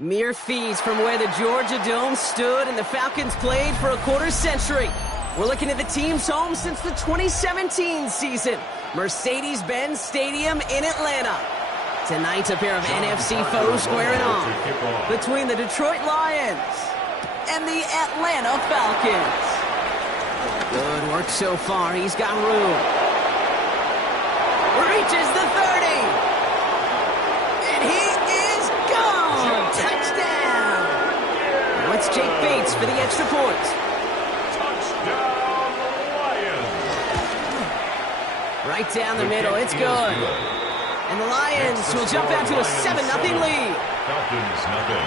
Mere feet from where the Georgia Dome stood and the Falcons played for a quarter century. We're looking at the team's home since the 2017 season, Mercedes-Benz Stadium in Atlanta. Tonight, a pair of NFC foes squaring off between the Detroit Lions and the Atlanta Falcons. Good work so far. He's got room. Reaches the 30. And he is gone. Touchdown. Now it's Jake Bates for the extra point. Touchdown, Lions. Right down the middle. It's good. And the Lions will jump out to a 7-0 lead. Falcons nothing.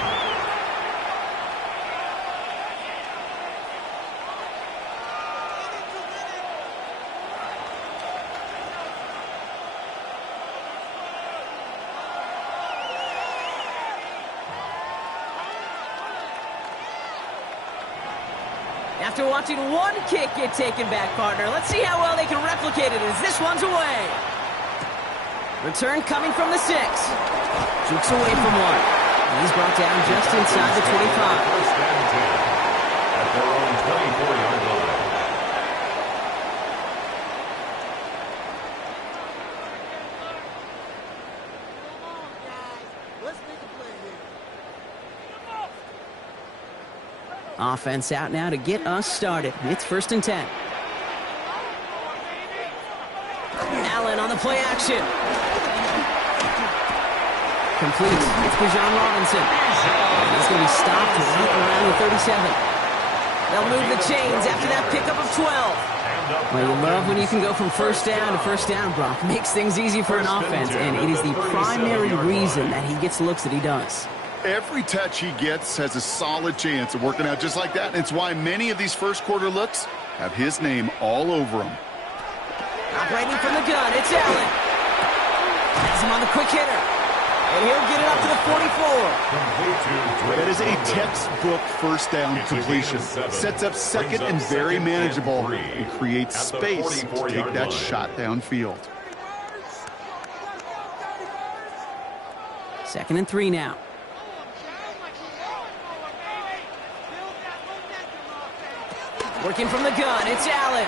After watching one kick get taken back, partner, let's see how well they can replicate it as this one's away. Return coming from the 6. Jukes away from one. And he's brought down just inside the 25. First and 10 at their own 24-yard line. Offense out now to get us started. It's 1st and 10. Allen on the play action. Complete. It's Bijan Robinson. He's going to be stopped right around the 37. They'll move the chains after that pickup of 12. Well, you love when you can go from first down to first down, Brock. Makes things easy for an offense, and it is the primary reason that he gets the looks that he does. Every touch he gets has a solid chance of working out just like that. And it's why many of these first quarter looks have his name all over them. Operating from the gun, it's Allen. Has him on the quick hitter. And he'll get it up to the 44. That is a textbook first down completion. Sets up second and very manageable and creates space to take that shot downfield. 2nd and 3 now. Working from the gun, it's Allen.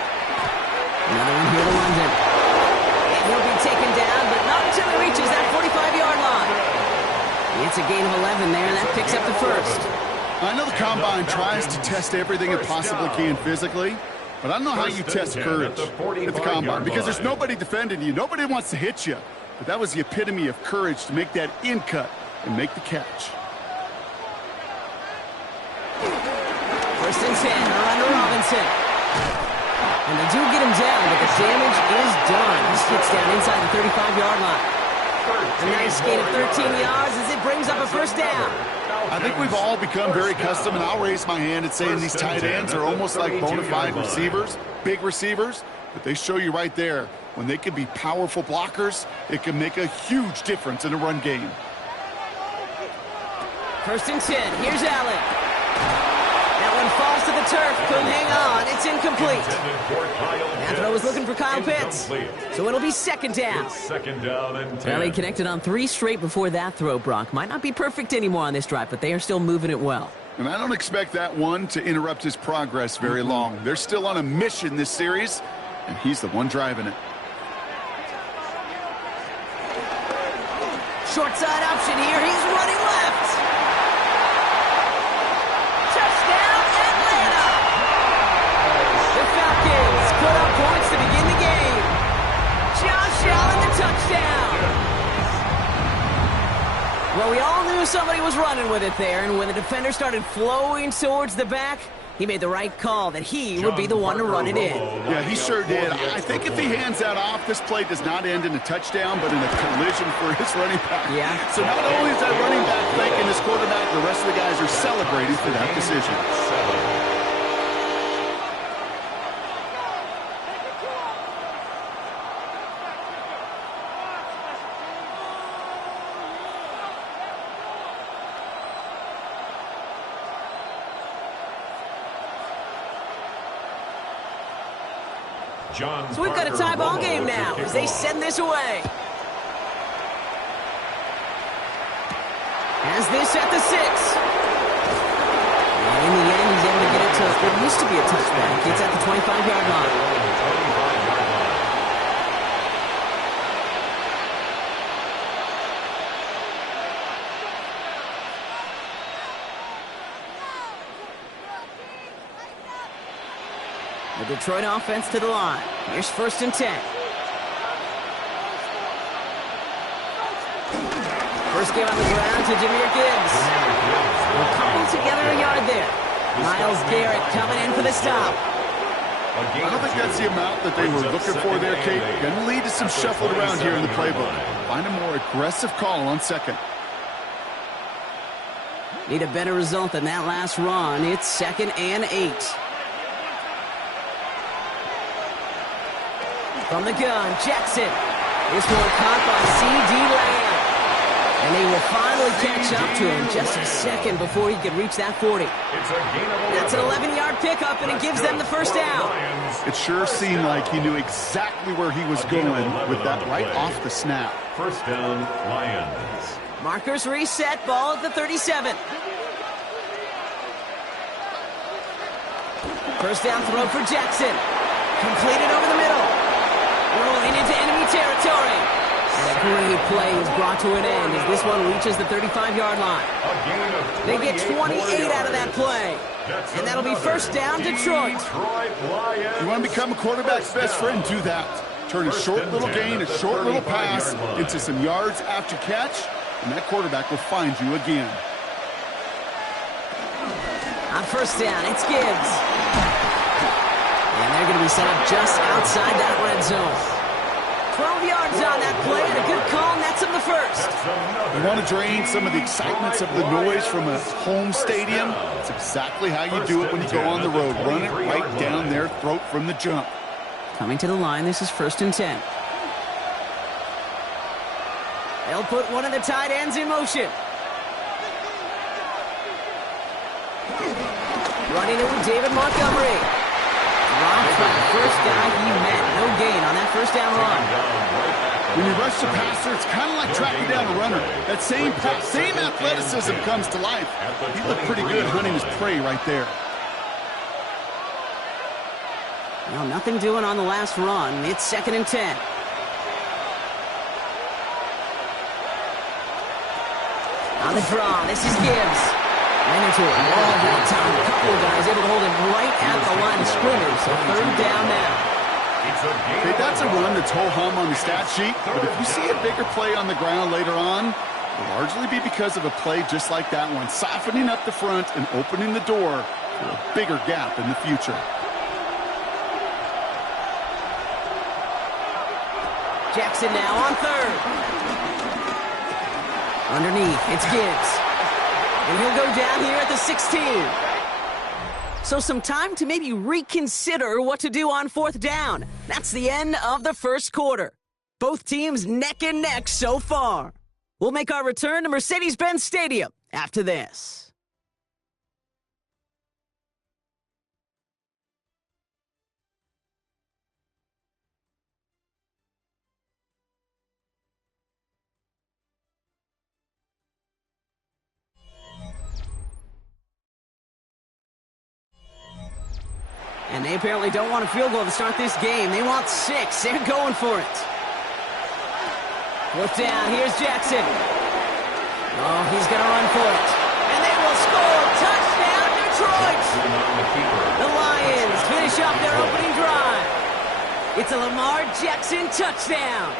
Another one here to London. And he'll be taken down, but not until he reaches that 45-yard line. It's a gain of 11 there, and that picks up the first. I know the Combine tries to test everything it possibly can physically, but I don't know how you test courage at the Combine because there's nobody defending you. Nobody wants to hit you. But that was the epitome of courage to make that in cut and make the catch. 1st and 10, they're under Robinson. And they do get him down, but the damage is done. He gets down inside the 35-yard line. A nice gain of 13 yards as it brings up a first down. I think we've all become very accustomed, and I'll raise my hand at saying these tight ends are almost like bona fide receivers, big receivers, but they show you right there, when they can be powerful blockers, it can make a huge difference in a run game. 1st and 10, here's Allen. That one falls to the turf, couldn't hang on, it's incomplete. That throw was looking for Kyle Pitts, so it'll be 2nd down. Second down and 10. Well, he connected on 3 straight before that throw, Brock. Might not be perfect anymore on this drive, but they are still moving it well. And I don't expect that one to interrupt his progress very long. They're still on a mission this series, and he's the one driving it. Short side option here, he's running left. Touchdown, Atlanta! The Falcons put up points to begin the game. Josh Allen, the touchdown. Well, we all knew somebody was running with it there, and when the defender started flowing towards the back, he made the right call that he would be the one to run it in. Yeah, he sure did. I think if he hands that off, this play does not end in a touchdown, but in a collision for his running back. Yeah. So not only is that running back thanking his quarterback, the rest of the guys are celebrating for that decision. So we've got a tie ball game now as they send this away. Has this at the 6. And in the end, he's able to get it to what used to be a touchback. It's at the 25-yard line. The Detroit offense to the line. Here's 1st and 10. First game on the ground to Jahmyr Gibbs. We'll cobble together a yard there. Myles Garrett coming in for the stop. I don't think that's the amount that they were looking for there, Kate. Going to lead to some shuffled around here in the playbook. Find a more aggressive call on 2nd. Need a better result than that last run. It's 2nd and 8. From the gun, Jackson. This one caught by C.D. Lamb. And they will finally catch up to him just a second before he could reach that 40. That's an 11-yard pickup, and it gives them the first down. It sure seemed like he knew exactly where he was going with that right off the snap. First down, Lions. Markers reset, ball at the 37. First down throw for Jackson. Completed over the middle. Rolling into enemy territory. And a great play is brought to an end as this one reaches the 35-yard line. They get 28 out of that play. And that'll be first down, Detroit. You want to become a quarterback's best friend? Do that. Turn a short little gain, a short little pass into some yards after catch, and that quarterback will find you again. On first down, it's Gibbs. And they're going to be set up just outside that red zone. 12 yards on that play, and a good call nets him the first. You want to drain some of the excitements of the noise from a home stadium? It's exactly how you do it when you go on the road. Run it right down their throat from the jump. Coming to the line, this is 1st and 10. They'll put one of the tight ends in motion. Running it with David Montgomery. Dropped by the first guy he met. No gain on that first down run. When you rush the passer, it's kind of like tracking down a runner. That same athleticism comes to life. He looked pretty good hunting his prey right there. Well, nothing doing on the last run. It's 2nd and 10. On the draw, this is Gibbs. Ran into a wall that time. A couple of guys able to hold him right at the line of scrimmage. So 3rd down now. Okay, that's a run that's ho-hum on the stat sheet, but if you see a bigger play on the ground later on, it'll largely be because of a play just like that one, softening up the front and opening the door for a bigger gap in the future. Jackson now on 3rd. Underneath, it's Gibbs. And he'll go down here at the 16. So some time to maybe reconsider what to do on 4th down. That's the end of the first quarter. Both teams neck and neck so far. We'll make our return to Mercedes-Benz Stadium after this. And they apparently don't want a field goal to start this game. They want 6. They're going for it. 4th down. Here's Jackson. Oh, he's going to run for it. And they will score. Touchdown, Detroit. The Lions finish up their opening drive. It's a Lamar Jackson touchdown.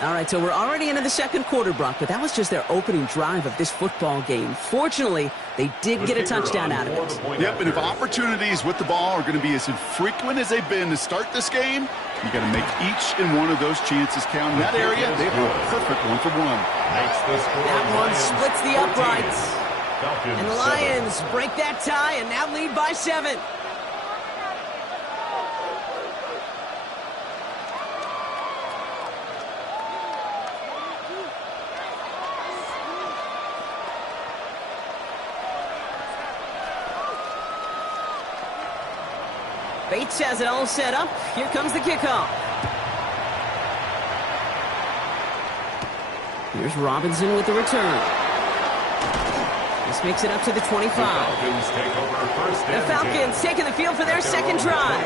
All right, so we're already into the second quarter, Brock, but that was just their opening drive of this football game. Fortunately, they did get a touchdown out of it. Yep, and if opportunities with the ball are going to be as infrequent as they've been to start this game, you got to make each and one of those chances count. In that area, they have a perfect 1-for-1. That one splits the uprights. And the Lions break that tie and now lead by 7. Bates has it all set up. Here comes the kickoff. Here's Robinson with the return. This makes it up to the 25. The Falcons taking the field for their second drive.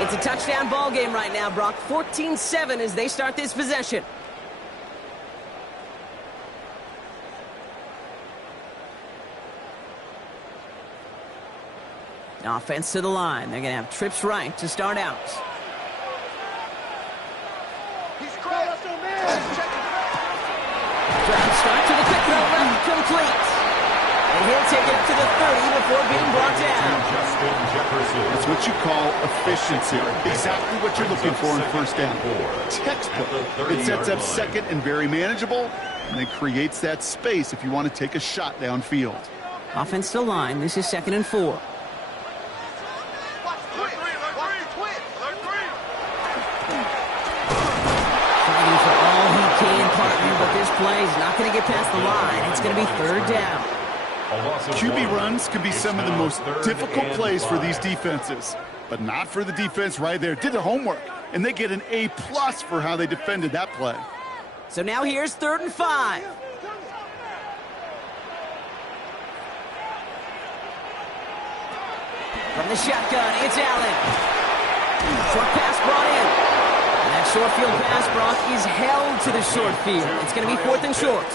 It's a touchdown ball game right now, Brock. 14-7 as they start this possession. Offense to the line. They're going to have trips right to start out. Drive start to the quick throw left, complete. And he'll take it up to the 30 before being brought down. That's what you call efficiency. Exactly what you're looking for in first down. Textbook. It sets up second and very manageable, and it creates that space if you want to take a shot downfield. Offense to line. This is 2nd and 4. But this play is not going to get past the line. It's going to be 3rd down. QB runs can be some of the most difficult plays for these defenses, but not for the defense right there. Did the homework, and they get an A+ for how they defended that play. So now here's 3rd and 5. From the shotgun, it's Allen. Short pass brought in. That short field pass, Brock, is held to the short field. It's going to be 4th and short.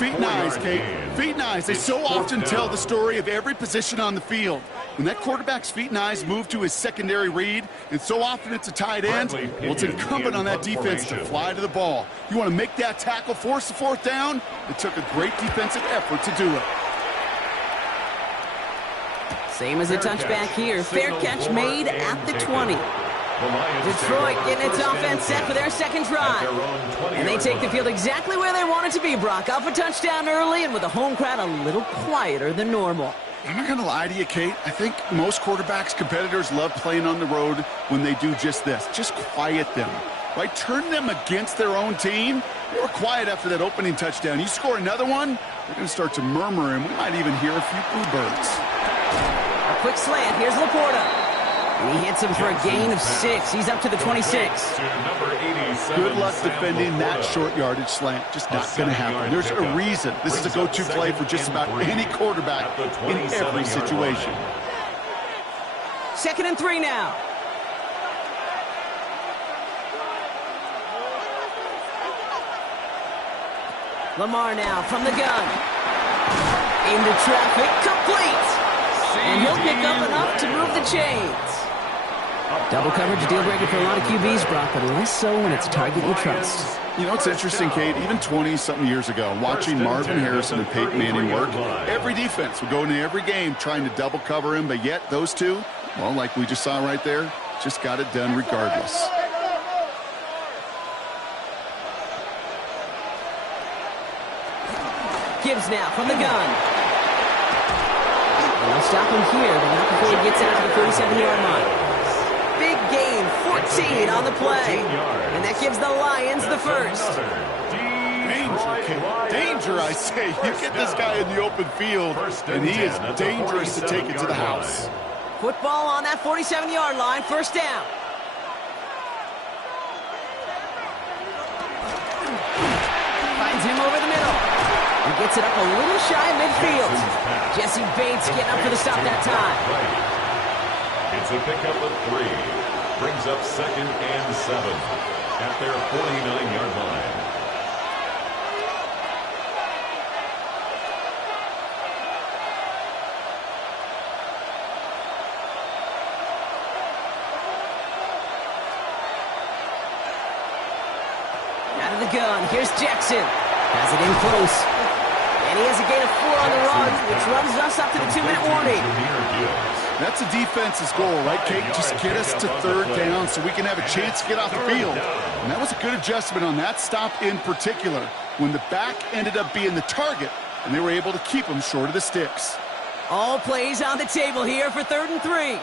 Feet and eyes, Kate. Feet and eyes. They so often tell the story of every position on the field. When that quarterback's feet and eyes move to his secondary read, and so often it's a tight end, well, it's incumbent on that defense to fly to the ball. You want to make that tackle, force the 4th down? It took a great defensive effort to do it. Same as a touchback here. Fair catch made at the 20. Detroit getting its offense set for their second drive. And they take the field exactly where they want it to be, Brock. Up a touchdown early and with a home crowd a little quieter than normal. I'm not going to lie to you, Kate. I think most quarterbacks, competitors love playing on the road when they do just this. Just quiet them, right? Turn them against their own team. They were quiet after that opening touchdown. You score another one, they're going to start to murmur, and we might even hear a few bluebirds. A quick slant. Here's Laporta. And he hits him for a gain of 6. He's up to the 26. Good luck defending that short yardage slant. Just not going to happen. There's a reason. This is a go-to play for just about any quarterback in every situation. 2nd and 3 now. Lamar now from the gun. Into traffic, complete. And he'll pick up enough to move the chains. Double coverage, a deal breaker for a lot of QBs, Brock, but less so when it's a target you trust. You know, it's interesting, Kate, even 20-something years ago, watching Marvin Harrison and Peyton Manning work, every defense would go into every game trying to double cover him, but yet those two, well, like we just saw right there, just got it done regardless. Gibbs now from the gun. And they'll stop him here, but not before he gets out to the 47-yard line. Big gain, 14 on the play. And that gives the Lions the first. Danger, Kate. Danger, I say. You get this guy in the open field, and he is dangerous to take it to the house. Football on that 47-yard line, 1st down. Finds him over the middle. He gets it up a little shy of midfield. Jesse Bates getting up for the stop that time. It's a pickup of 3. Brings up 2nd and 7 at their 49-yard line. Out of the gun, here's Jackson. Has it in close. And he has a gain of 4 on the run, which runs us up to the 2-minute warning. That's a defense's goal, right, Kate? Just get us to 3rd down so we can have a chance to get off the field. And that was a good adjustment on that stop in particular, when the back ended up being the target, and they were able to keep him short of the sticks. All plays on the table here for 3rd and 3.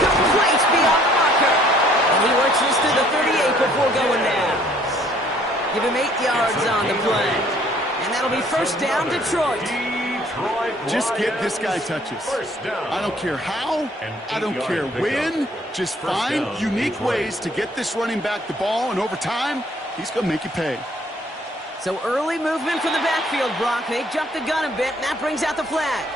Complete beyond the marker. And he works this through the 38 before going down. Give him 8 yards on the play. And that'll be 1st down, Detroit. Detroit Just get this guy touches. I don't care how, I don't care when. Just find unique ways to get this running back the ball, and over time, he's going to make you pay. So early movement from the backfield, Brock. They jumped the gun a bit, and that brings out the flag.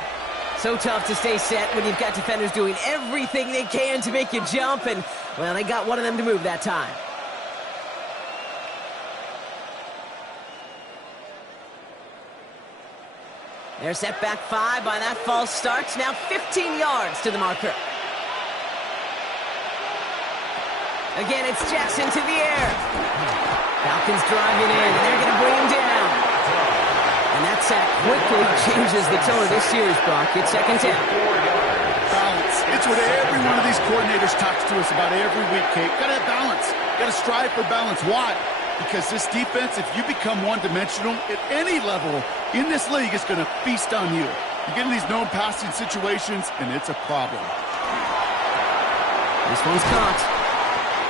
So tough to stay set when you've got defenders doing everything they can to make you jump, and, well, they got one of them to move that time. They're set back 5 by that false start. Now 15 yards to the marker. Again, it's Jackson to the air. Falcons driving in, and they're going to bring him down. And that sack quickly changes the tone of this series, Brock. It's second down. Balance. It's what every one of these coordinators talks to us about every week, Kate. Got to have balance. Got to strive for balance. Why? Because this defense, if you become one-dimensional at any level in this league, is going to feast on you. You get in these known passing situations, and it's a problem. This one's caught.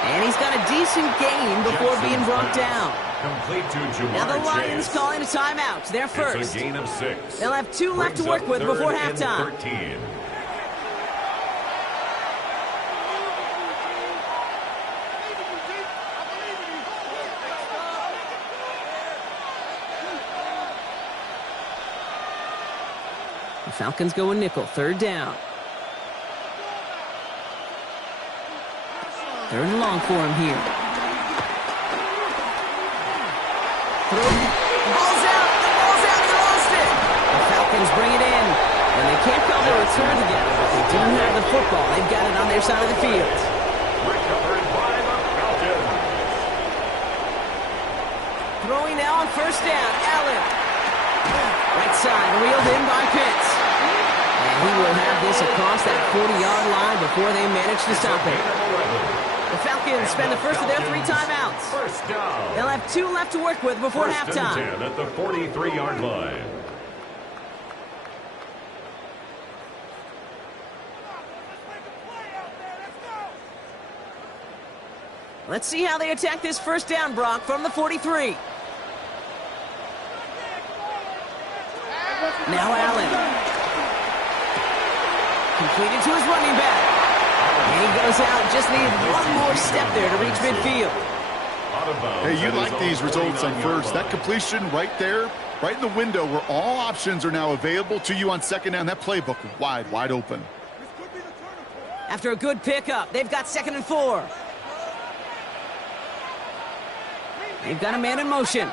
And he's got a decent gain before being brought down. Complete to Jamar Now the Lions Chase. calling a timeout. They're first. It's a gain of 6. They'll have 2 left to work with before halftime. 13. The Falcons go a nickel. Third down. Third and long for him here. Throw. The ball's out. The ball's out. They lost it. The Falcons bring it in. And they can't call their return together, but they do have the football. They've got it on their side of the field. Recovered by the Falcons. Throwing now on first down. Allen. Right side. Reeled in by Pitts. And he will have this across that 40-yard line before they manage to stop it. The Falcons spend the first of their 3 timeouts. First down. They'll have 2 left to work with before First and halftime. 10 at the 43-yard line. Let's see how they attack this first down, Brock, from the 43. Now Allen. Completed to his running back. And he goes out. Just needed one more step there to reach midfield. Hey, you like these results on first. That completion right there, right in the window where all options are now available to you on second down. That playbook wide open. After a good pickup, they've got 2nd and 4. They've got a man in motion.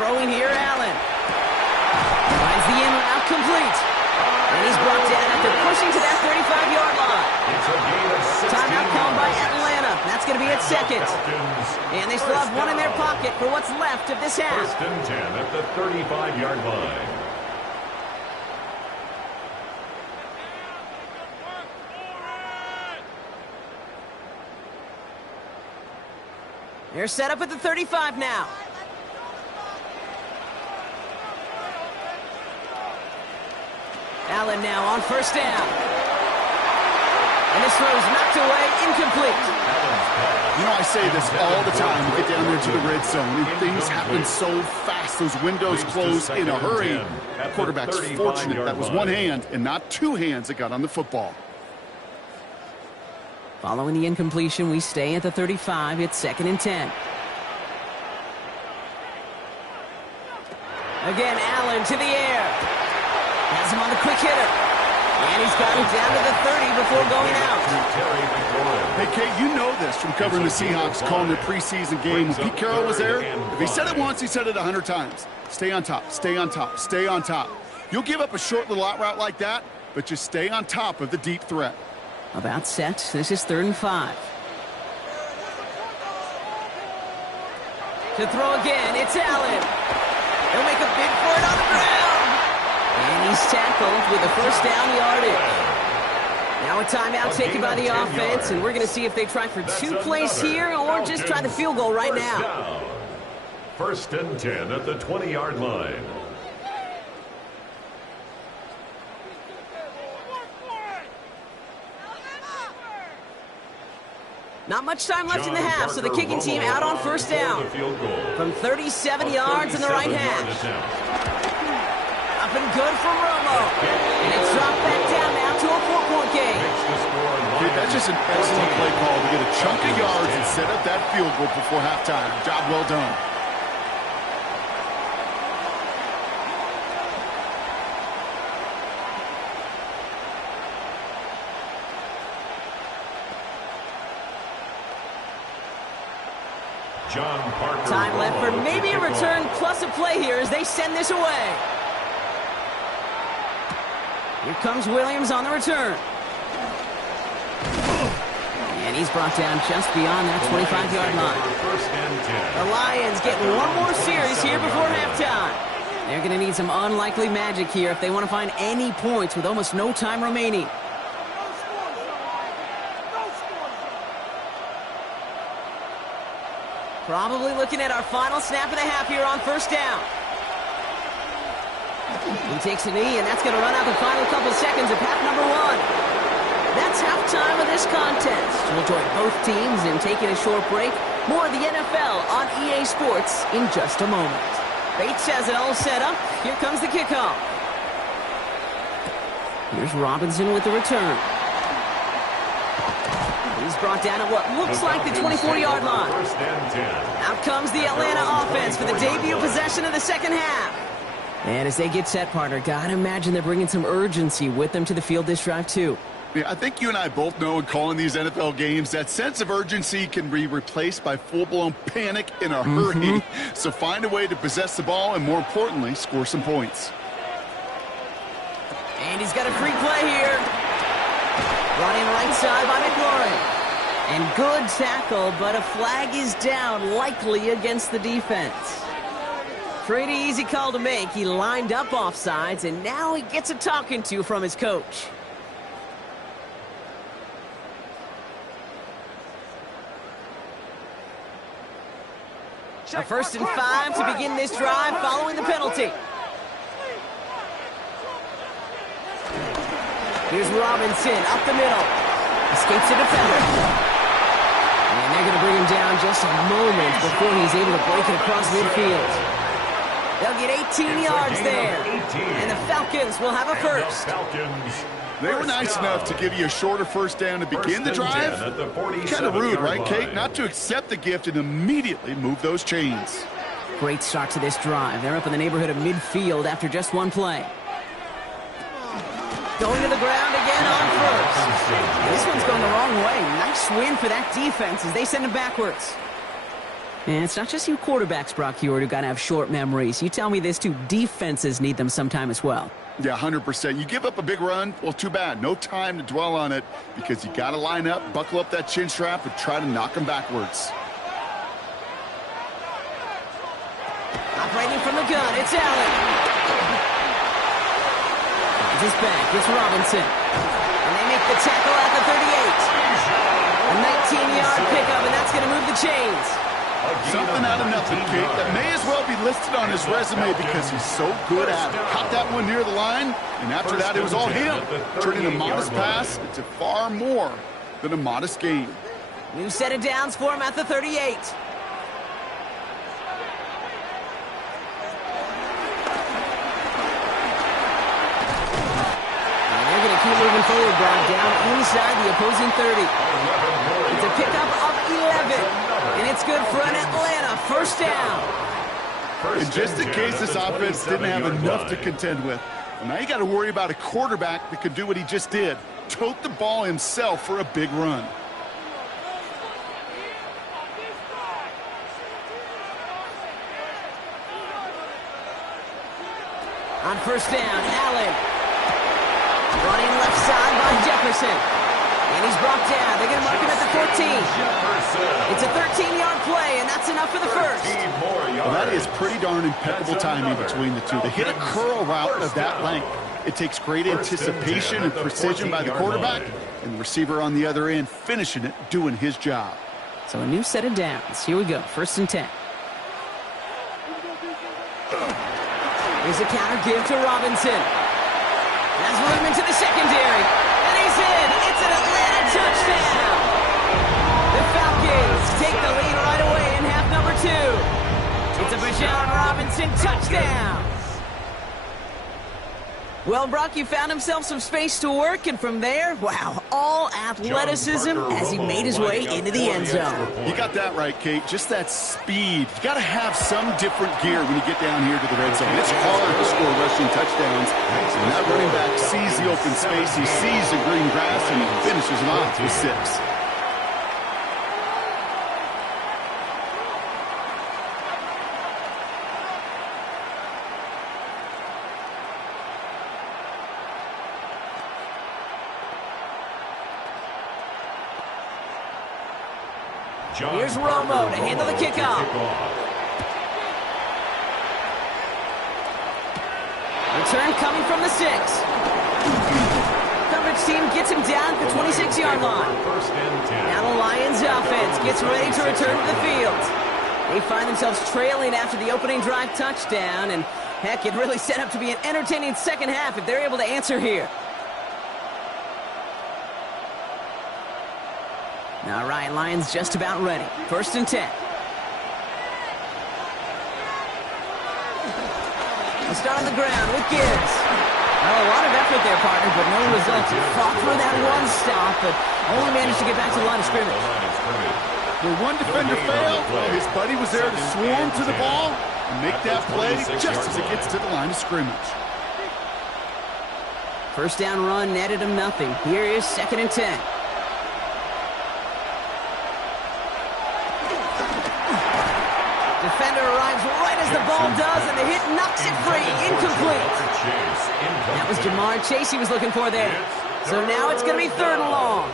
Throwing here, Allen. Finds the in route complete. And he's brought down after pushing to that 35-yard line. It's a gain of 16 Timeout called by yards. Atlanta. That's going to be at second. Falcons. And they still have one in their pocket for what's left of this half. First and 10 at the 35-yard line. They're set up at the 35 now. Allen now on first down. And this throw is knocked away, incomplete. You know, I say this all the time. You get down there to the red zone, and things happen so fast. Those windows close in a hurry. Quarterback's fortunate that was one hand and not 2 hands that got on the football. Following the incompletion, we stay at the 35. It's 2nd and 10. Again, Allen to the air. Has him on the quick hitter. And he's got him down to the 30 before going out. Hey, Kate, you know this from covering the Seahawks, calling their preseason game. When Pete Carroll was there, if he said it once, he said it 100 times. Stay on top, stay on top, stay on top. You'll give up a short little out route like that, but just stay on top of the deep threat. About set. This is 3rd and 5. To throw again, it's Allen. He'll make a big for it on the ground. And he's tackled with a first down yardage. Now a timeout taken by the offense, and we're going to see if they try for 2 plays here or just try the field goal right now. First and 10 at the 20-yard line. Not much time left in the half, so the kicking team out on first down. From 37 yards in the right hash. Up and good from Romo. And it's dropped back down now to a 4-point game. Dude, that's just an excellent play call to get a chunk of yards and set up that field goal before halftime. Job well done. John Parker. Time left for maybe a return plus a play here as they send this away. Here comes Williams on the return. And he's brought down just beyond that 25-yard line. The Lions getting one more series here before halftime. They're going to need some unlikely magic here if they want to find any points with almost no time remaining. Probably looking at our final snap of the half here on first down. He takes a knee, and that's going to run out the final couple seconds of half number one. That's halftime of this contest. We'll join both teams in taking a short break. More of the NFL on EA Sports in just a moment. Bates has it all set up. Here comes the kickoff. Here's Robinson with the return. He's brought down at what looks like the 24-yard line. Out comes the Atlanta offense for the debut possession of the second half. And as they get set, partner, gotta imagine they're bringing some urgency with them to the field this drive, too. Yeah, I think you and I both know in calling these NFL games that sense of urgency can be replaced by full-blown panic in a hurry. So find a way to possess the ball and, more importantly, score some points. And he's got a free play here. Running right side by McLaurin. And good tackle, but a flag is down, likely against the defense. Pretty easy call to make. He lined up offsides, and now he gets a talking to from his coach. A 1st and 5 to begin this drive following the penalty. Here's Robinson up the middle. Escapes the defender. And they're going to bring him down just a moment before he's able to break it across midfield. They'll get 18 yards there. And the Falcons will have a first. They were nice enough to give you a shorter first down to begin the drive. Kind of rude, right, Kate? Not to accept the gift and immediately move those chains. Great start to this drive. They're up in the neighborhood of midfield after just one play. Going to the ground again on first. This one's going the wrong way. Nice win for that defense as they send him backwards. And it's not just you quarterbacks, Brock Huard, who got to have short memories. You tell me this too. Defenses need them sometime as well. Yeah, 100%. You give up a big run, well, too bad. No time to dwell on it because you got to line up, buckle up that chin strap, and try to knock them backwards. Operating from the gun, it's Allen. It's back, it's Robinson. And they make the tackle at the 38. A 19-yard pickup, and that's going to move the chains. Something out of nothing, Kate, that may as well be listed on his resume because he's so good at it. Caught that one near the line, and after that, it was all him. Turning a modest pass into far more than a modest gain. New set of downs for him at the 38. Keep moving forward, Brock, down inside the opposing 30. It's a pickup of 11, and it's good for an Atlanta first down. And just in case this offense didn't have enough to contend with, well, now you got to worry about a quarterback that could do what he just did, tote the ball himself for a big run. On first down, Allen. Running left side by Jefferson. And he's brought down. They're going to mark him at the 14. It's a 13-yard play, and that's enough for the first. Well, that is pretty darn impeccable timing between the two. They hit a curl route of that length. It takes great anticipation and precision by the quarterback, and the receiver on the other end finishing it, doing his job. So a new set of downs. Here we go, 1st and 10. Here's a counter give to Robinson. Has room into the secondary. And he's in. It's an Atlanta touchdown. The Falcons take the lead right away in half number 2. It's a Bijan Robinson touchdown. Well, Brock, you found himself some space to work, and from there, wow, all athleticism as he made his way into the end zone. You got that right, Kate. Just that speed. You got to have some different gear when you get down here to the red zone. It's hard to score rushing touchdowns. And that running back sees the open space, he sees the green grass, and he finishes it off with 6. Here's Romo to handle the kickoff. Return coming from the 6. Coverage team gets him down at the 26-yard line. Now the Lions offense gets ready to return to the field. They find themselves trailing after the opening drive touchdown, and heck, it really set up to be an entertaining second half if they're able to answer here. All right, Lions just about ready. 1st and 10. We'll start on the ground with Gibbs. Well, a lot of effort there, partner, but no results. He fought through that one stop, but only managed to get back to the line of scrimmage. Where one defender failed, his buddy was there to swarm to the ball and make that play just as it gets to the line of scrimmage. First down run netted him nothing. Here is 2nd and 10. Defender arrives right as the ball does, and the hit knocks it free. Incomplete. That was Jamar Chase he was looking for there. So now it's going to be 3rd and long.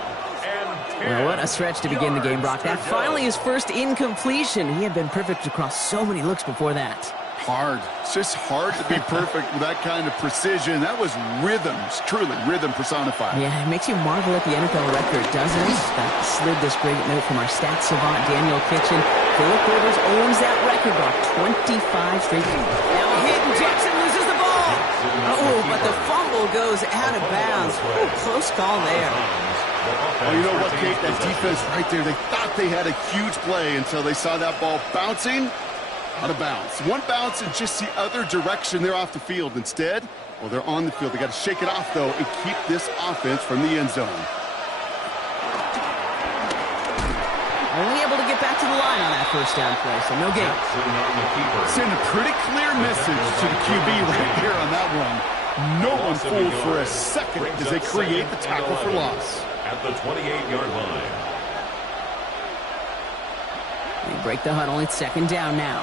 Well, what a stretch to begin the game, Brock. That finally his first incompletion. He had been perfect across so many looks before that. Hard. It's just hard to be perfect with that kind of precision. That was rhythm, truly rhythm personified. Yeah, it makes you marvel at the NFL record, doesn't it? That slid this great note from our stats savant, Daniel Kitchen. Philip Rivers owns that record, Brock. 25 straight. Now a hit, and Jackson loses the ball. Oh, but the fumble goes out of bounds. Ooh, close call there. Oh, you know what, Kate? That defense right there, they thought they had a huge play until they saw that ball bouncing out of bounds. One bounce in just the other direction. They're off the field. Instead, well, they're on the field. They got to shake it off, though, and keep this offense from the end zone. Only able to get back to the line on that first down play, so no gain. Send a pretty clear message to the QB right here on that one. No one fooled for a second as they create the tackle for loss. At the 28-yard line. They break the huddle. It's 2nd down now.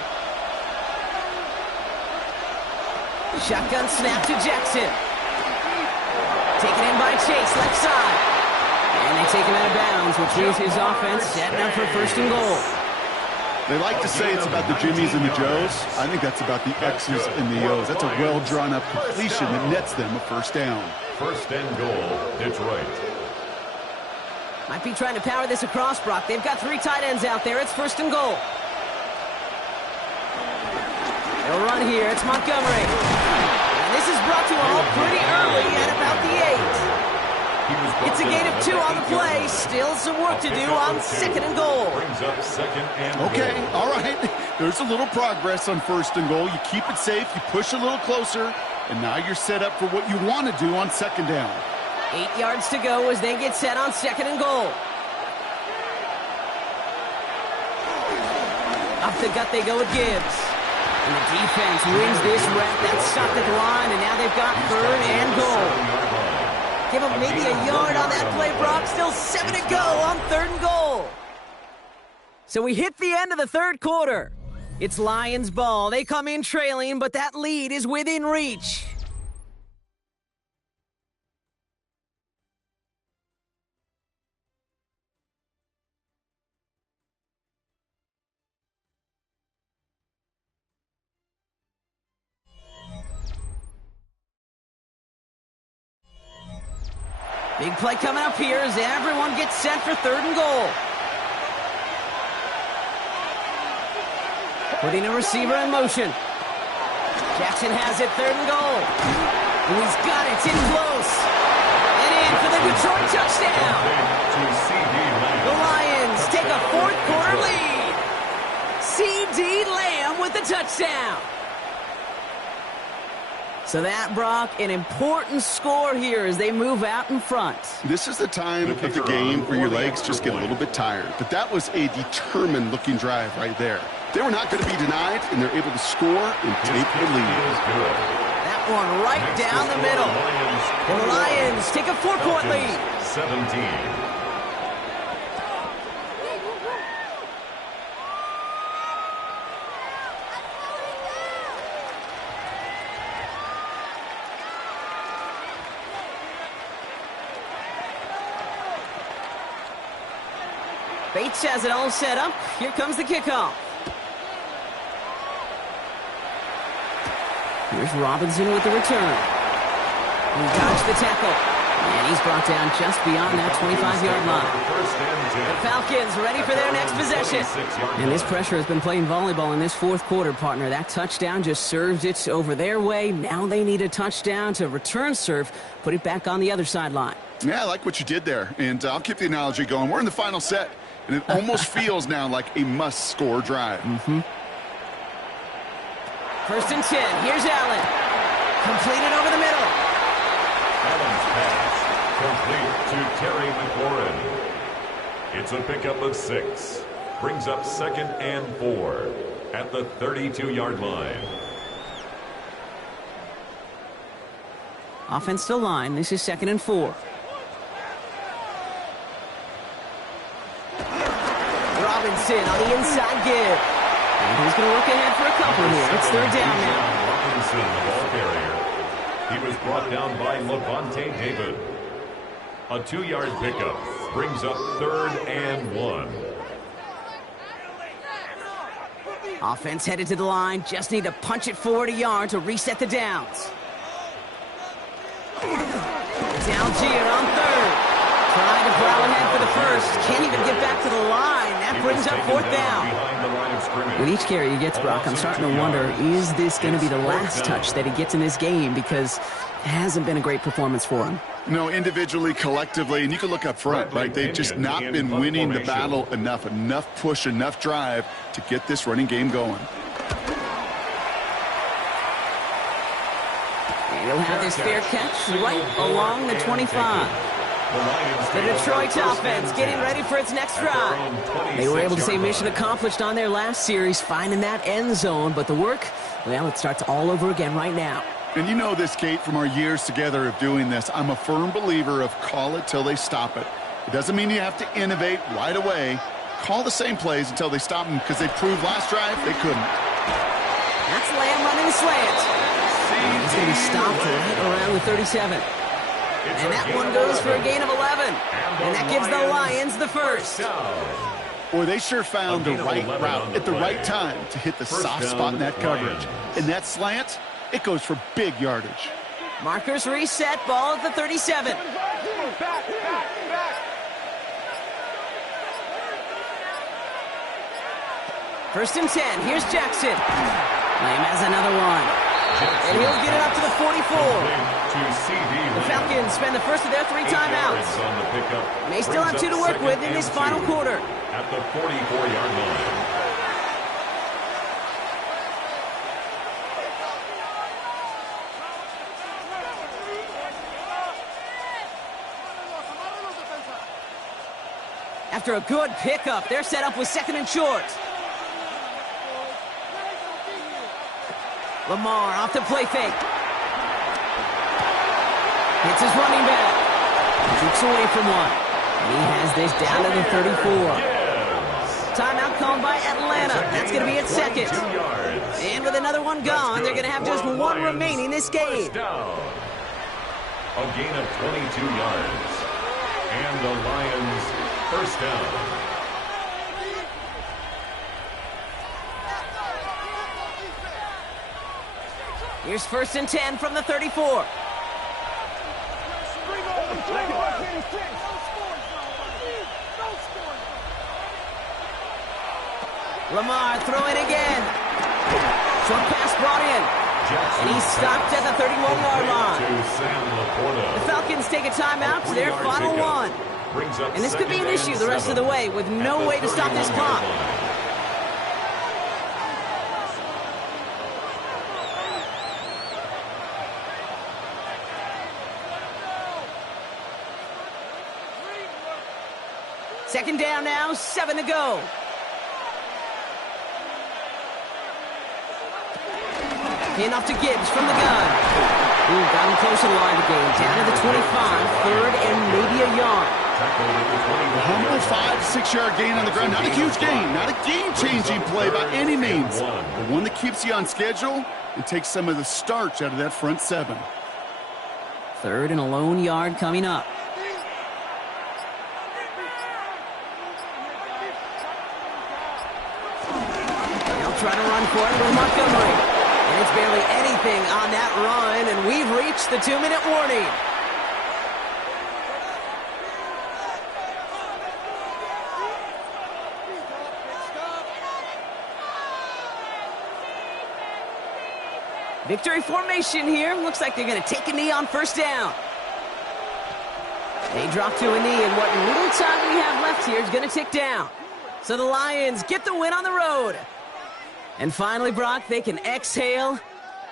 Shotgun snap to Jackson. Taken in by Chase, left side. And they take him out of bounds, which means his offense setting up for 1st and goal. They like to say it's about the Jimmies and the Joes. I think that's about the X's and the O's. That's a well-drawn-up completion that nets them a 1st down. 1st and goal, Detroit. Might be trying to power this across, Brock. They've got 3 tight ends out there. It's 1st and goal. They'll run here. It's Montgomery. And this is brought to a halt pretty early at about the 8. It's a gain of 2 on the play. Still some work to do on 2nd and goal. Okay, all right. There's a little progress on 1st and goal. You keep it safe. You push a little closer. And now you're set up for what you want to do on 2nd down. 8 yards to go as they get set on 2nd and goal. Up the gut they go with Gibbs. And the defense wins this rep. That's stopped at the line, and now they've got 3rd and goal. Give them maybe a yard on that play, Brock. Still 7 to go on 3rd and goal. So we hit the end of the 3rd quarter. It's Lions ball. They come in trailing, but that lead is within reach. Big play coming up here as everyone gets set for 3rd and goal. Putting a receiver in motion. Jackson has it, 3rd and goal. And he's got it, it's in close. And in for the Detroit touchdown. The Lions take a 4th quarter lead. C.D. Lamb with the touchdown. So that, Brock, an important score here as they move out in front. This is the time of the game where your legs just get a little bit tired. But that was a determined-looking drive right there. They were not going to be denied, and they're able to score and take the lead. That one right down the middle. The Lions take a 4-point lead. 17. Bates has it all set up. Here comes the kickoff. Here's Robinson with the return. He dodged the tackle. And he's brought down just beyond that 25-yard line. The Falcons ready for their next possession. And this pressure has been playing volleyball in this fourth quarter, partner. That touchdown just served it over their way. Now they need a touchdown to return serve, put it back on the other sideline. Yeah, I like what you did there. And I'll keep the analogy going. We're in the final set. And it almost feels now like a must-score drive. First and 10. Here's Allen. Completed over the middle. Allen's pass complete to Terry McLaurin. It's a pickup of 6. Brings up 2nd and 4 at the 32-yard line. Offensive line. This is 2nd and 4. Robinson on the inside give. And he's going to look ahead for a couple here. It's 3rd down now. Robinson, the ball carrier. He was brought down by Levante David. A 2-yard pickup brings up 3rd and 1. Offense headed to the line. Just need to punch it forward a yard to reset the downs. Down here on 3rd. Trying to plow ahead for the first. Can't even get back to the line. That brings up 4th down. With each carry he gets, Brock, I'm starting to wonder, is this going to be the last touch that he gets in this game? Because it hasn't been a great performance for him. No, individually, collectively, and you can look up front, right? They've just not been winning the battle enough push, enough drive to get this running game going. And he'll have this fair catch right along the 25. The Detroit offense getting ready for its next drive. They were able to say mission accomplished on their last series, finding that end zone. But the work, well, it starts all over again right now. And you know this, Kate, from our years together of doing this. I'm a firm believer of call it till they stop it. It doesn't mean you have to innovate right away. Call the same plays until they stop them, because they proved last drive they couldn't. That's Lamb running slant. And it's going to be stopped right around the 37. And that one goes for a gain of 11. And that gives the Lions the first. Boy, they sure found the right route at the right time to hit the soft spot in that coverage. And that slant, it goes for big yardage. Markers reset, ball at the 37. First and 10, here's Jackson. Lamb has another one. And he'll get it up to the 44. The Falcons spend the first of their 3 timeouts. They still have 2 to work with in this final quarter. At the 44-yard line. After a good pickup, they're set up with 2nd and short. Lamar off the play fake. Hits his running back. Keeps away from one. And he has this down to the 34. Timeout called by Atlanta. That's going to be its 2nd. And with another one gone, they're going to have just 1 remaining this game. A gain of 22 yards. And the Lions first down. Here's 1st and 10 from the 34. Lamar throwing again. Short pass brought in. And he's stopped at the 31-yard line. The Falcons take a timeout to their final one. And this could be an issue the rest of the way with no way to stop this clock. Second down now, 7 to go. Handoff to Gibbs from the gun. Ooh, got him close to the line of the game. Down to the 25, third and maybe a yard. A humble 5-6 yard gain on the ground. Not a huge gain, not a game-changing play by any means, but one that keeps you on schedule and takes some of the starch out of that front seven. Third and a lone yard coming up. They'll try to run for it with Montgomery. And it's barely anything on that run, and we've reached the 2-minute warning. Victory formation here. Looks like they're going to take a knee on first down. They drop to a knee, and what little time we have left here is going to tick down. So the Lions get the win on the road. And finally, Brock, they can exhale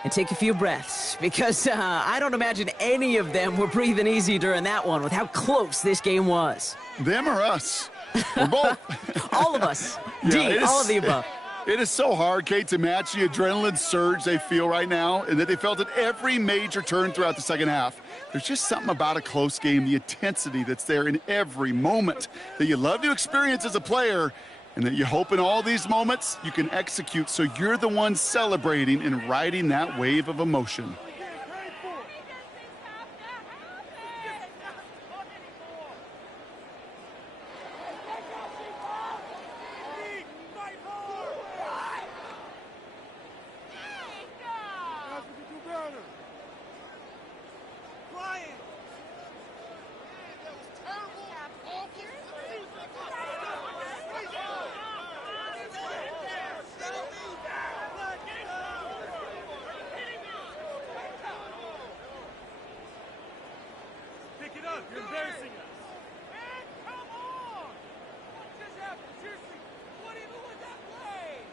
and take a few breaths, because I don't imagine any of them were breathing easy during that one with how close this game was. Them or us? We're both. All of us. Yeah, all of the above. It is so hard, Kate, to match the adrenaline surge they feel right now, and that they felt at every major turn throughout the second half. There's just something about a close game, the intensity that's there in every moment that you love to experience as a player, and that you hope in all these moments you can execute so you're the one celebrating and riding that wave of emotion. You're embarrassing us. Man, come on! What just happened? Seriously, what even was that play?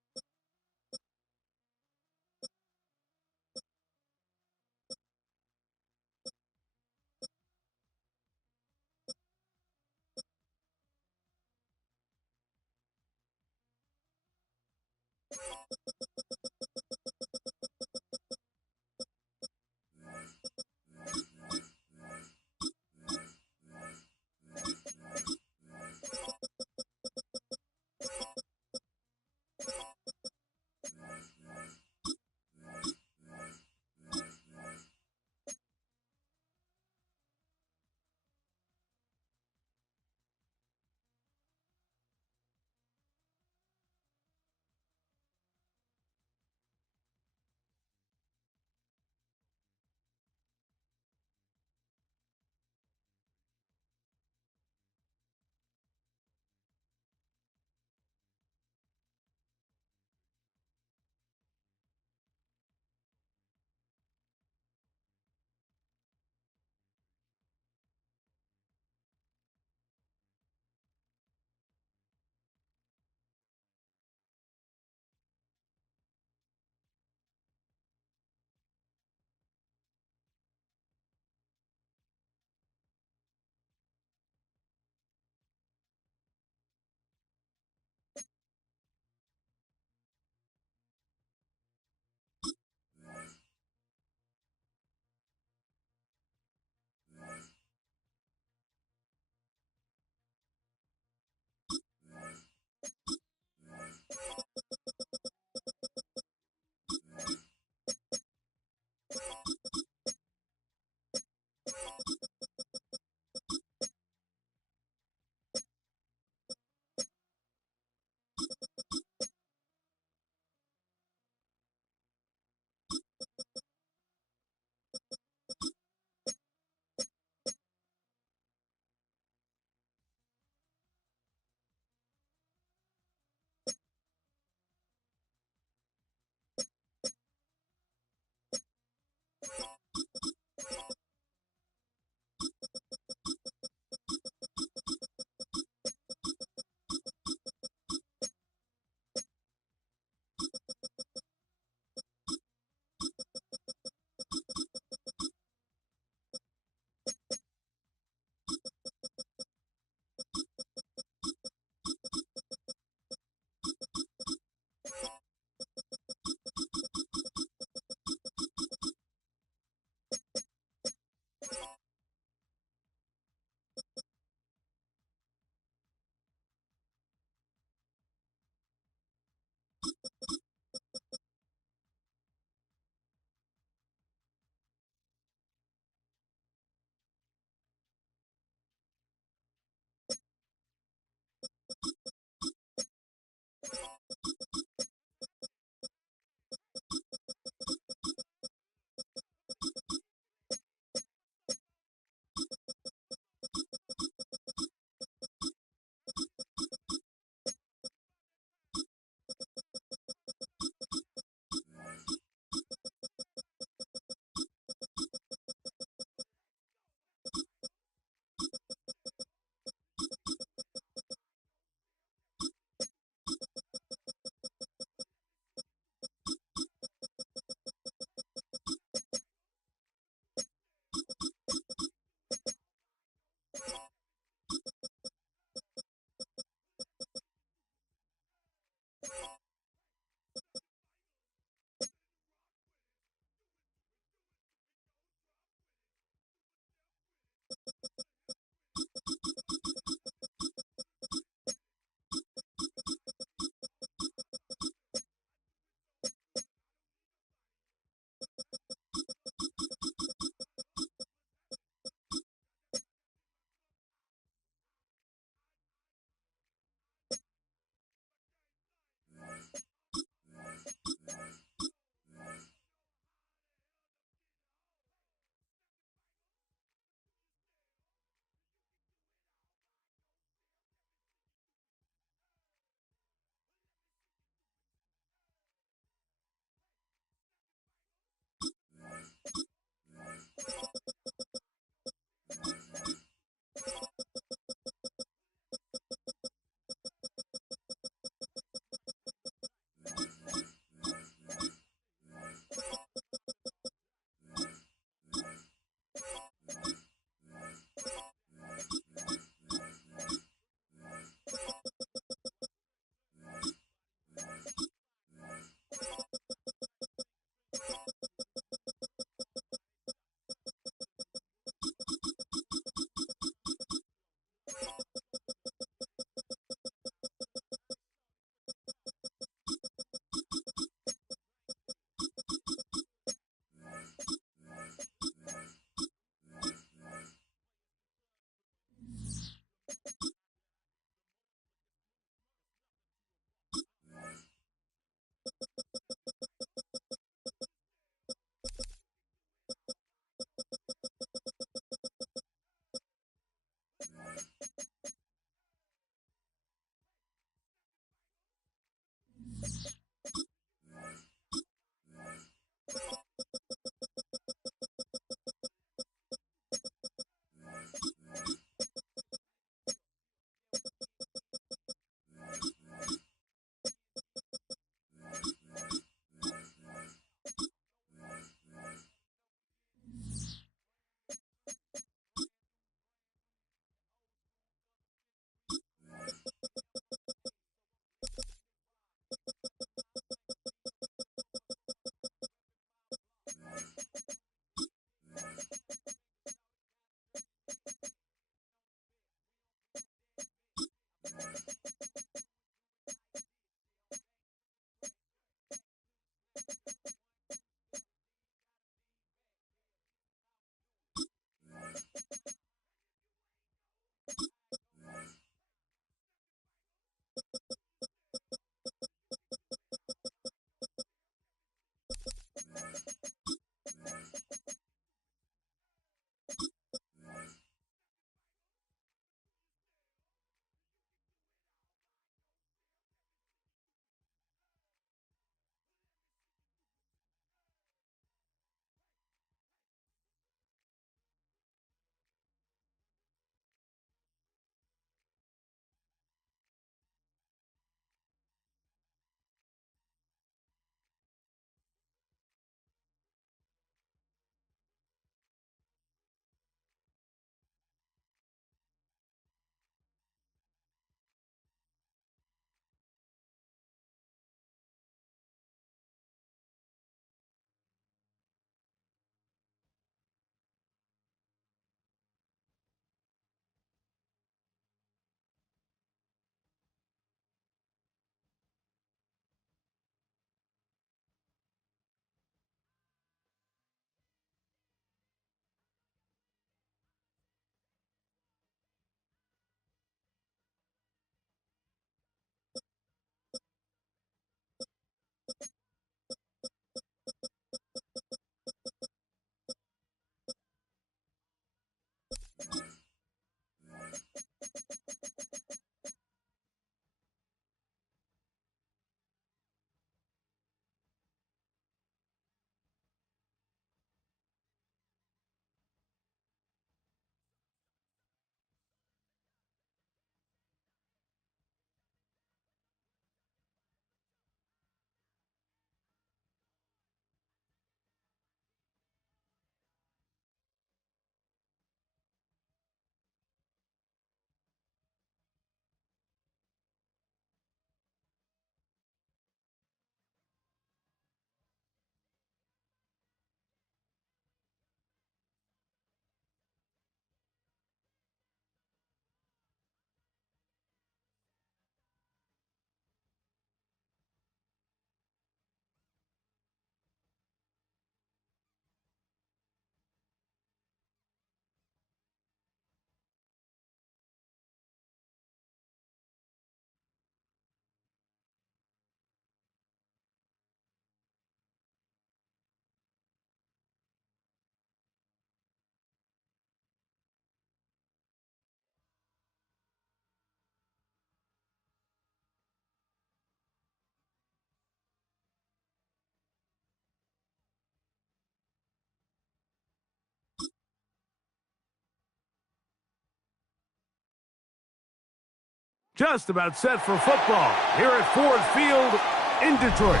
Just about set for football here at Ford Field in Detroit.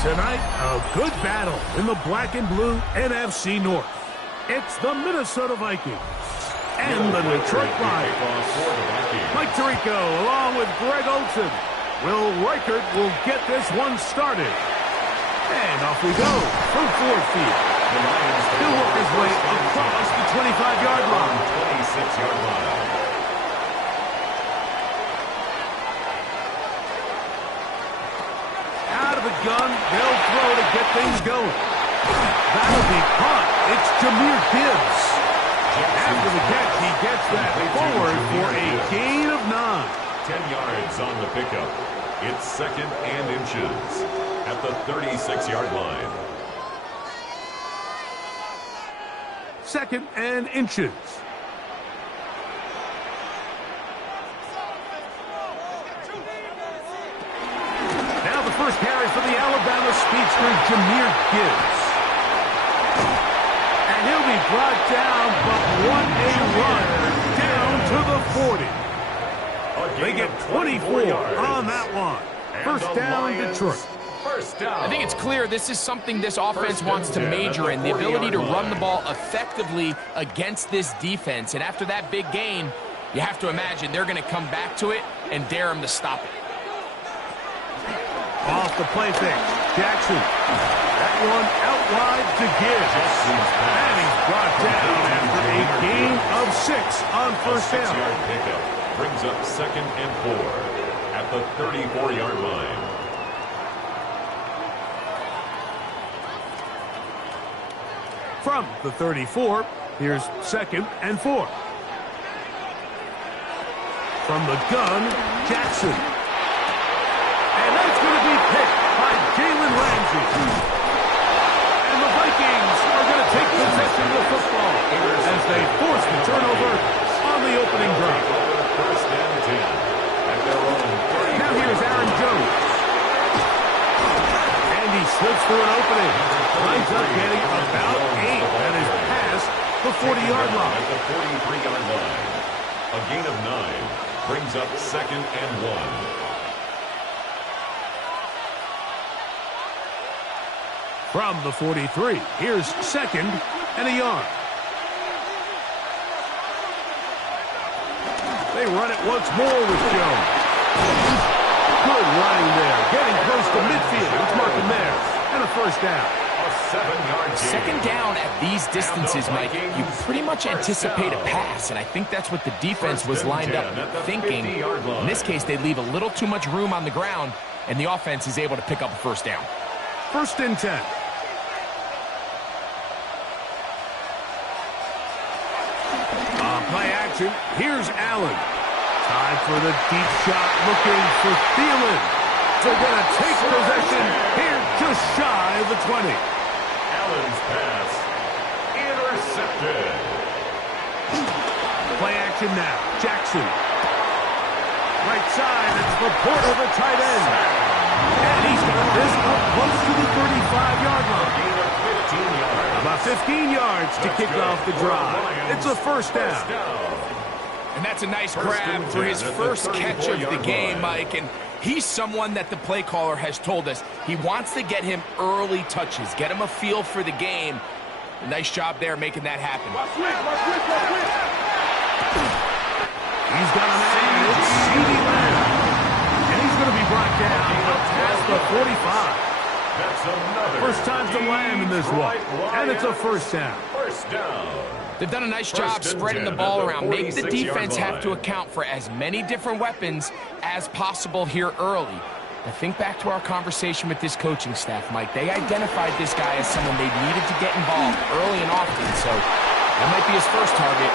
Tonight, a good battle in the black and blue NFC North. It's the Minnesota Vikings and the Detroit Lions. Mike Tirico along with Greg Olsen. Will Reichert will get this one started. And off we go from Ford Field. He'll work his way across the 25-yard line. 26-yard line. Out of the gun, they'll throw to get things going. That'll be caught. It's Jahmyr Gibbs. After the catch, he gets that forward for a gain of 9. 10 yards on the pickup. It's 2nd and inches at the 36-yard line. 2nd and inches. first carry for the Alabama speedster, Jahmyr Gibbs. And he'll be brought down, but what a run down to the 40. They get 24 on that one. First down, Detroit. I think it's clear this is something this offense wants to major in, the ability to run the ball effectively against this defense. And after that big gain, you have to imagine they're going to come back to it and dare them to stop it. Off the play fake, Jackson. That one out wide to Gibbs. And he's brought down after a gain of 6 on first down. Pickup brings up 2nd and 4 at the 34-yard line. From the 34, here's 2nd and 4. From the gun, Jackson. And that's going to be picked by Jalen Ramsey. And the Vikings are going to take possession of the football as they force the turnover on the opening drive. First and 10 at their own 30. Now here's Aaron Jones. And he slips through an opening. Lines up getting about 8. That is past the 40-yard line. At the 43-yard line. A gain of 9 brings up 2nd and 1. From the 43, here's 2nd and a yard. They run it once more with Jones. Good running there, getting close to midfield. It's marking there, and a first down. A 7-yard gain. Second down at these distances, Mike, you pretty much anticipate a pass, and I think that's what the defense was lined up thinking. In this case, they leave a little too much room on the ground, and the offense is able to pick up a first down. First and 10. Play action. Here's Allen. Time for the deep shot, looking for Thielen. They're going to take possession here just shy of the 20. Allen's pass intercepted. Play action now. Jackson. Right side. It's the Porter, the tight end. And he's got this up close to the 35-yard line. Gain of 15 yards. About 15 yards to kick off the drive. It's a first down. And that's a nice grab for his first catch of the game, Mike. And he's someone that the play caller has told us he wants to get him early touches, get him a feel for the game. A nice job there making that happen. He's got an man. It's CeeDee Lamb. And he's going to be brought down up past the 45. That's another First time to Lamb in this one. And it's a first down. First down. They've done a nice job spreading the ball around. Make the defense have to account for as many different weapons as possible here early. Now think back to our conversation with this coaching staff, Mike. They identified this guy as someone they needed to get involved early and often. So that might be his first target.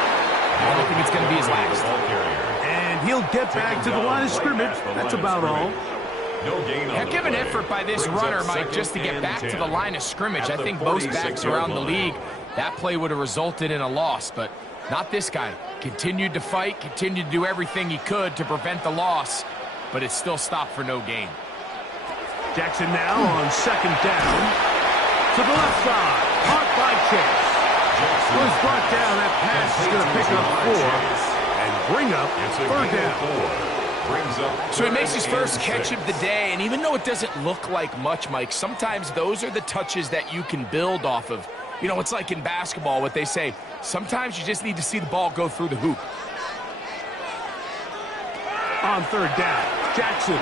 I don't think it's going to be his last. And he'll get back to the line of scrimmage. That's about all. Heck of an effort by this runner, Mike, just to get back to the line of scrimmage. I think most backs around the league, that play would have resulted in a loss, but not this guy. Continued to fight, continued to do everything he could to prevent the loss, but it still stopped for no gain. Jackson now on second down. To the left side, caught by Chase. Was brought down. That pass is going to pick up 4 and bring up third down. So he makes his first catch of the day, and even though it doesn't look like much, Mike, sometimes those are the touches that you can build off of. You know, it's like in basketball, what they say, sometimes you just need to see the ball go through the hoop. On third down, Jackson.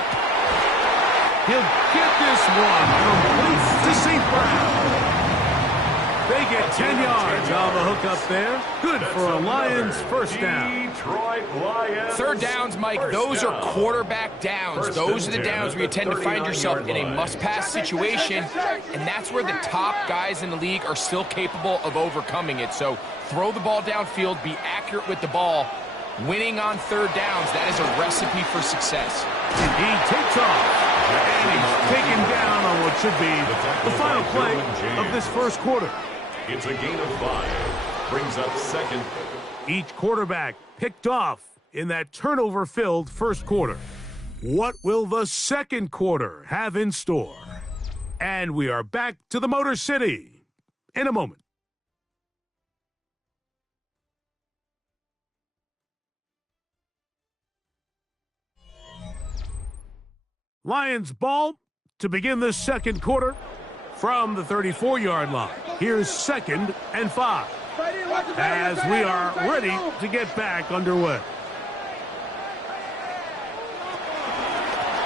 He'll get this one complete to St. Brown. They get 10 yards on the hook up there. Good for a Lions first down. Third downs, Mike, those are quarterback downs. Those are the downs where you tend to find yourself in a must-pass situation, and that's where the top guys in the league are still capable of overcoming it. So throw the ball downfield, be accurate with the ball. Winning on third downs, that is a recipe for success. He takes off, and he's taken down on what should be the final play of this first quarter. It's a gain of 5. Brings up second. Each quarterback picked off in that turnover-filled first quarter. What will the second quarter have in store? And we are back to the Motor City in a moment. Lions ball to begin the second quarter from the 34-yard line. Here's 2nd and 5 as we are ready to get back underway.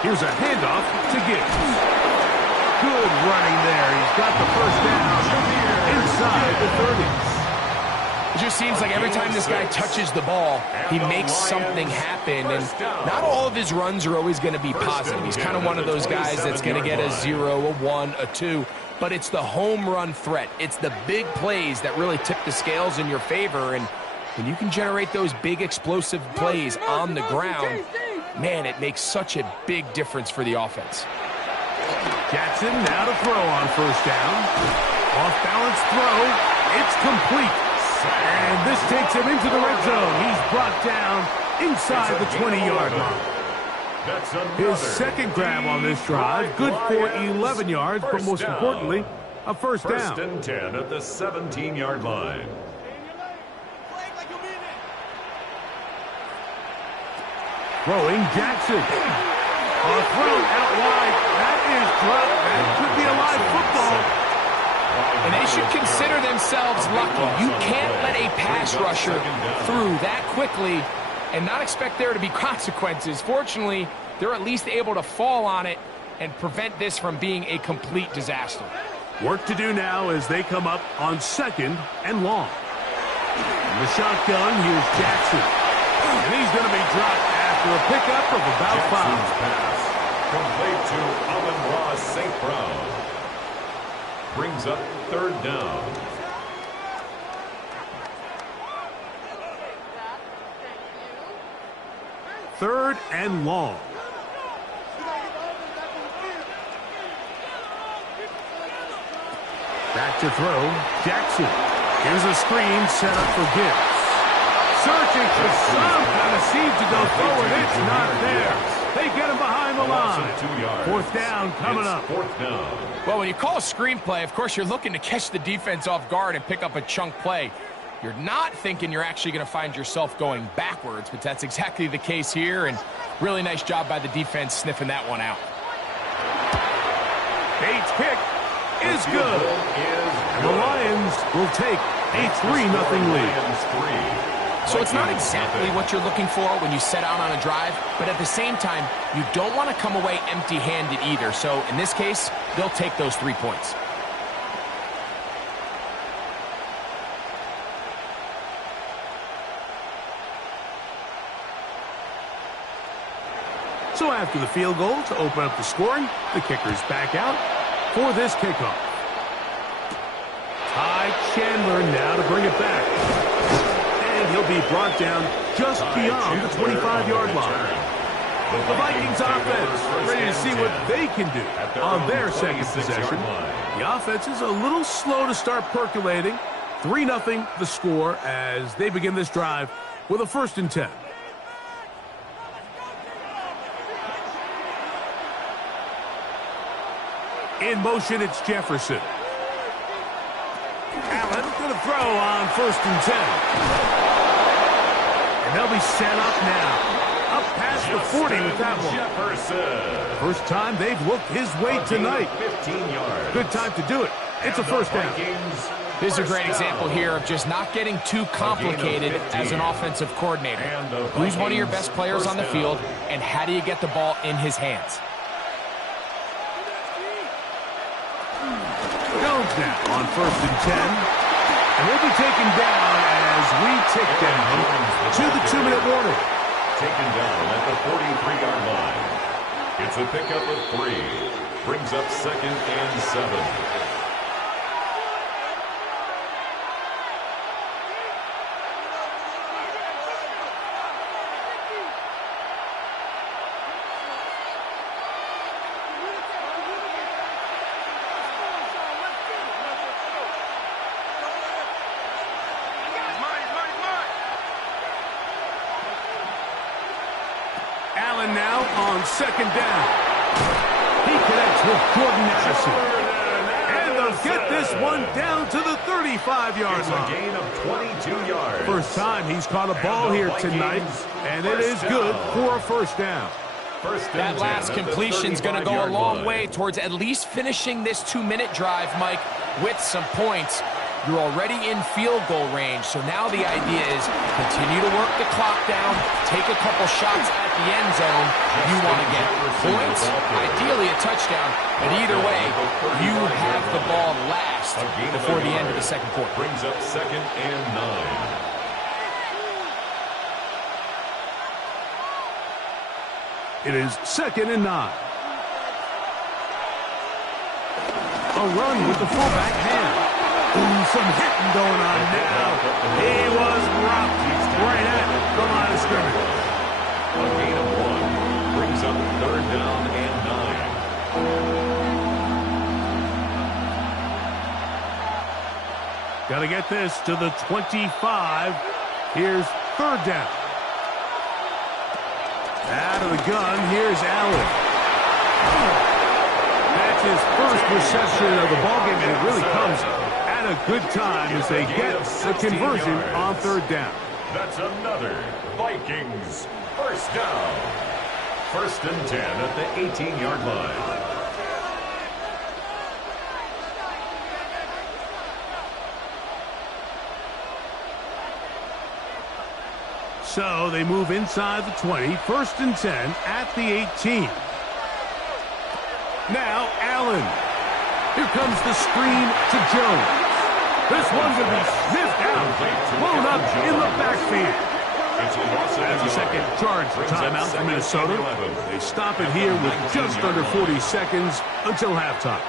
Here's a handoff to Gibbs. Good running there. He's got the first down inside the 30s. It just seems like every time this guy touches the ball, he makes something happen. And not all of his runs are always going to be positive. He's kind of one of those guys that's going to get a 0, a 1, a 2. But it's the home run threat. It's the big plays that really tip the scales in your favor. And when you can generate those big explosive plays on the ground, man, it makes such a big difference for the offense. Jackson now to throw on first down. Off-balance throw. It's complete. And this takes him into the red zone. He's brought down inside the 20-yard line. His second grab on this drive, good for 11 yards, but most importantly, a first down. 1st and 10 at the 17-yard line. Throwing Jackson. A throw out wide. That is dropped. That could be a live football. And they should consider themselves lucky. You can't let a pass rusher through that quickly and not expect there to be consequences. Fortunately, they're at least able to fall on it and prevent this from being a complete disaster. Work to do now as they come up on 2nd and long. In the shotgun, here's Jackson. And he's going to be dropped after a pickup of about 5. Pass complete to Amon-Ra St. Brown. Brings up 3rd down. Third and long. Back to throw. Jackson. Here's a screen set up for Gibbs. Searching for some kind of seed to go forward. It's not there. They get him behind the line. 4th down coming up. 4th down. Well, when you call a screenplay, of course, you're looking to catch the defense off guard and pick up a chunk play. You're not thinking you're actually going to find yourself going backwards, but that's exactly the case here, and really nice job by the defense sniffing that one out. Bates' kick is good. And the Lions will take a 3-0 lead. So it's not exactly what you're looking for when you set out on a drive, but at the same time, you don't want to come away empty-handed either. So in this case, they'll take those 3 points. So after the field goal to open up the scoring, the kicker's back out for this kickoff. Ty Chandler now to bring it back. And he'll be brought down just beyond the 25-yard line. The Vikings offense ready to see what they can do on their second possession. The offense is a little slow to start percolating. 3-0 the score as they begin this drive with a 1st and 10. In motion, it's Jefferson. Allen going to throw on 1st and 10. And they'll be set up now. Up past the 40 with that one. Jefferson. First time they've looked his way tonight. 15 yards. Good time to do it. It's a first down. This is a great example here of just not getting too complicated as an offensive coordinator. Who's one of your best players on the field, and how do you get the ball in his hands? Jones now on 1st and 10. And we'll be taken down as we tick down to the 2-minute warning. Taken down at the 43-yard line. It's a pickup of 3. Brings up 2nd and 7. Allen now on second down. He connects with Jordan Addison. And they'll get this one down to the 35-yard line. It's a gain of 22 yards. First time he's caught a ball here tonight, and it is good for a first down. That last completion's going to go a long way towards at least finishing this 2-minute drive, Mike, with some points. You're already in field goal range, so now the idea is continue to work the clock down, take a couple shots at the end zone. You want to get points, ideally a touchdown, but either way, you have the ball last before the end of the second quarter. Brings up 2nd and 9. It is 2nd and 9. A run with the fullback hand. Ooh, some hitting going on now. He was rocked right at the line of scrimmage. A gain of 1 brings up 3rd down and 9. Got to get this to the 25. Here's 3rd down. Out of the gun, here's Allen. That's his first reception of the ballgame, and it really comes at a good time as they get the conversion on 3rd down. That's another Vikings first down. 1st and 10 at the 18-yard line. So they move inside the 20, 1st and 10 at the 18. Now Allen. Here comes the screen to Jones. This one's going to be sniffed out, blown up in the backfield. That's a second charge timeout for Minnesota. They stop it here with just under 40 seconds until halftime.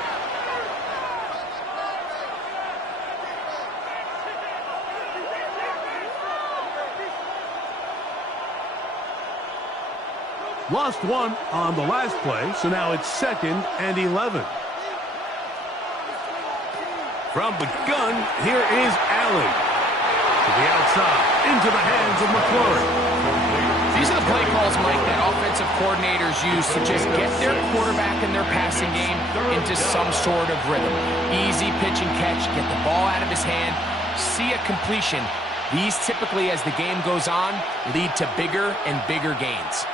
Lost one on the last play, so now it's 2nd and 11. From the gun, here is Allen. To the outside, into the hands of McLaurin. These are the play calls, Mike, that offensive coordinators use to just get their quarterback and their passing game into some sort of rhythm. Easy pitch and catch, get the ball out of his hand, see a completion. These typically, as the game goes on, lead to bigger and bigger gains.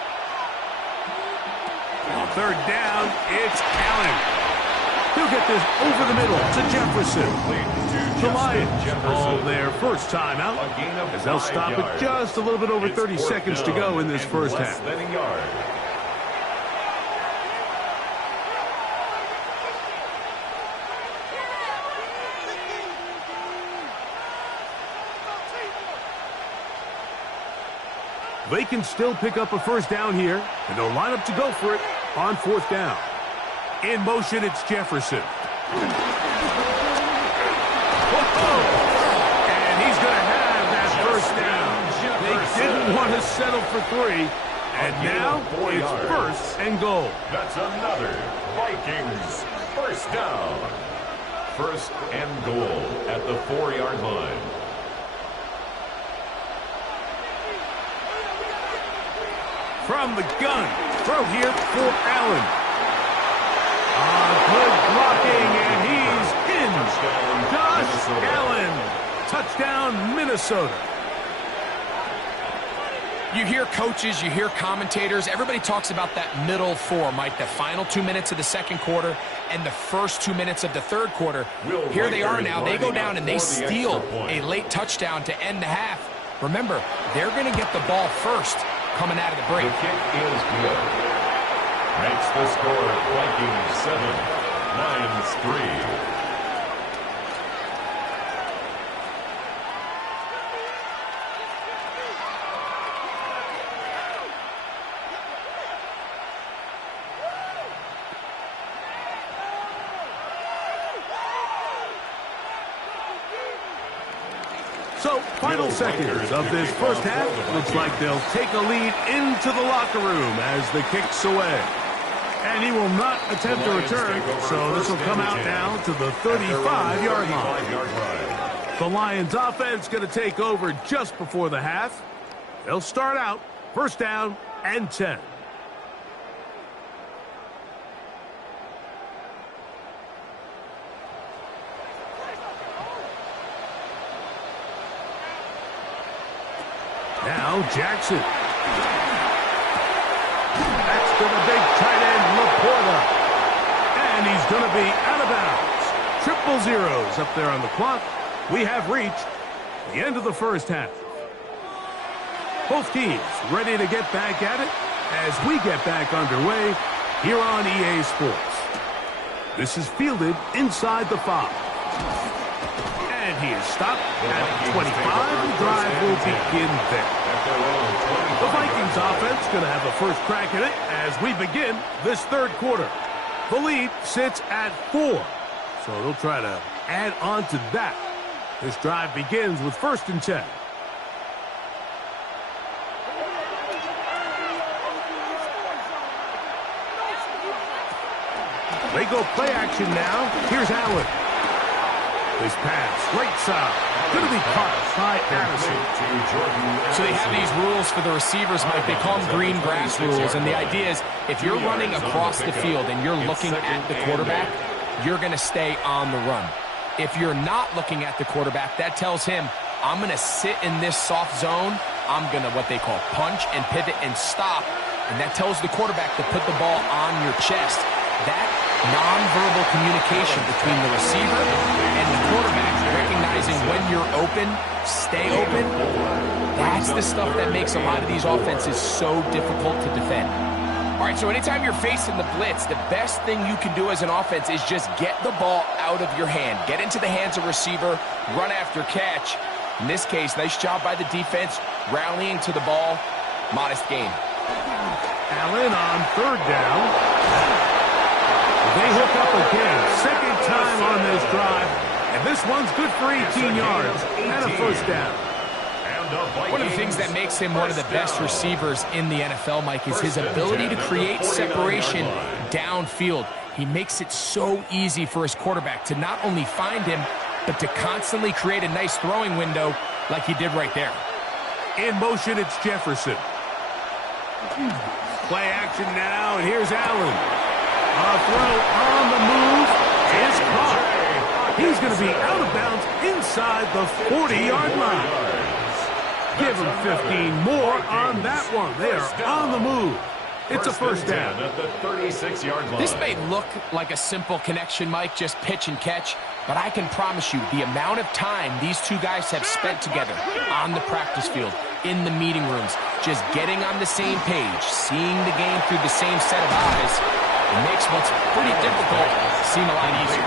On 3rd down, it's Allen. He'll get this over the middle to Jefferson. The Lions call their first timeout as they'll stop it just a little bit over 30 seconds to go in this first half. They can still pick up a first down here, and they'll line up to go for it on 4th down. In motion, it's Jefferson. And he's going to have that first down. They didn't want to settle for 3, and now it's 1st and goal. That's another Vikings first down. 1st and goal at the 4-yard line. From the gun, throw here for Allen. Good blocking, and he's in. Josh Allen, touchdown Minnesota. You hear coaches, you hear commentators, everybody talks about that middle 4, Mike, the final 2 minutes of the second quarter and the first 2 minutes of the third quarter. Here they are now. They go down and they steal a late touchdown to end the half. Remember, they're going to get the ball first coming out of the break. The kick is good. Makes the score Vikings 7, Lions 3. So, final seconds of this first half. Looks like they'll take a lead into the locker room as the kick's away. And he will not attempt to return, so this will come out now to the 35-yard line. The Lions offense going to take over just before the half. They'll start out 1st down and 10. Now Jackson. That's to the big tight end, Laporta. And he's going to be out of bounds. Triple zeros up there on the clock. We have reached the end of the first half. Both teams ready to get back at it as we get back underway here on EA Sports. This is fielded inside the 5. And he is stopped at 25. The drive will begin there. The Vikings offense going to have a first crack at it as we begin this third quarter. The lead sits at 4. So they'll try to add on to that. This drive begins with 1st and 10. They go play action now. Here's Allen. This pass, right side. Going to be caught by Addison. So they have these rules for the receivers, Mike. They call them green grass rules. And the idea is if you're running across the field and you're looking at the quarterback, you're going to stay on the run. If you're not looking at the quarterback, that tells him, I'm going to sit in this soft zone. I'm going to, what they call, punch and pivot and stop. And that tells the quarterback to put the ball on your chest. That nonverbal communication between the receiver and the quarterback, recognizing when you're open, stay open, that's the stuff that makes a lot of these offenses so difficult to defend. All right, so anytime you're facing the blitz, the best thing you can do as an offense is just get the ball out of your hand. Get into the hands of receiver, run after catch. In this case, nice job by the defense, rallying to the ball. Modest gain. Allen on 3rd down. They hook up again. 2nd time on this drive. And this one's good for 18 yards and a 1st down. One of the things that makes him one of the best receivers in the NFL, Mike, is his ability to create separation downfield. He makes it so easy for his quarterback to not only find him, but to constantly create a nice throwing window like he did right there. In motion, it's Jefferson. Play action now, and here's Allen. A throw on the move is caught. He's going to be out of bounds inside the 40-yard line. Give him 15 more on that one. They are on the move. It's a 1st down. At the 36-yard line. This may look like a simple connection, Mike, just pitch and catch, but I can promise you the amount of time these two guys have spent together on the practice field, in the meeting rooms, just getting on the same page, seeing the game through the same set of eyes, it makes what's pretty difficult seem a lot easier.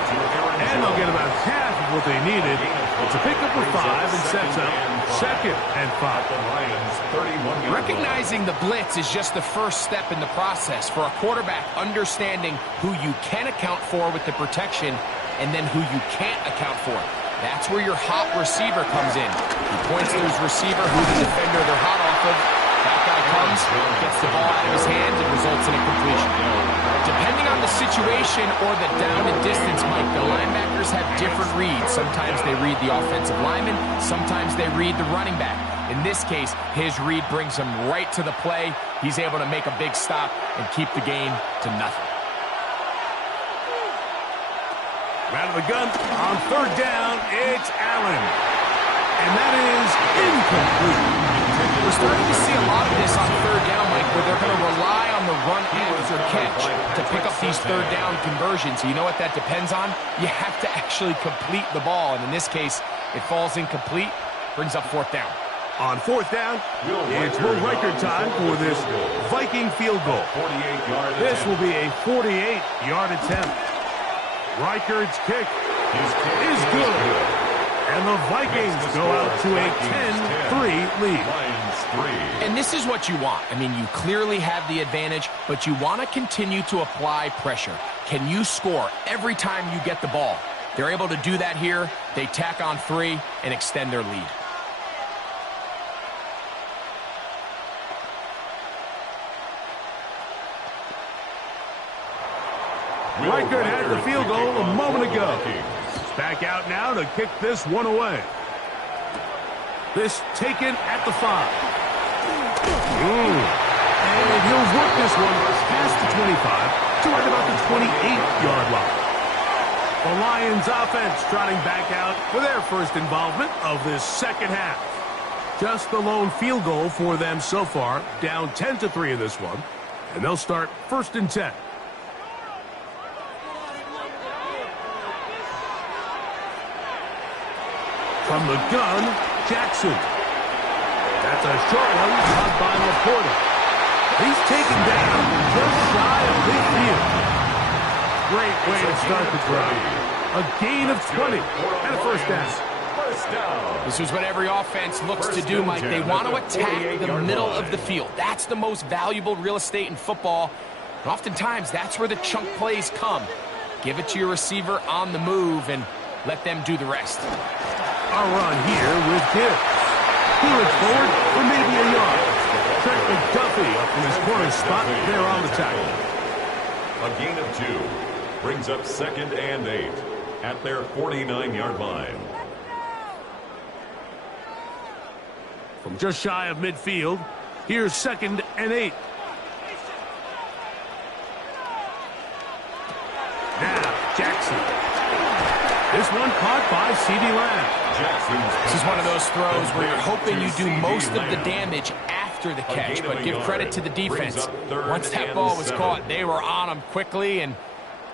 And they'll get about half of what they needed. It's a pickup of 5 and sets up 2nd and 5. Recognizing the blitz is just the first step in the process for a quarterback understanding who you can account for with the protection and then who you can't account for. That's where your hot receiver comes in. He points to his receiver, who the defender they're hot off of. That guy comes, gets the ball out of his hands, and results in a completion. Depending on the situation or the down and distance, Mike, the linebackers have different reads. Sometimes they read the offensive lineman. Sometimes they read the running back. In this case, his read brings him right to the play. He's able to make a big stop and keep the game to nothing. Out of the gun on 3rd down, it's Allen. And that is incomplete. We're starting to see a lot of this on 3rd down, Mike, where they're going to rely on the run after catch to pick up these 3rd down conversions. You know what that depends on? You have to actually complete the ball, and in this case, it falls incomplete, brings up 4th down. On 4th down, it's Will Reichard time for this Viking field goal. This will be a 48-yard attempt. Reichard's kick is good. And the Vikings go out to a 10-3 lead. And this is what you want. I mean, you clearly have the advantage, but you want to continue to apply pressure. Can you score every time you get the ball? They're able to do that here. They tack on 3 and extend their lead. Reichard had the field goal a moment ago. Back out now to kick this one away. This taken at the 5. And he'll work this one past the 25 to right about the 28-yard line. The Lions offense trotting back out for their first involvement of this 2nd half. Just the lone field goal for them so far, down 10-3 in this one. And they'll start 1st and 10. From the gun, Jackson. That's a short one, caught by Laporta. He's taken down just shy of midfield. Great way to start the drive. A gain of 20 and a 1st down. This is what every offense looks to do, Mike. They want to attack the middle of the field. That's the most valuable real estate in football. And oftentimes, that's where the chunk plays come. Give it to your receiver on the move and let them do the rest. A run here with Gibbs. He looks forward for maybe a yard. Trent McDuffie up in his corner spot there on the tackle. A gain of 2 brings up 2nd and 8 at their 49-yard line. From just shy of midfield, here's 2nd and 8. Now, Jackson. This one caught by CeeDee Lamb. This is one of those throws where you're hoping you do most of the damage after the catch, but give credit to the defense. Once that ball was caught, they were on him quickly, and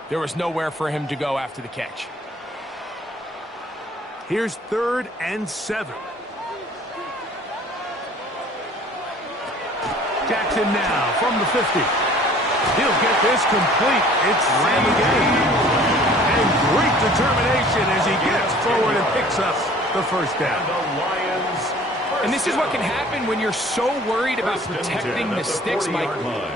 there was nowhere for him to go after the catch. Here's 3rd and 7. Jackson now from the 50. He'll get this complete. It's Lamb again. And great determination as he gets forward and picks up the 1st down. And this is what can happen when you're so worried about protecting the sticks, Mike.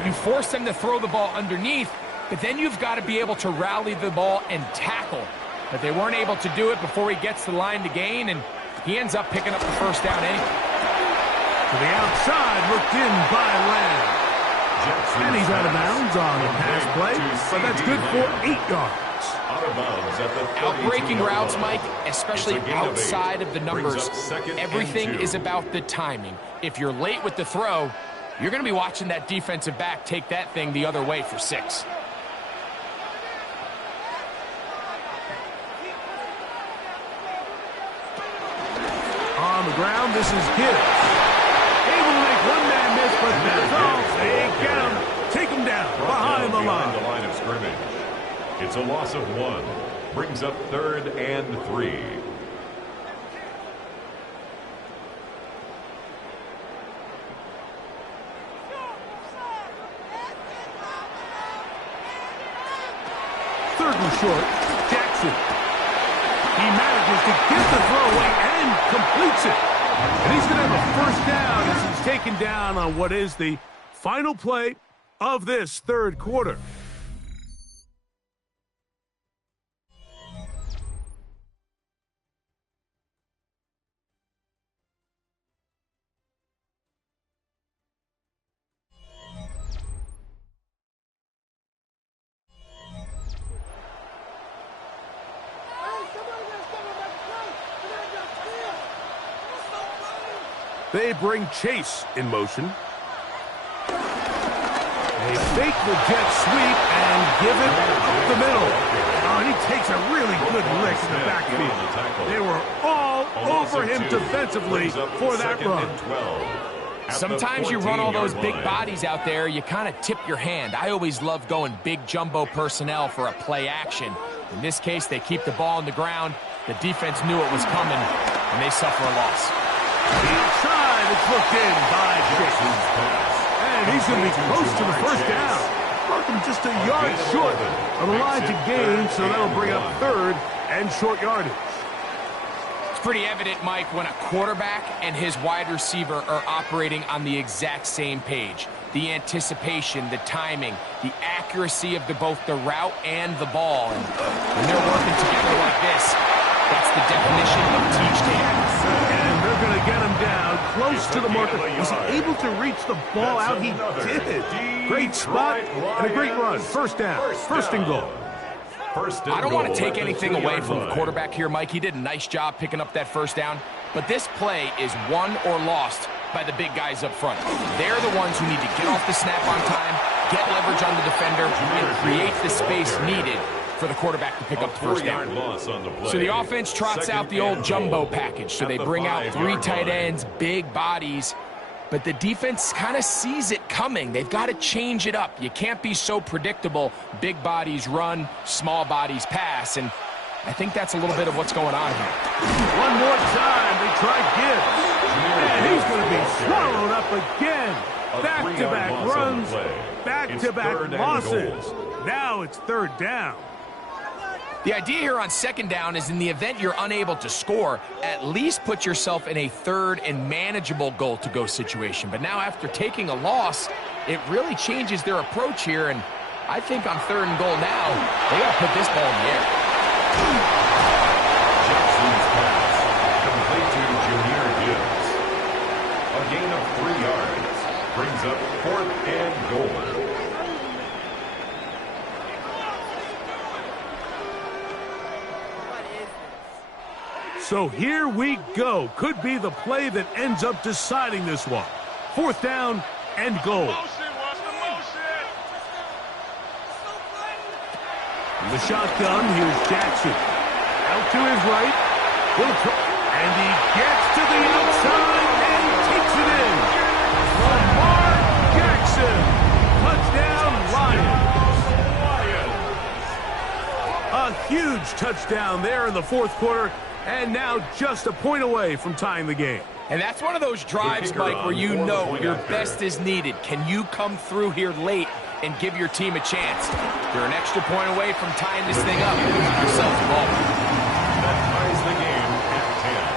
You force them to throw the ball underneath, but then you've got to be able to rally the ball and tackle. But they weren't able to do it before he gets the line to gain, and he ends up picking up the 1st down anyway. To the outside, looked in by Lamb. And he's out of bounds on the pass play, but that's good for 8 yards. Outbreaking routes, Mike, especially outside of the numbers, everything is about the timing. If you're late with the throw, you're going to be watching that defensive back take that thing the other way for 6. On the ground, this is Gibbs. Able to make one man miss, but that's all. They get him. Take him down behind the line. The line of scrimmage. It's a loss of 1. Brings up 3rd and 3. Third and short, Jackson. He manages to get the throw away and completes it. And he's going to have a 1st down as he's taken down on what is the final play of this 3rd quarter. They bring Chase in motion. They fake the jet sweep and give it up the middle. Oh, and he takes a really good lick in the backfield. They were all over him defensively for that run. Sometimes you run all those big bodies out there, you kind of tip your hand. I always love going big jumbo personnel for a play action. In this case, they keep the ball on the ground. The defense knew it was coming, and they suffer a loss. Inside, it's looked in by Chase. And he's going to be close to the 1st down. Mark him just a yard short of the line to gain, so that'll bring up 3rd and short yardage. It's pretty evident, Mike, when a quarterback and his wide receiver are operating on the exact same page. The anticipation, the timing, the accuracy of both the route and the ball. And when they're working together like this, that's the definition of teach tape. And they're going to get him down close to the marker. Was he able to reach the ball out? He did. Great spot and a great run. 1st down. 1st and goal. I don't want to take anything away from the quarterback here, Mike. He did a nice job picking up that 1st down. But this play is won or lost by the big guys up front. They're the ones who need to get off the snap on time, get leverage on the defender, and create the space needed for the quarterback to pick up the first down. Loss on the play. So the offense trots out the old jumbo package. So they bring out 3 tight ends, big bodies. But the defense kind of sees it coming. They've got to change it up. You can't be so predictable. Big bodies run, small bodies pass. And I think that's a little bit of what's going on here. One more time, they try Gibbs. And he's going to be swallowed up again. Back-to-back runs, back-to-back losses. Now it's 3rd down. The idea here on 2nd down is in the event you're unable to score, at least put yourself in a 3rd and manageable goal-to-go situation. But now after taking a loss, it really changes their approach here. And I think on 3rd and goal now, they got to put this ball in the air. Jackson's pass, complete to Jahmyr Gibbs. A gain of 3 yards, brings up 4th and goal. So here we go. Could be the play that ends up deciding this one. 4th down and goal. In the shotgun, here's Jackson. Out to his right. And he gets to the outside and takes it in. Lamar Jackson. Touchdown, Lions. A huge touchdown there in the 4th quarter. And now just a point away from tying the game. And that's one of those drives, Mike, where you know your best is needed. Can you come through here late and give your team a chance? You're an extra point away from tying this thing up. Give yourself the ball. That ties the game at 10.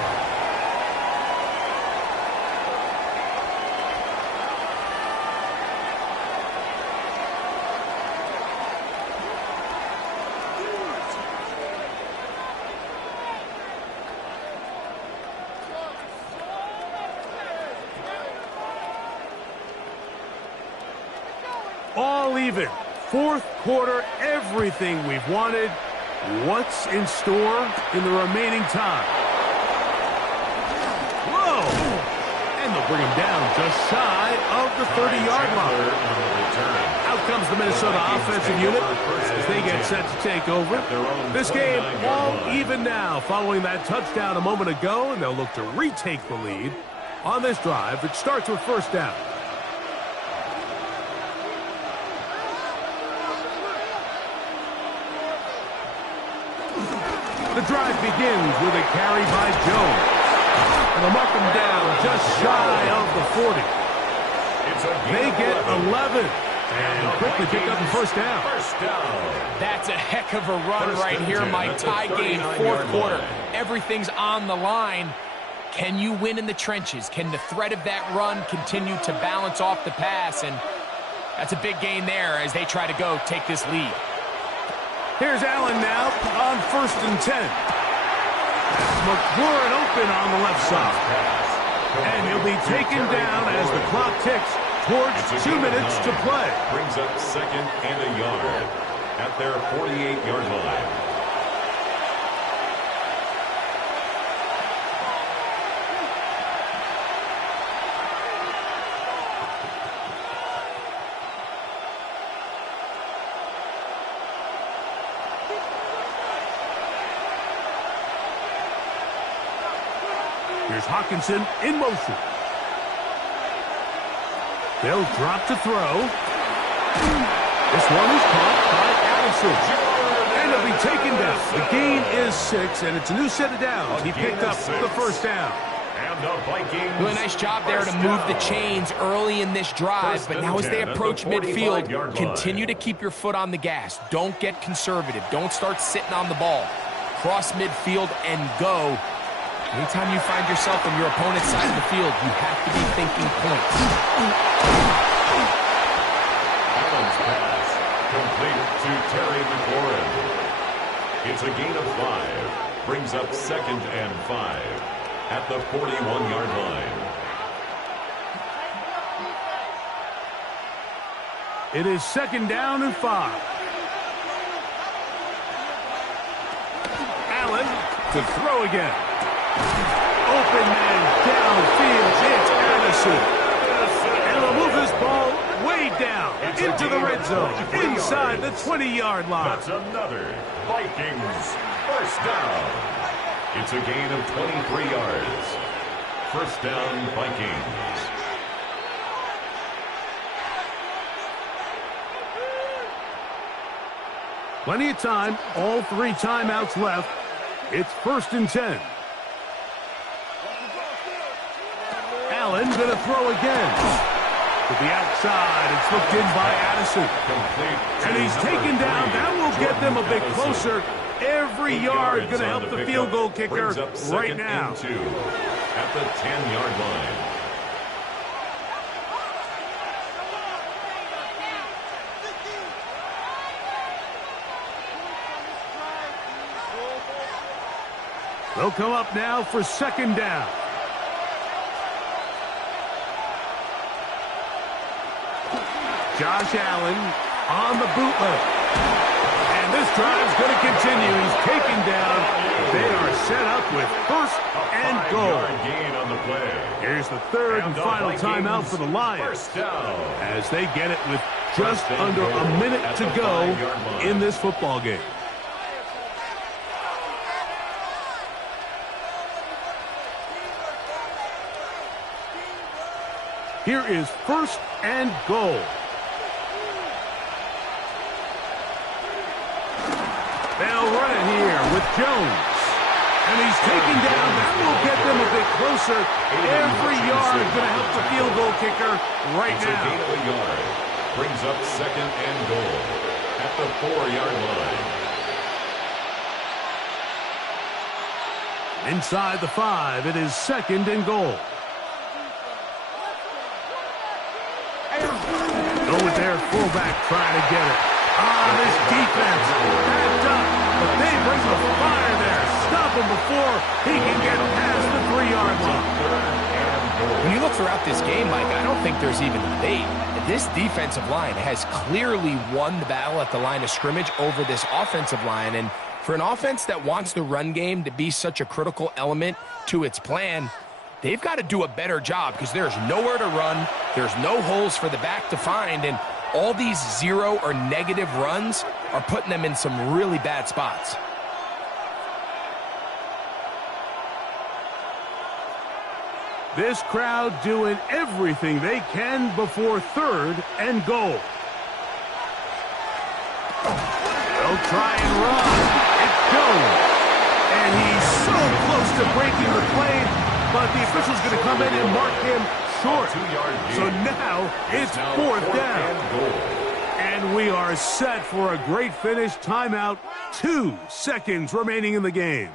All even. 4th quarter, everything we've wanted. What's in store in the remaining time? Whoa! And they'll bring him down just shy of the 30-yard line. Out comes the Minnesota offensive unit as they get set to take over. This game all even now following that touchdown a moment ago, and they'll look to retake the lead on this drive. It starts with 1st down. The drive begins with a carry by Jones. And they'll mark him down just shy of the 40. They get 11 and quickly pick up the 1st down. That's a heck of a run right here, Mike. Tie game, 4th quarter. Everything's on the line. Can you win in the trenches? Can the threat of that run continue to balance off the pass? And that's a big gain there as they try to go take this lead. Here's Allen now on 1st and 10. McLaurin open on the left side. And he'll be taken down as the clock ticks towards 2 minutes to play. Brings up 2nd and a yard at their 48-yard line. Here's Hockenson in motion. They'll drop to throw. This one is caught by Allison. And he'll be taken down. The gain is 6, and it's a new set of downs. He picked up the 1st down. Doing a nice job there to move the chains early in this drive, but now as they approach midfield, continue to keep your foot on the gas. Don't get conservative. Don't start sitting on the ball. Cross midfield and go. Anytime you find yourself on your opponent's side of the field, you have to be thinking points. Allen's pass, complete to Terry McLaurin. It's a gain of 5. Brings up 2nd and 5 at the 41-yard line. It is 2nd down and 5. Allen to throw again. Open man downfield. It's Addison. And they'll move this ball way down into the red zone, inside the 20-yard line. That's another Vikings first down. It's a gain of 23 yards. First down, Vikings. Plenty of time, all 3 timeouts left. It's 1st and 10. Allen gonna throw again. To the outside, it's looked in by Addison. And he's taken down. That will get them a bit closer. Every yard gonna help the field goal kicker right now. At the 10-yard line. They'll come up now for 2nd down. Josh Allen on the bootleg. And this drive's going to continue. He's taken down. They are set up with 1st and goal. Gain on the play. Here's the 3rd and final timeout for the Lions as they get it with just under a minute to go in this football game. Here is 1st and goal. They'll run it here with Jones. And he's taken down. That will get them a bit closer. Every yard is going to help the field goal kicker right now. It's a gain of a yard. Brings up 2nd and goal at the 4-yard line. Inside the 5, it is 2nd and goal. Go with their fullback trying to get it. This defense backed up, but they bring the fire there. Stop him before he can get past the 3-yard line. When you look throughout this game, Mike, I don't think there's even a debate. This defensive line has clearly won the battle at the line of scrimmage over this offensive line. And for an offense that wants the run game to be such a critical element to its plan, they've got to do a better job because there's nowhere to run. There's no holes for the back to find. And all these 0 or negative runs are putting them in some really bad spots. This crowd doing everything they can before 3rd and goal. They'll try and run. It's Jones. And he's so close to breaking the play, but the official's going to come in and mark him short. So now it's 4th down. And we are set for a great finish. Timeout. 2 seconds remaining in the game.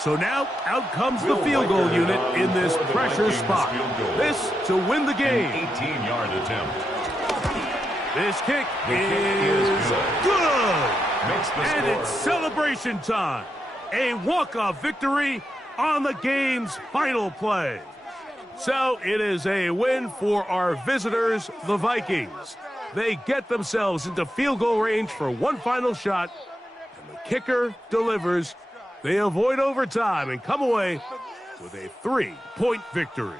So now, out comes the field goal unit in this pressure spot. This to win the game. 18-yard attempt. This kick is good. And it's celebration time. A walk-off victory on the game's final play. So it is a win for our visitors, the Vikings. They get themselves into field goal range for one final shot, and the kicker delivers. They avoid overtime and come away with a 3-point victory.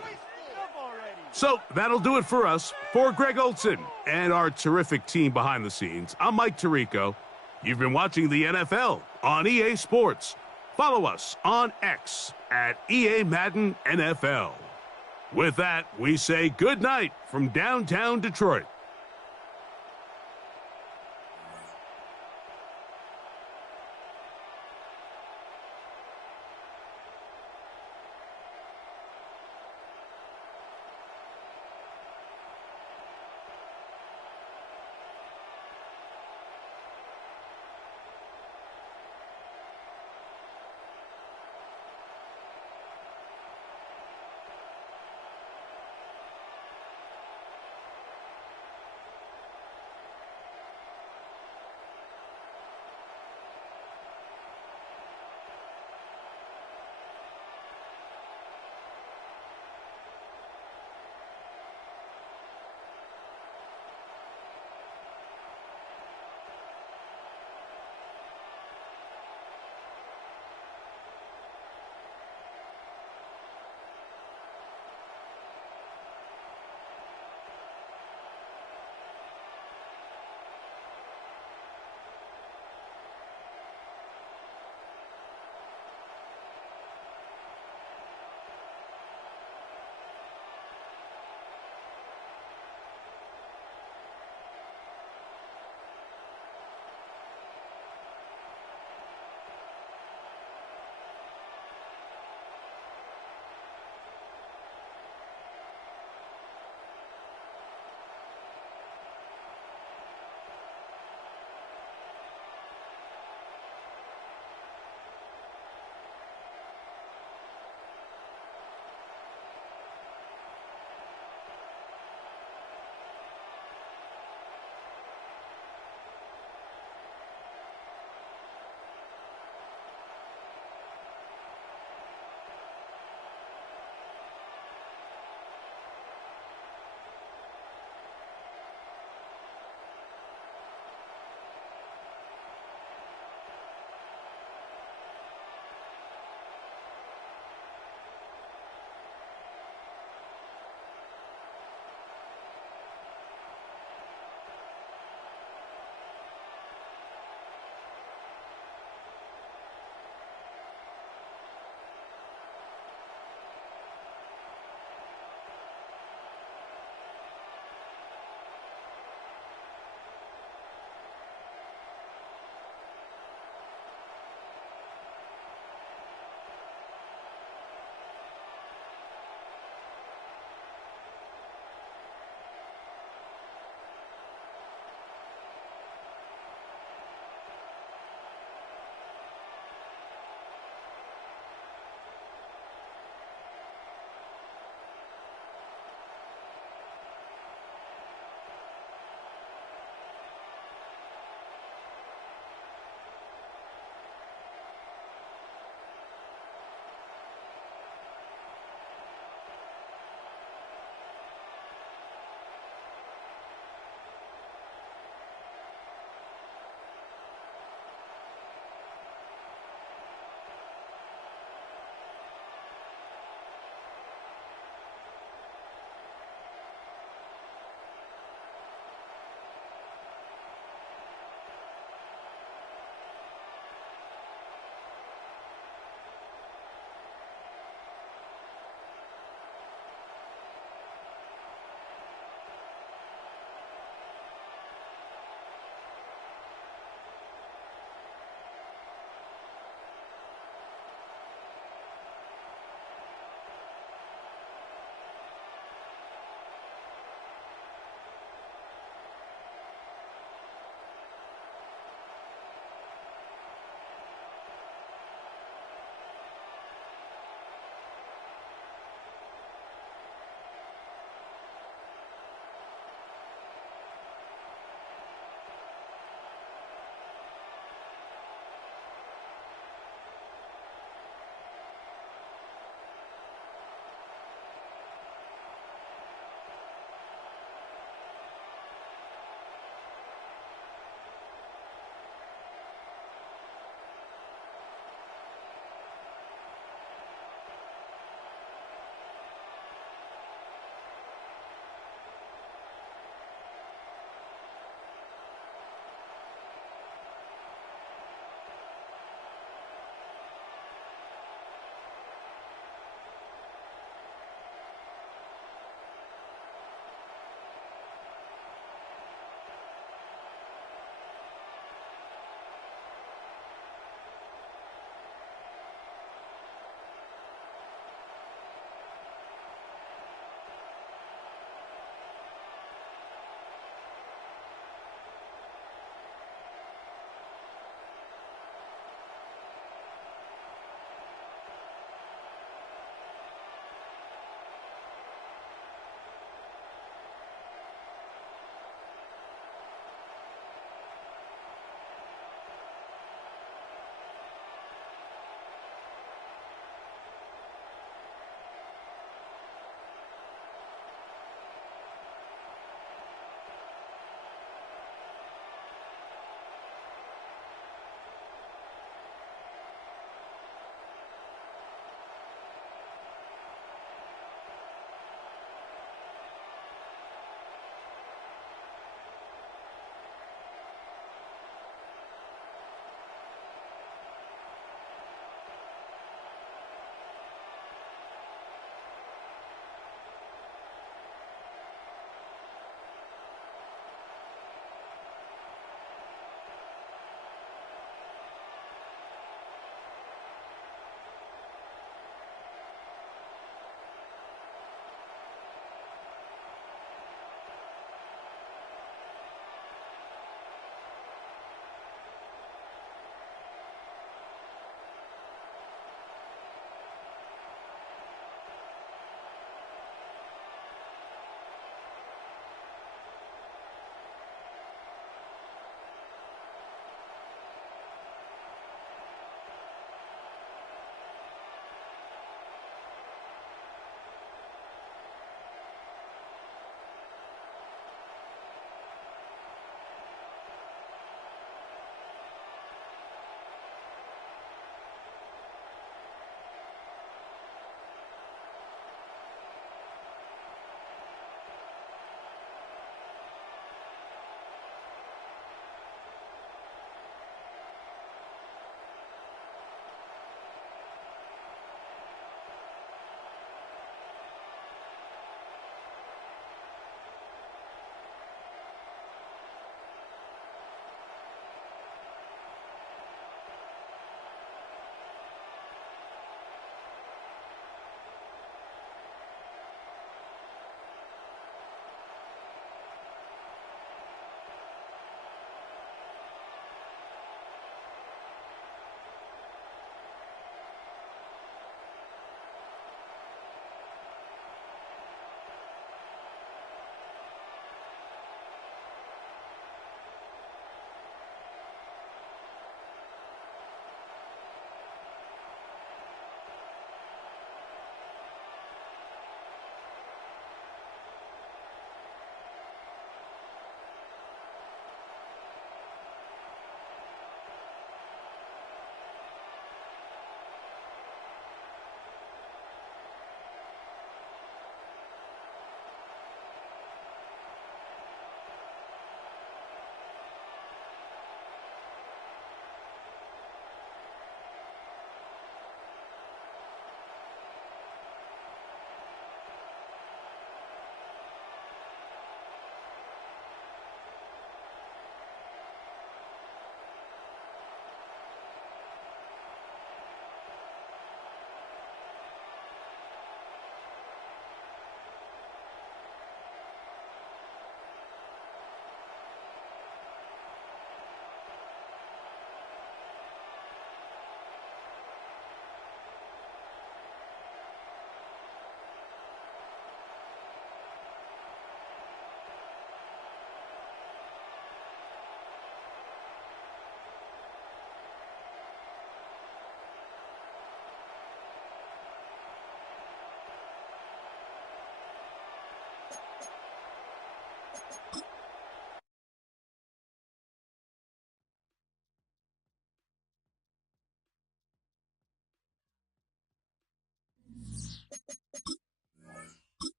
So that'll do it for us. For Greg Olson and our terrific team behind the scenes, I'm Mike Tirico. You've been watching the NFL on EA Sports. Follow us on X at EA Madden NFL. With that, we say good night from downtown Detroit.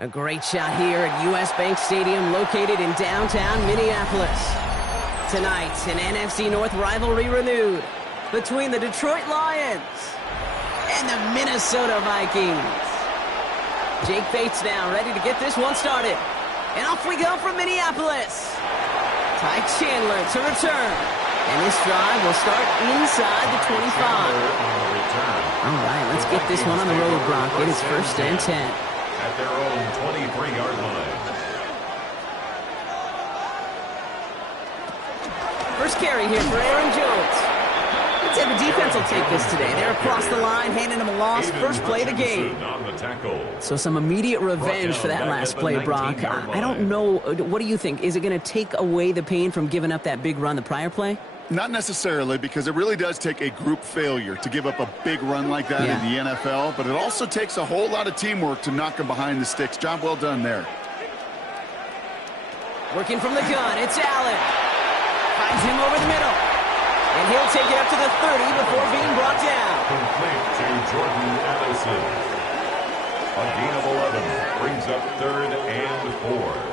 A great shot here at US Bank Stadium, located in downtown Minneapolis. Tonight, an NFC North rivalry renewed between the Detroit Lions and the Minnesota Vikings. Jake Bates now ready to get this one started. And off we go from Minneapolis. Ty Chandler to return. And this drive will start inside the 25. All right, let's get this one on the road, Brock. It is 1st and 10. At their own 23-yard line. First carry here for Aaron Jones. Let's say the defense will take this today. They're across the line, handing him a loss. First play of the game. So some immediate revenge for that last play, Brock. I don't know. What do you think? Is it going to take away the pain from giving up that big run the prior play? Not necessarily, because it really does take a group failure to give up a big run like that in the NFL, but it also takes a whole lot of teamwork to knock him behind the sticks. Job well done there. Working from the gun, it's Allen. Finds him over the middle. And he'll take it up to the 30 before being brought down. Complete to Jordan Addison. A gain of 11 brings up 3rd and 4.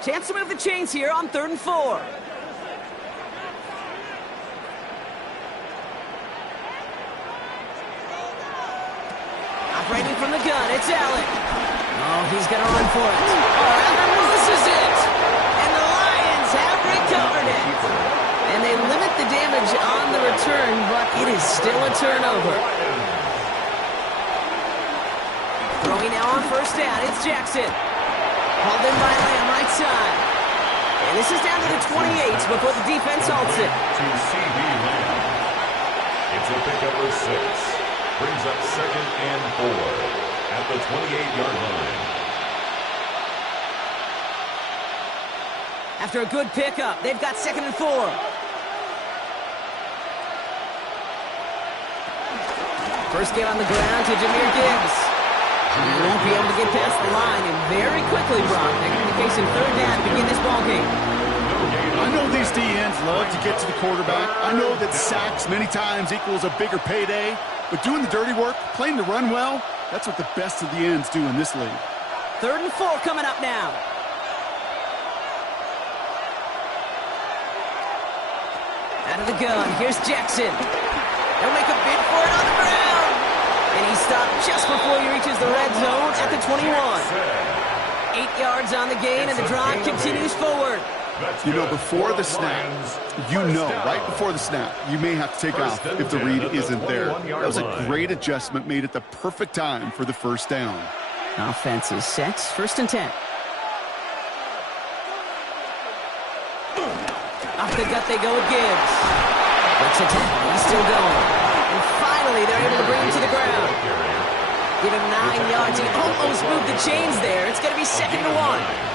Chance to move the chains here on 3rd and 4. Operating from the gun, it's Allen. Oh, he's going to run for it. Oh, Allen loses it. And the Lions have recovered it. And they limit the damage on the return, but it is still a turnover. Throwing now on 1st down, it's Jackson. Hauled in by Lamb, right side. And this is down to the 28 before the defense halts it. To C.B. Lamb. It's a pickup of 6. Brings up 2nd and 4 at the 28-yard line. After a good pickup, they've got 2nd and 4. First get on the ground to Jahmyr Gibbs. He won't be able to get past the line, and very quickly, Brock, they're going to be facing 3rd down to begin this ballgame. I know these DNs love to get to the quarterback. I know that sacks many times equals a bigger payday, but doing the dirty work, playing the run well, that's what the best of the ends do in this league. 3rd and 4 coming up now. Out of the gun, here's Jackson. They'll make a bid for it on the ground. And he stopped just before he reaches the red zone at the 21. 8 yards on the gain, and the drive continues forward. You know, before the snap, right before the snap, you may have to take off if the read isn't there. That was a great adjustment made at the perfect time for the 1st down. Offense is set. 1st and 10. Off the gut they go with Gibbs. Breaks a tackle. He's still going. And finally, they're able to bring him to the ground. Give him 9 yards. He almost moved the chains there. It's going to be 2nd and 1.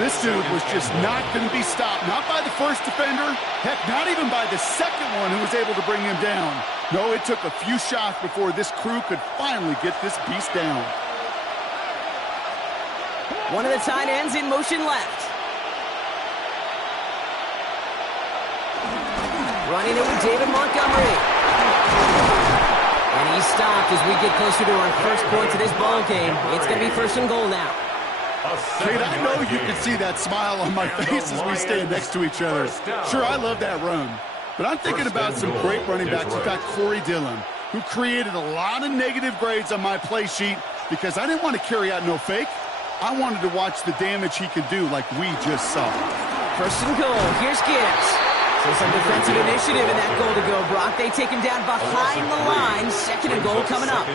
This dude was just not going to be stopped. Not by the first defender. Heck, not even by the second one who was able to bring him down. No, it took a few shots before this crew could finally get this beast down. One of the tight ends in motion left. Running it with David Montgomery. And he's stopped as we get closer to our first points of this ball game. It's going to be 1st and goal now. Kate, I know you can see that smile on my face as we stand next to each other. Sure, I love that run. But I'm thinking about some great running backs. We've got Corey Dillon, who created a lot of negative grades on my play sheet because I didn't want to carry out no fake. I wanted to watch the damage he could do like we just saw. 1st and goal. Here's Gibbs. So some defensive initiative in that goal to go, Brock. They take him down behind the line. Second and goal coming up.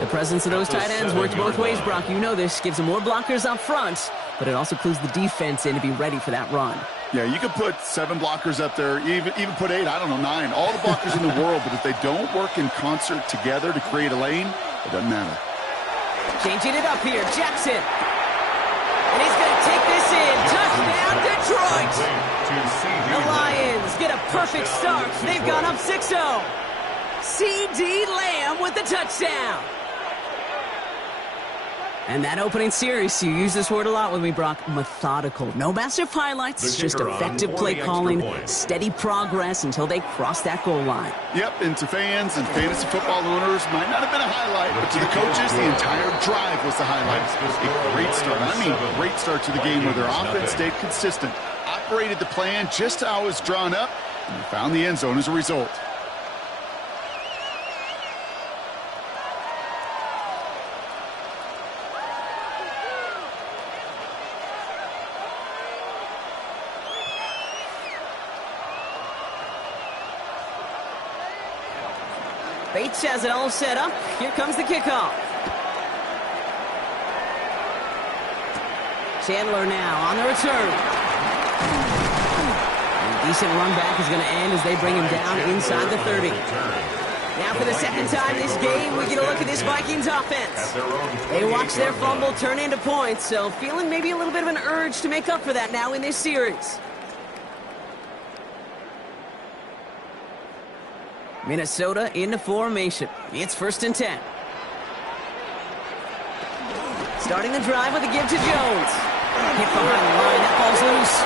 The presence of those tight ends works both ways, Brock. You know this. Gives them more blockers up front, but it also clues the defense in to be ready for that run. Yeah, you can put 7 blockers up there, even put 8, I don't know, 9. All the blockers in the world, but if they don't work in concert together to create a lane, it doesn't matter. Changing it up here, Jackson. And he's going to take this in. Touchdown, Detroit! The Lions get a perfect start. They've gone up 6-0. C.D. Lamb with the touchdown. And that opening series, you use this word a lot with me, Brock, methodical. No massive highlights, just effective play calling, steady progress until they cross that goal line. Yep, and to fans and fantasy football owners, might not have been a highlight, but to the coaches, the entire drive was the highlight. A great start. I mean, great start to the game where their offense stayed consistent, operated the plan just how it was drawn up, and found the end zone as a result. Bates has it all set up. Here comes the kickoff. Chandler now on the return. A decent run back is going to end as they bring him down inside the 30. Now for the second time this game, we get a look at this Vikings offense. They watch their fumble turn into points, so feeling maybe a little bit of an urge to make up for that now in this series. Minnesota into formation. It's 1st and 10. Starting the drive with a give to Jones. Hit behind the line. That ball's loose.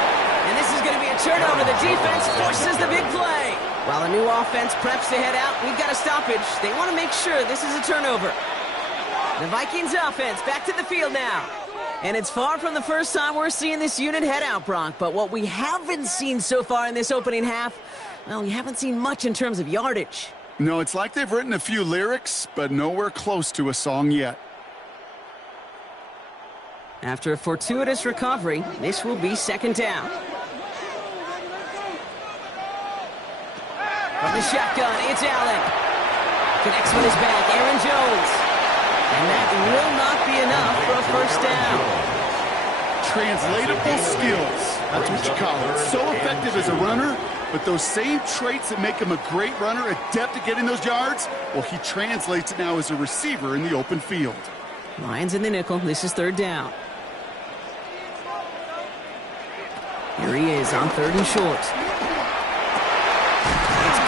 And this is going to be a turnover. The defense forces the big play. While the new offense preps to head out, we've got a stoppage. They want to make sure this is a turnover. The Vikings offense back to the field now. And it's far from the first time we're seeing this unit head out, Brock. But what we haven't seen so far in this opening half, well, we haven't seen much in terms of yardage. No, it's like they've written a few lyrics, but nowhere close to a song yet. After a fortuitous recovery, this will be 2nd down. From the shotgun, it's Allen. Connects with his back, Aaron Jones. And that will not be enough for a 1st down. Translatable skills. That's what you call it. So effective as a runner, but those same traits that make him a great runner, adept at getting those yards, well, he translates it now as a receiver in the open field. Lions in the nickel. This is 3rd down. Here he is on 3rd and short. It's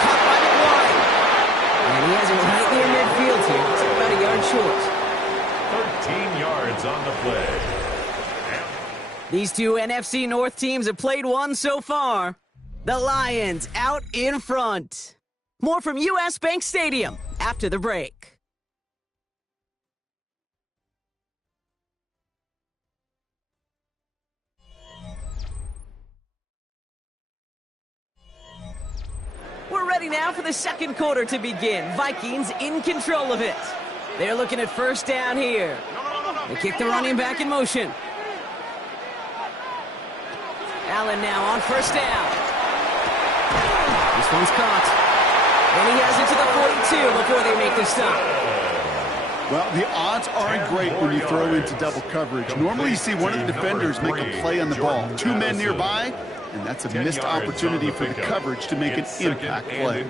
caught by McLaurin. And he has it right near midfield here. It's about a yard short. 13 yards on the play. These two NFC North teams have played one so far. The Lions out in front. More from U.S. Bank Stadium after the break. We're ready now for the second quarter to begin. Vikings in control of it. They're looking at 1st down here. They kick the running back in motion. Allen now on 1st down. This one's caught. And he has it to the 42 before they make the stop. Well, the odds aren't great when you throw into double coverage. Normally you see one of the defenders make a play on the ball. 2 men nearby, and that's a missed opportunity for the coverage to make an impact play.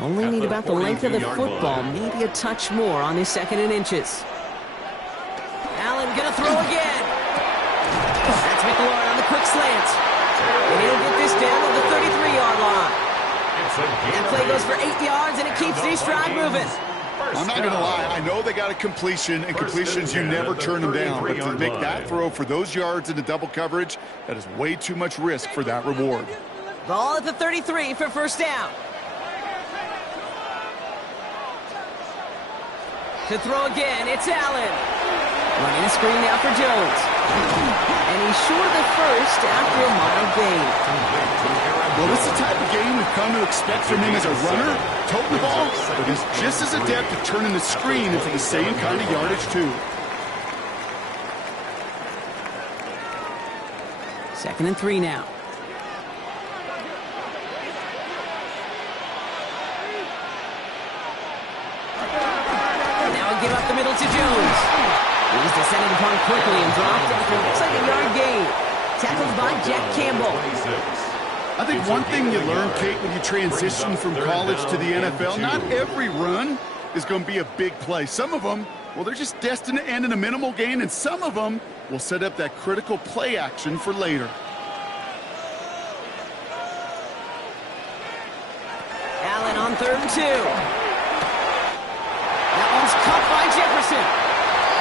Only need about the length of the football, maybe a touch more on his 2nd and inches. Allen gonna throw again. That's McLaurin on the quick slant. And he'll get this down to the 33-yard line. That play goes for 8 yards, and it keeps this drive moving. I'm not going to lie. I know they got a completion, and completions, you never turn them down. But to make that throw for those yards into double coverage, that is way too much risk for that reward. Ball at the 33 for 1st down. To throw again, it's Allen. Running a screen now for Jones. And he's short of the 1st after a mild gain. Well, this is the type of game we've come to expect from him as a runner, toting the ball, but he's just as adept at turning the screen into the same kind of yardage, too. 2nd and 3 now. upon quickly and dropped after looks like a yard gain. Tackled by Jack Campbell. I think one thing you learn, Kate, when you transition from college to the NFL, not every run is going to be a big play. Some of them, well, they're just destined to end in a minimal gain, and some of them will set up that critical play action for later. Allen on 3rd and 2. That one's caught by Jefferson.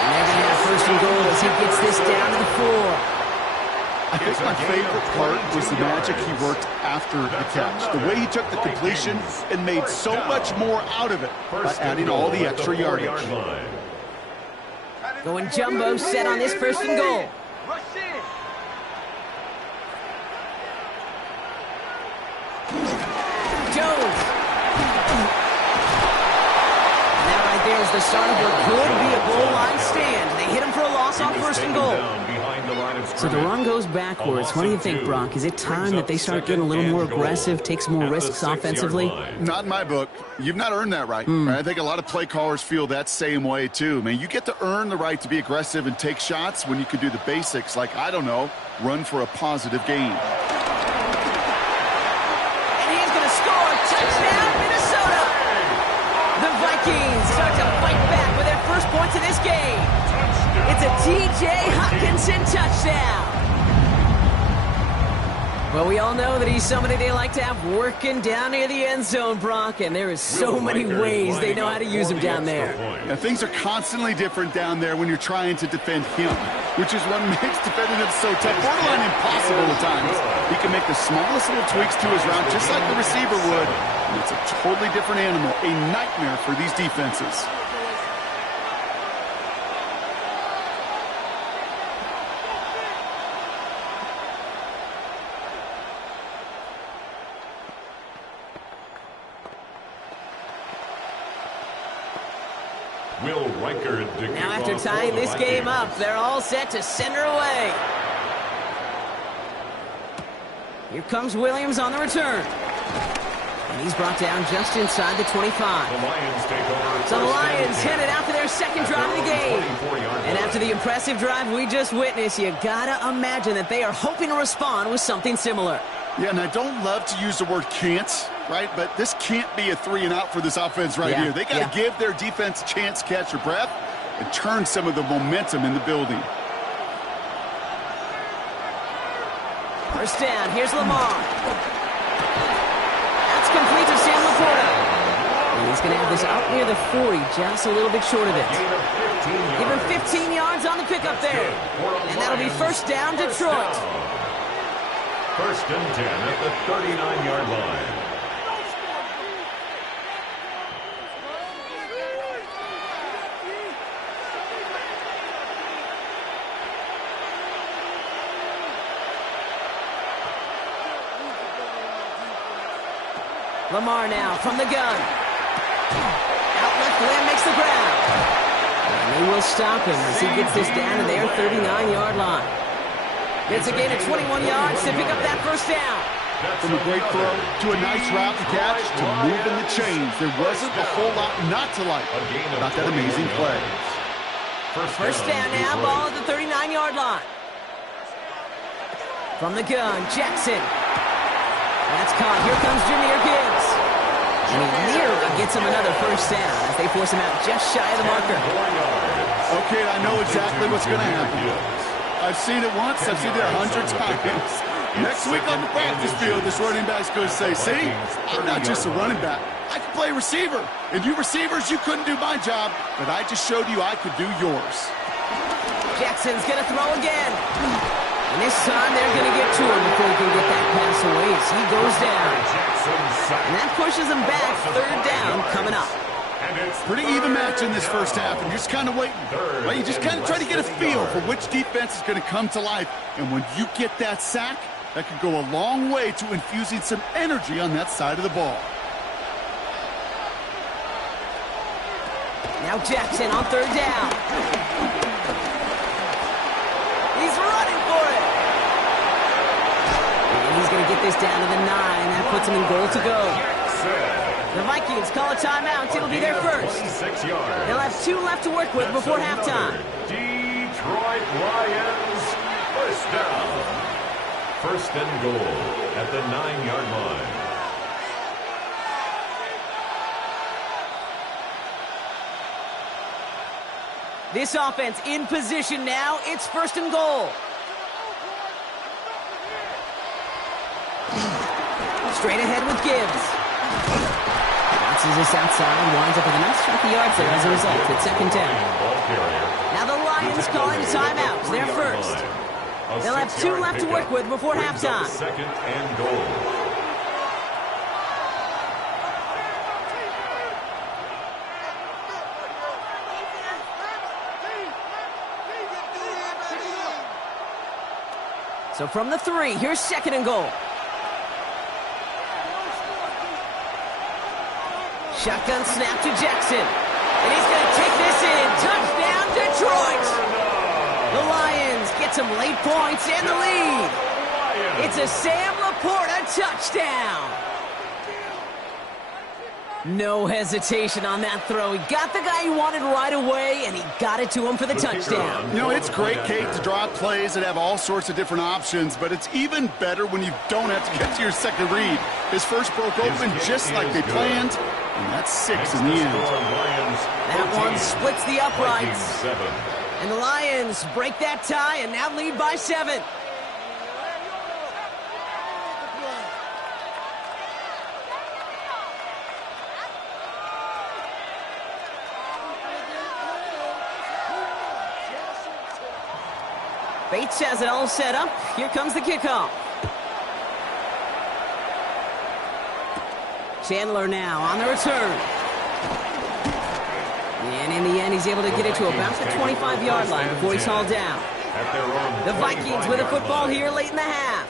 And they're going to have 1st and goal as he gets this down to the 4. I think my favorite part was the magic he worked after the catch. The way he took the completion and made so much more out of it by adding all the extra yardage. Going jumbo set on this 1st and goal. Jones. And that right there is the start of what could be a goal line stand. They hit him for a loss on 1st and goal. So the run goes backwards. What do you think, Brock? Is it time that they start getting a little more aggressive, take some more risks offensively? Not in my book. You've not earned that right. I think a lot of play callers feel that same way, too. Man, you get to earn the right to be aggressive and take shots when you can do the basics, like, I don't know, run for a positive gain. And he's going to score. Touchdown, Minnesota! The Vikings start to fight back with their first points of this game. It's a T.J. Hockenson touchdown. Well, we all know that he's somebody they like to have working down near the end zone, Brock, and there is so many ways they know how to use him down there. Yeah, things are constantly different down there when you're trying to defend him, which is what makes defending him so tough, borderline impossible at times. He can make the smallest little tweaks to his route, just like the receiver would, and it's a totally different animal, a nightmare for these defenses. Will Reichard to Now after tying this game up, they're all set to send her away. Here comes Williams on the return. And he's brought down just inside the 25. The Lions take over. So the Lions headed out for their second drive of the game. And after the impressive drive we just witnessed, you gotta imagine that they are hoping to respond with something similar. Yeah, and I don't love to use the word can't, right? But this can't be a 3-and-out for this offense right here. They got to give their defense a chance to catch their breath and turn some of the momentum in the building. First down, here's Lamar. That's complete to Sam Laporta. And he's going to have this out near the 40, just a little bit short of it. Give him 15 yards on the pickup there. And that'll be first down, Detroit. First and 10 at the 39-yard line. Lamar now from the gun. Out left, Lamb makes the grab. And they will stop him as he gets this down to their 39-yard line. It's a gain of 21 yards to pick up that first down. From a great throw to a nice route to catch to moving the chains. There wasn't a whole lot not to like about that amazing play. First down now, ball at the 39-yard line. From the gun, Jackson. That's caught. Here comes Jahmyr Gibbs. And he nearly gets him another first down as they force him out just shy of the marker. Okay, I know exactly what's going to happen. I've seen it once. I've seen it 100 times. Next week on the practice field, this running back's going to say, see, I'm not just a running back. I can play receiver. And you receivers, you couldn't do my job, but I just showed you I could do yours. Jackson's going to throw again. And this time they're going to get to him before he can get that pass away as he goes down. And that pushes him back. Third down coming up. Pretty even match in this first half, and you're just kind of waiting. Right? You just kind of try to get a feel for which defense is going to come to life. And when you get that sack, that could go a long way to infusing some energy on that side of the ball. Now Jackson on third down. He's running for it. And he's going to get this down to the 9. That puts him in goal to go. The Vikings call a timeout. It'll be their first. They'll have 2 left to work with before halftime. Detroit Lions, first down. First and goal at the 9-yard line. This offense in position now. It's first and goal. Straight ahead with Gibbs. Bounces this outside and winds up with a nice chunk of yards there as a result. It's second down. Now the Lions calling timeouts. They're first. They'll have 2 left to work with before halftime. Second and goal. So from the 3, here's second and goal. Shotgun snap to Jackson. And he's going to take this in. Touchdown, Detroit! The Lions get some late points and the lead. It's a Sam Laporta touchdown. No hesitation on that throw. He got the guy he wanted right away, and he got it to him for the touchdown. You know, it's great, Kate, to draw up plays that have all sorts of different options, but it's even better when you don't have to get to your second read. His first broke open just like they planned, and that's 6 in the end. That one splits the uprights. And the Lions break that tie and now lead by 7. Bates has it all set up. Here comes the kickoff. Chandler now on the return. And in the end, he's able to get it to about the 25-yard line before he's hauled down. The Vikings with a football here late in the half.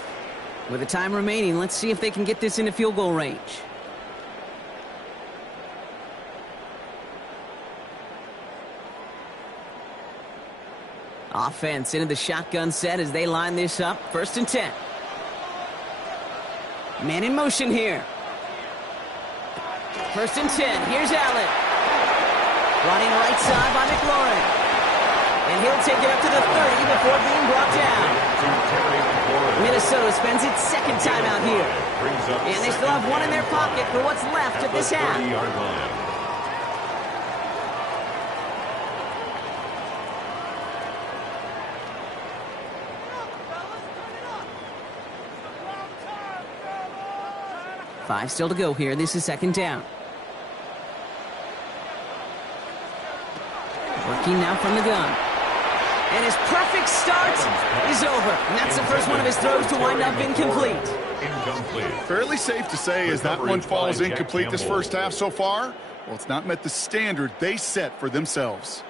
With the time remaining, let's see if they can get this into field goal range. Offense into the shotgun set as they line this up. First and 10. Man in motion here. First and 10. Here's Allen. Running right side by McLaurin. And he'll take it up to the 30 before being brought down. Minnesota spends its second time out here. And they still have one in their pocket for what's left of this half. Five still to go here. This is second down. Working now from the gun. And his perfect start is over. And that's the first one of his throws to wind up incomplete. Fairly safe to say as that one falls incomplete this first half so far. Well, it's not met the standard they set for themselves.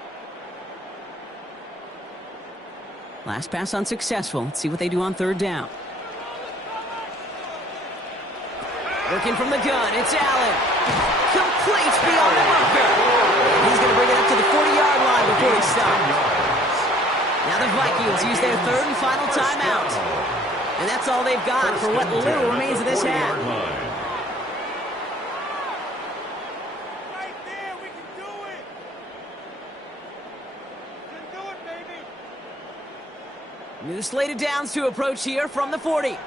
Last pass unsuccessful. Let's see what they do on third down. Working from the gun, it's Allen. Complete beyond the marker. He's going to bring it up to the 40-yard line before he stops. Now the Vikings use their third and final timeout. And that's all they've got for what little remains of this half. Right there, we can do it. We can do it, baby. New slated downs to approach here from the 40.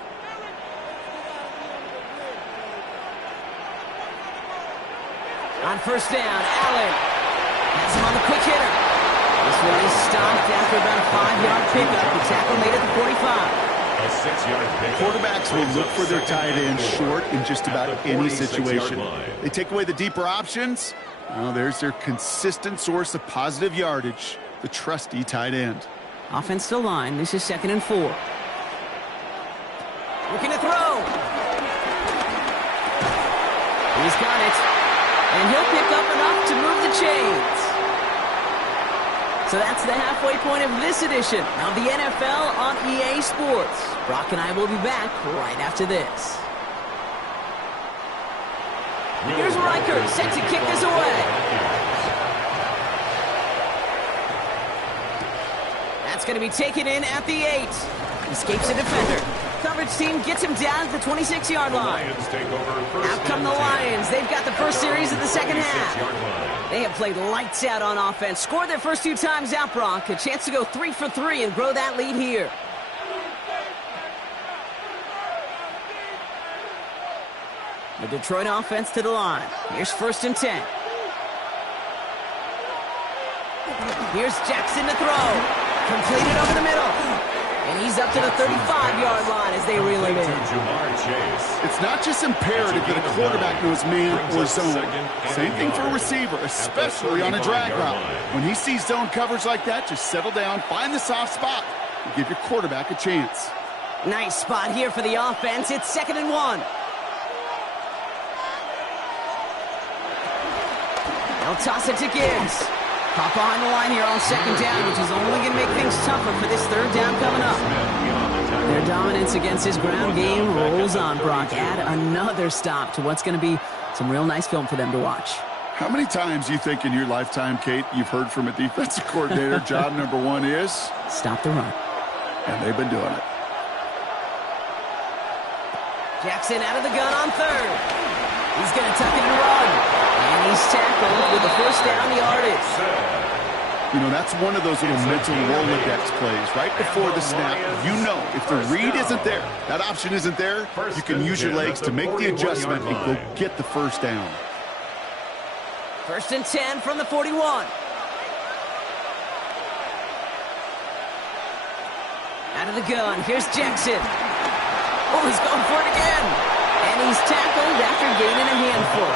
On first down, Allen has him on the quick hitter. This one is stopped after about a 5-yard pickup. The tackle made at the 45. A 6-yard pickup. Quarterbacks will look for their tight end short in just about any situation. They take away the deeper options. Well, there's their consistent source of positive yardage, the trusty tight end. Offense still line. This is second and 4. Looking to throw. He's got it. And he'll pick up enough to move the chains. So that's the halfway point of this edition of the NFL on EA Sports. Brock and I will be back right after this. Here's Reichert set to kick this away. That's going to be taken in at the 8. Escapes the defender. Comes garbage team gets him down at the 26-yard line. Lions take over first Out come the and 10 Lions. They've got the first at their series of the second 26-yard half. line. They have played lights out on offense. Scored their first 2 times out, Brock. A chance to go 3 for 3 and grow that lead here. The Detroit offense to the line. Here's first and 10. Here's Jackson to throw. Completed over the middle. And he's up to the 35-yard line as they reel him in. It's not just imperative that a quarterback knows man or zone. Same thing for a receiver, especially on a drag route. When he sees zone coverage like that, just settle down, find the soft spot, and give your quarterback a chance. Nice spot here for the offense. It's 2nd and 1. They'll toss it to Gibbs. Pop behind the line here on 2nd down, which is only going to make things tougher for this 3rd down coming up. Their dominance against his ground game rolls on, Brock. Add another stop to what's going to be some real nice film for them to watch. How many times you think in your lifetime, Kate, you've heard from a defensive coordinator, job number 1 is? Stop the run. And they've been doing it. Jackson out of the gun on 3rd. He's going to tuck it and run. And he's tackled with the first down yardage. You know, that's one of those little mental Rolodex plays. Right before the snap, you know if the read isn't there, that option isn't there, you can use your legs to make the adjustment and go get the first down. First and 10 from the 41. Out of the gun, here's Jackson. Oh, he's going for it again. And he's tackled after gaining a handful.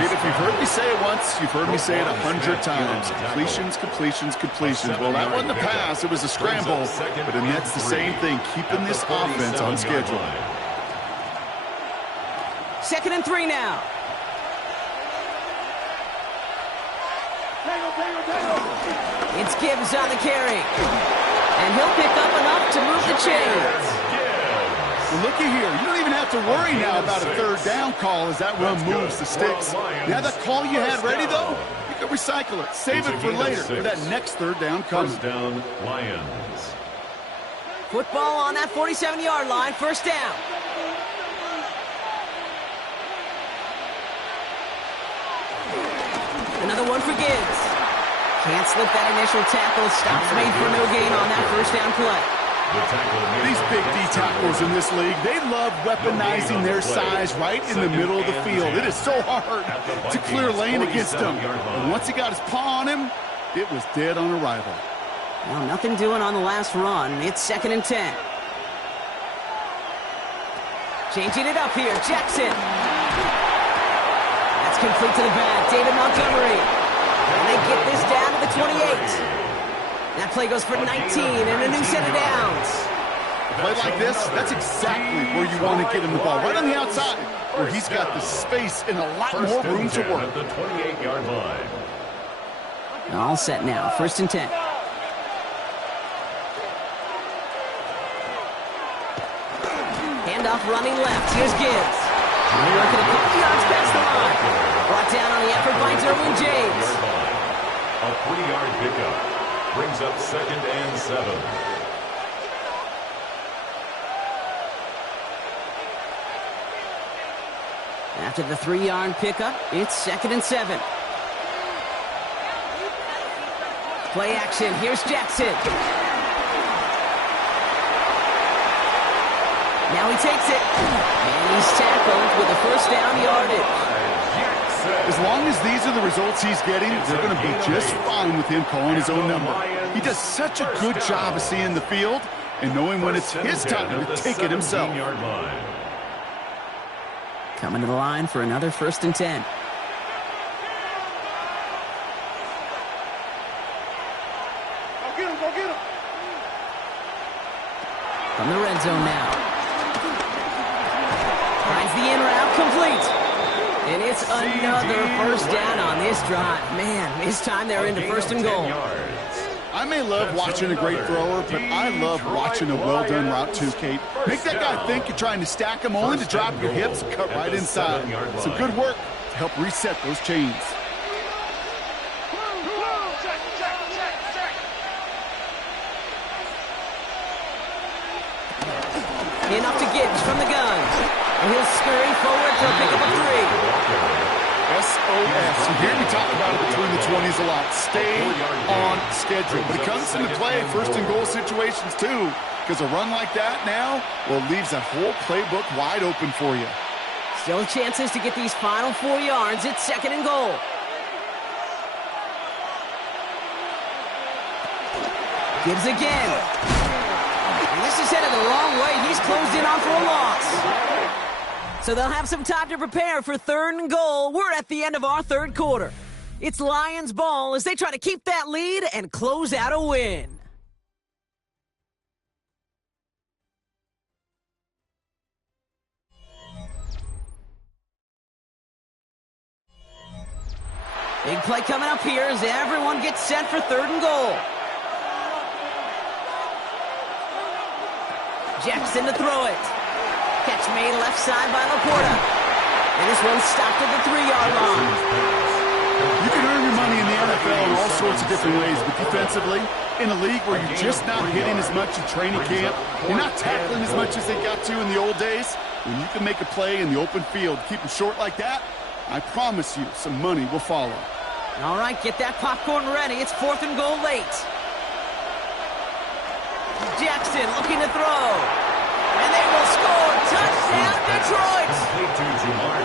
Kate, if you've heard me say it once, you've heard me say it 100 times. Completions, completions, completions. Well, that wasn't a pass. It was a scramble. But and that's the same thing, keeping this offense on schedule. 2nd and 3 now. It's Gibbs on the carry. And he'll pick up enough to move the chains. Well, looky here. You don't even have to worry now about a 3rd down call as that run moves the sticks. You have that call you had ready, though? You can recycle it. Save it for later for that next 3rd down coming. First down, Lions. Football on that 47-yard line. First down. Another one for Gibbs. Can't slip that initial tackle. Stops made for no gain on that first down play. These big D tackles in this league, they love weaponizing their size right in the middle of the field. It is so hard to clear lane against them. And once he got his paw on him, it was dead on arrival. Well, nothing doing on the last run. It's 2nd and 10. Changing it up here, Jackson. That's complete to the back, David Montgomery. And they get this down to the 28. That play goes for 19 and a new set of downs. A play like this, that's exactly where you want to get him the ball. Right on the outside, where he's got the space and a lot more room to work. At the 28-yard line. All set now. 1st and 10. Handoff running left. Here's Gibbs. Working a couple yards past the line. Brought down on the effort by Derwin James. A 3-yard pickup. Brings up 2nd and 7. After the 3-yard pickup, it's 2nd and 7. Play action. Here's Jackson. Now he takes it. And he's tackled with a first down yardage. As long as these are the results he's getting, they're going to be just fine with him calling his own number. He does such a good job of seeing the field and knowing when it's his time to take it himself. Coming to the line for another 1st and 10. Go get him, go get him. From the red zone now. Finds the in route, complete. And it's another first down on this drive. Man, this time they're into 1st and goal. I may love watching a great thrower, but I love watching a well-done route too, Kate. Make that guy think you're trying to stack him only to drop your hips and cut right inside. Some good work to help reset those chains. Enough to Gibbs from the gun. And he'll scurry forward for a pickup of 3. SOS. You hear me talk about it between the 20s a lot. Stay on schedule. But it comes into play first and goal situations too. Because a run like that now, well, leaves that whole playbook wide open for you. Still chances to get these final 4 yards. It's 2nd and goal. Gibbs again. And this is headed the wrong way. He's closed in on for a loss. So they'll have some time to prepare for 3rd and goal. We're at the end of our 3rd quarter. It's Lions ball as they try to keep that lead and close out a win. Big play coming up here as everyone gets set for 3rd and goal. Jackson to throw it. Catch made left side by Laporta. And this one's stopped at the 3-yard line. You can earn your money in the NFL in all sorts of different ways, but defensively, in a league where you're just not hitting as much in training camp, you're not tackling as much as they got to in the old days, when you can make a play in the open field, keep them short like that, I promise you some money will follow. All right, get that popcorn ready. It's 4th and goal late. Jackson looking to throw. And they will score. Touchdown, Detroit!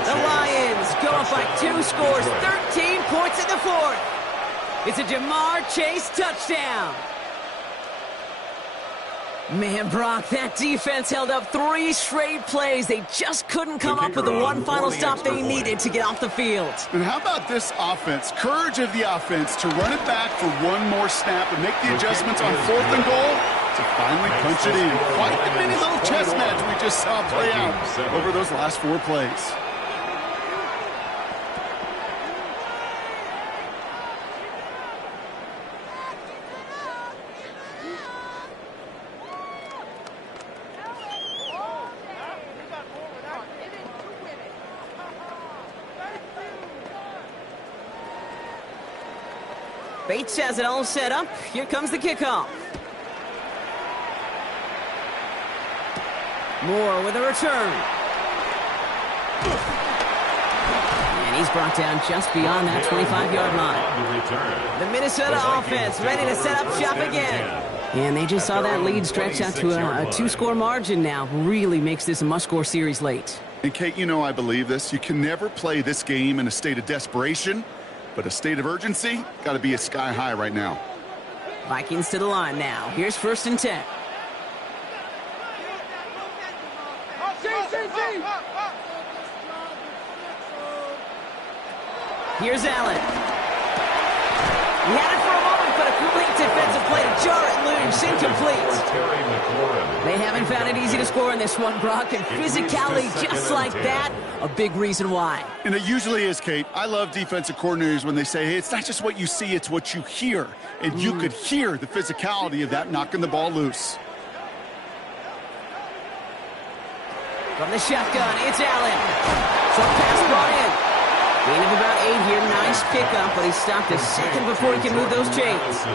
The Lions go up by 2 scores, 13 points in the 4th. It's a Jamar Chase touchdown. Man, Brock, that defense held up 3 straight plays. They just couldn't come up with the one final stop they needed to get off the field. And how about this offense? Courage of the offense to run it back for one more snap and make the adjustments on 4th and goal to finally punch it in. Quite the mini little chess match we just saw play out over those last 4 plays. Bates has it all set up. Here comes the kickoff. Moore with a return. And he's brought down just beyond that 25-yard line. The Minnesota offense ready to set up shop again. And they just saw that lead stretch out to a 2-score margin now. Really makes this a must-score series late. And Kate, you know I believe this. You can never play this game in a state of desperation, but a state of urgency got to be a sky high right now. Vikings to the line now. Here's 1st and 10. Here's Allen. He had it for a moment, but a complete defensive play to jar it loose, incomplete. They haven't found it easy to score in this one, Brock, and physicality just like that, a big reason why. And it usually is, Kate. I love defensive coordinators when they say, hey, it's not just what you see, it's what you hear. And you could hear the physicality of that knocking the ball loose. From the shotgun, it's Allen. So pass brought in. Gain of about 8 here. Nice pickup, but he stopped a second before he can move those chains.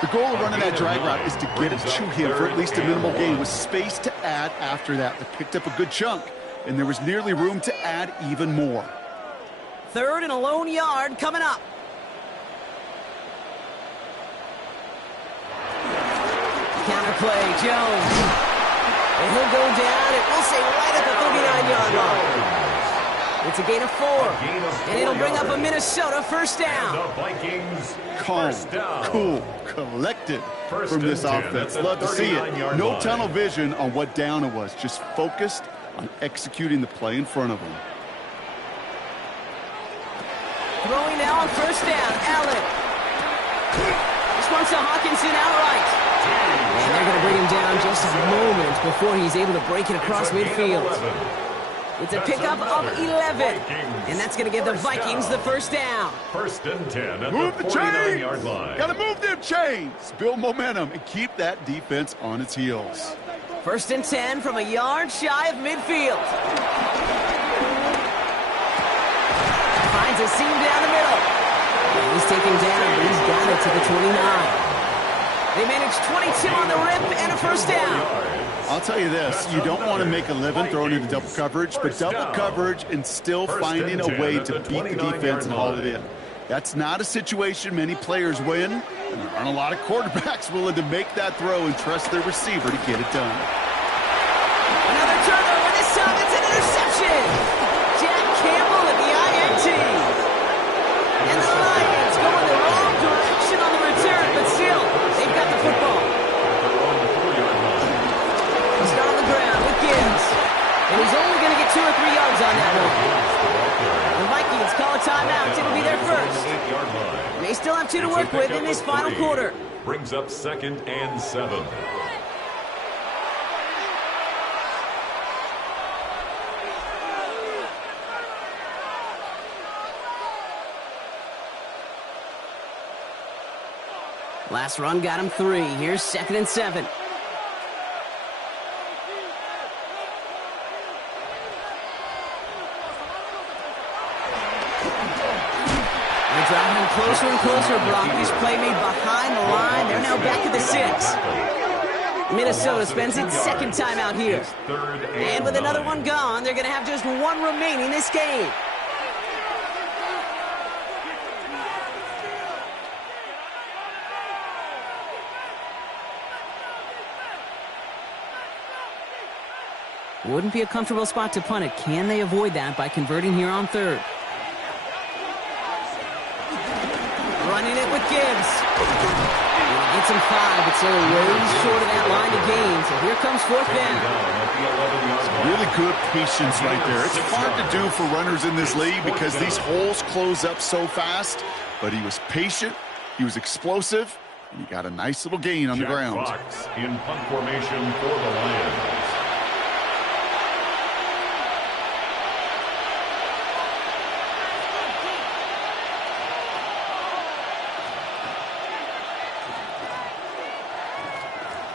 The goal of running that drag route is to get it to him for at least a minimal gain with space to add after that. They picked up a good chunk, and there was nearly room to add even more. 3rd and a lone yard coming up. Counterplay, Jones. And he'll go down, it will say right at the 39-yard line. It's a gain of 4, and it'll bring up a Minnesota 1st down. Calm, cool, collected from this offense. Love to see it. No tunnel vision on what down it was, just focused on executing the play in front of them. Throwing now on 1st down, Allen. This one's to Hawkinson outright. And they're going to bring him down just a moment before he's able to break it across midfield. It's a pickup of 11, and that's going to give the Vikings the 1st down. 1st and 10 at move the 49-yard line. Got to move them chains. Build momentum and keep that defense on its heels. 1st and 10 from a yard shy of midfield. Finds a seam down the middle. And he's taken down, but he's got it to the 29. They managed 22 on the rip and a first down. I'll tell you this, you don't want to make a living throwing into double coverage, but double coverage and still finding a way to beat the defense and haul it in. That's not a situation many players win, and there aren't a lot of quarterbacks willing to make that throw and trust their receiver to get it done. Another turnover, this time it's an interception. Jack Campbell at the INT. And the Lions go in the wrong direction on the return, but still, they've got the football. He's not on the ground with Gibbs. And he's only going to get 2 or 3 yards on that one. The Vikings call a timeout. It'll be their first. They still have 2 to work with in this final quarter. Brings up 2nd and 7. Last run got him 3. Here's 2nd and 7. They're driving him closer and closer, Brock. This play made behind the line. They're now back at the 6. Minnesota spends its 2nd timeout here. And with another one gone, they're going to have just 1 remaining this game. Wouldn't be a comfortable spot to punt it. Can they avoid that by converting here on 3rd? Running it with Gibbs. He gets him 5, but still way short of that line to gain. So here comes 4th down. Really good patience right there. It's hard to do for runners in this league because these holes close up so fast. But he was patient, he was explosive, and he got a nice little gain on the ground. Fox in punt formation for the Lions.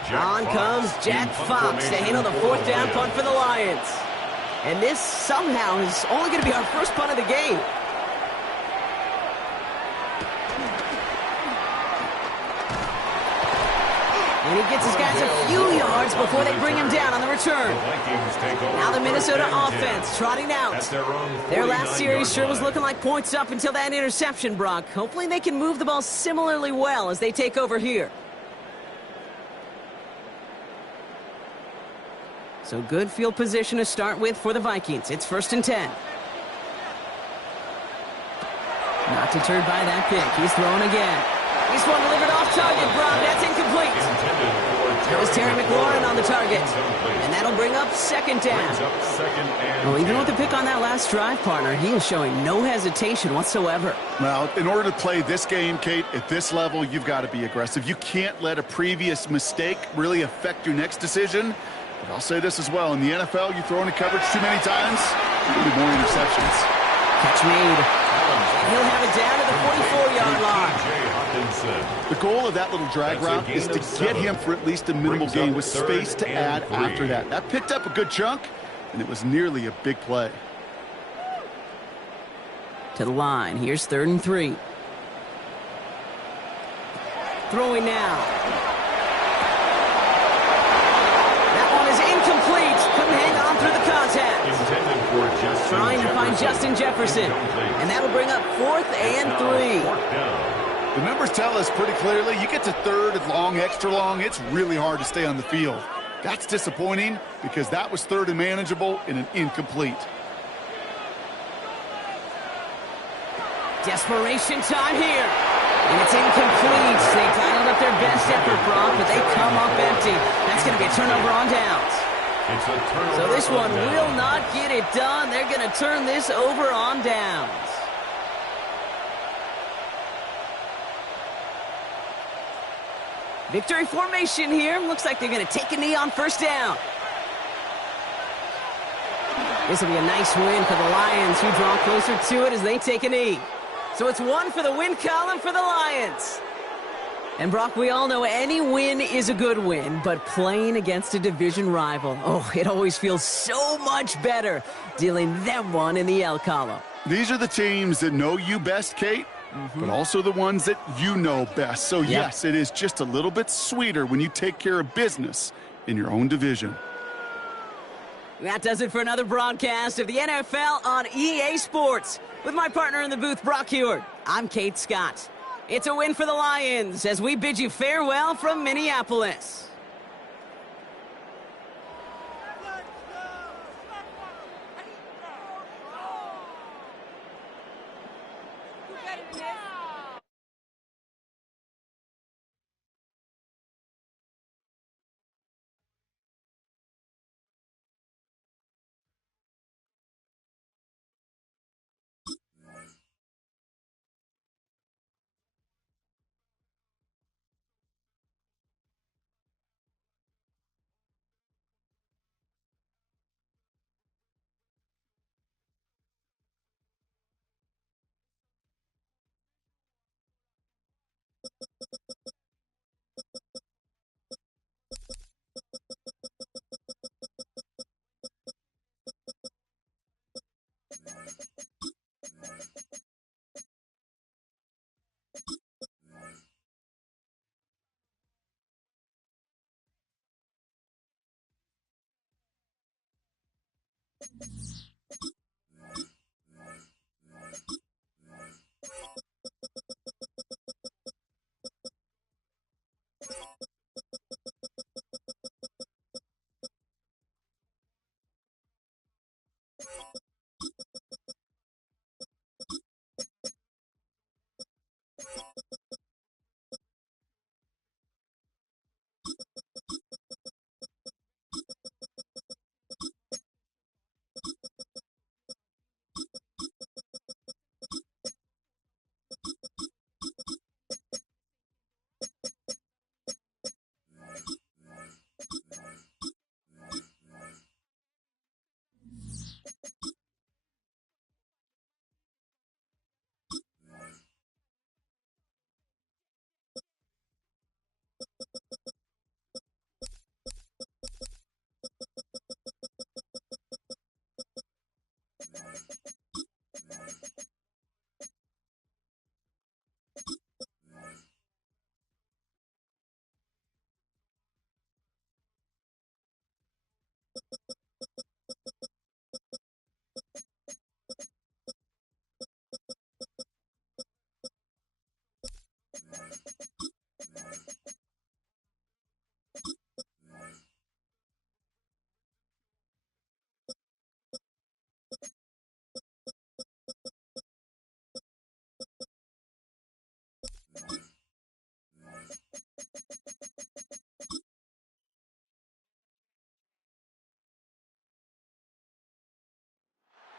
On comes Jack Fox to handle the 4th down punt for the Lions. And this somehow is only going to be our first punt of the game. And he gets his guys a few yards before they bring him down on the return. Now the Minnesota offense trotting out. Their last series sure was looking like points up until that interception, Brock. Hopefully they can move the ball similarly well as they take over here. So good field position to start with for the Vikings. It's 1st and 10. Not deterred by that pick. He's throwing again. This one delivered off target, Brock. That's incomplete. That was Terry McLaurin on the target. And that'll bring up 2nd down. Well, even with the pick on that last drive, partner, he is showing no hesitation whatsoever. Well, in order to play this game, Kate, at this level, you've got to be aggressive. You can't let a previous mistake really affect your next decision. But I'll say this as well. In the NFL, you throw into coverage too many times, there'll be more interceptions. Catch made. He'll have it down to the 44-yard line. The goal of that little drag route is to get him for at least a minimal gain with space to add after that. That picked up a good chunk, and it was nearly a big play. To the line. Here's 3rd and 3. Throwing now. Couldn't hang on through the contact. Trying to find Justin Jefferson. And that'll bring up 4th and 3. The numbers tell us pretty clearly, you get to 3rd and long, extra long, it's really hard to stay on the field. That's disappointing because that was 3rd and manageable in an incomplete. Desperation time here. And it's incomplete. They dialed up their best effort, Brock, but they come up empty. That's going to be a turnover on downs. So this one will not get it done. They're going to turn this over on downs. Victory formation here. Looks like they're going to take a knee on 1st down. This will be a nice win for the Lions, who draw closer to it as they take a knee. So it's 1 for the win column for the Lions. And Brock, we all know any win is a good win, but playing against a division rival, oh, it always feels so much better dealing them one in the L column. These are the teams that know you best, Kate, but also the ones that you know best. So, yes, it is just a little bit sweeter when you take care of business in your own division. That does it for another broadcast of the NFL on EA Sports. With my partner in the booth, Brock Huard, I'm Kate Scott. It's a win for the Lions as we bid you farewell from Minneapolis.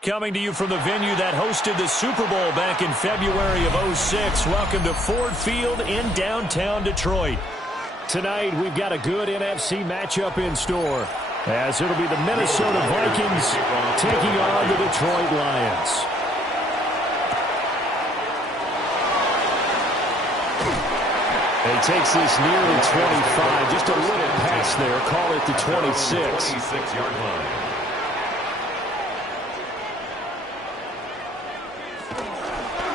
Coming to you from the venue that hosted the Super Bowl back in February of '06. Welcome to Ford Field in downtown Detroit. Tonight, we've got a good NFC matchup in store, as it'll be the Minnesota Vikings taking on the Detroit Lions. He takes this near the 25, just a little pass there, call it the 26. 26-yard line.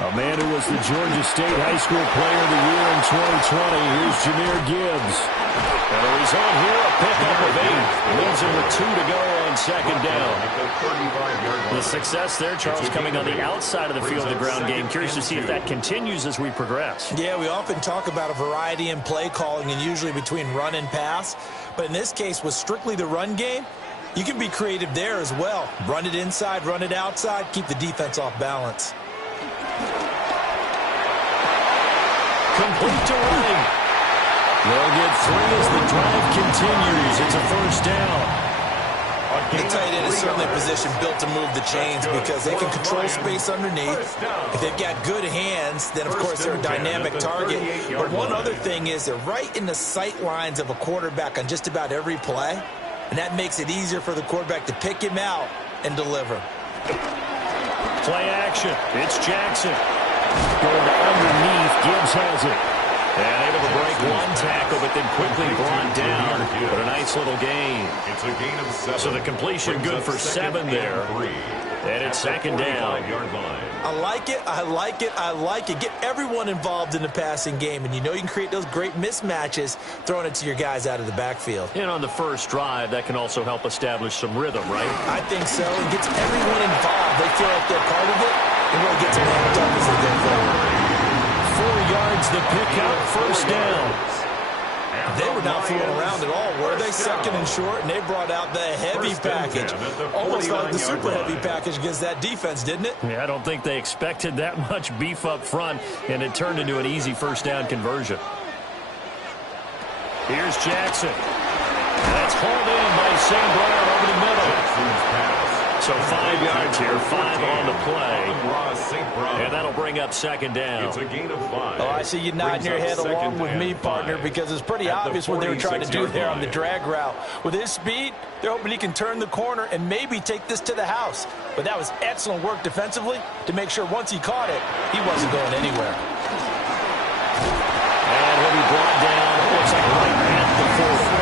A man who was the Georgia State High School Player of the Year in 2020. Here's Jahmyr Gibbs. And he's on here, a pickup of 8. Leaves him with 2 to go on second down. The success there, Charles, coming on the outside of the field of the ground game. Curious to see if that continues as we progress. Yeah, we often talk about a variety in play calling and usually between run and pass. But in this case, with strictly the run game, you can be creative there as well. Run it inside, run it outside, keep the defense off balance. Complete to running. They'll get 3 as the drive continues. It's a first down. The tight end is certainly a position built to move the chains because they can control space underneath. If they've got good hands, then of course they're a dynamic target. But one other thing is they're right in the sight lines of a quarterback on just about every play. And that makes it easier for the quarterback to pick him out and deliver. Play action. It's Jackson. Going underneath. Gibbs has it. And able to break one tackle, but then quickly brought down. But a nice little gain. It's a gain of 7. So the completion good for 7 there. And it's second down. I like it, I like it, I like it. Get everyone involved in the passing game, and you know you can create those great mismatches throwing it to your guys out of the backfield. And on the first drive, that can also help establish some rhythm, right? I think so. It gets everyone involved. They feel like they're part of it, and really gets them amped up as they go forward. 4 yards the pickup, first down. They were not fooling around at all, were they? Second and short, and they brought out the heavy package. Almost like the super heavy package against that defense, didn't it? Yeah, I don't think they expected that much beef up front, and it turned into an easy first down conversion. Here's Jackson. That's hauled in by St. Brown over the middle. So 5 yards here, 5 on the play. And that'll bring up second down. It's a gain of 5. Oh, I see you nodding your head along with me, partner, because it's pretty obvious what they were trying to do there on the drag route. With his speed, they're hoping he can turn the corner and maybe take this to the house. But that was excellent work defensively to make sure once he caught it, he wasn't going anywhere. And he'll be brought down, it looks like right at the 4.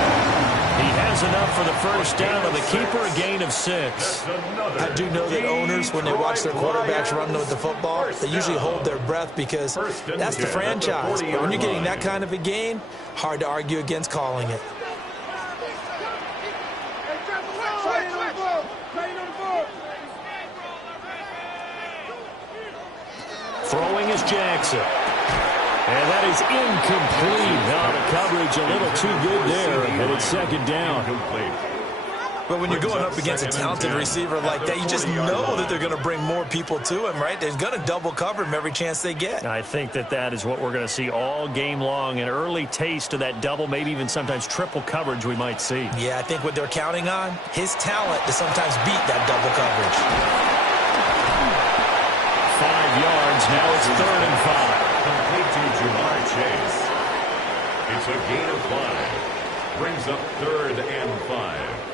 He has enough for the first down, and the keeper a gain of 6. I do know that owners, when they watch their quarterbacks run with the football, they usually hold their breath because that's the franchise. But when you're getting that kind of a gain, hard to argue against calling it. Throwing is Jackson. And that is incomplete. Now the coverage a little too good there, and it's second down. But when you're going up against a talented receiver like that, you just know that they're going to bring more people to him, right? They're going to double cover him every chance they get. I think that is what we're going to see all game long, an early taste of that double, maybe even sometimes triple coverage we might see. Yeah, I think what they're counting on, his talent to sometimes beat that double coverage. 5 yards, now it's 3rd and 5. Complete to Jamar Chase. It's a gain of 5. Brings up 3rd and 5.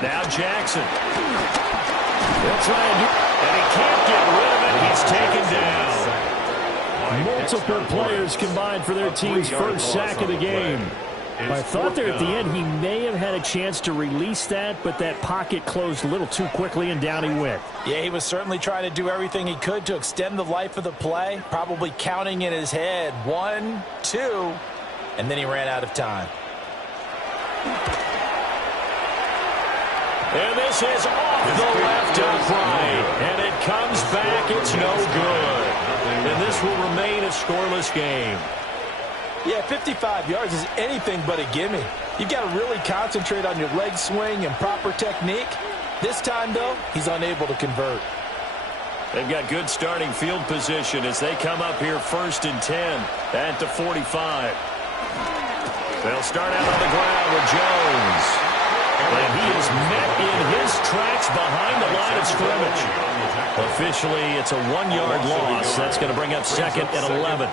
Now Jackson. They'll try and he can't get rid of it. He's taken down. Multiple players combined for their team's first sack of the game. I thought there at the end he may have had a chance to release that, but that pocket closed a little too quickly, and down he went. Yeah, he was certainly trying to do everything he could to extend the life of the play, probably counting in his head 1, 2, and then he ran out of time. And this is off the left upright, and it comes back. It's no good. And this will remain a scoreless game. Yeah, 55 yards is anything but a gimme. You've got to really concentrate on your leg swing and proper technique. This time, though, he's unable to convert. They've got good starting field position as they come up here 1st and 10 at the 45. They'll start out on the ground with Jones. And he is met in his tracks behind the line of scrimmage. Officially, it's a 1-yard loss. That's going to bring up 2nd and 11.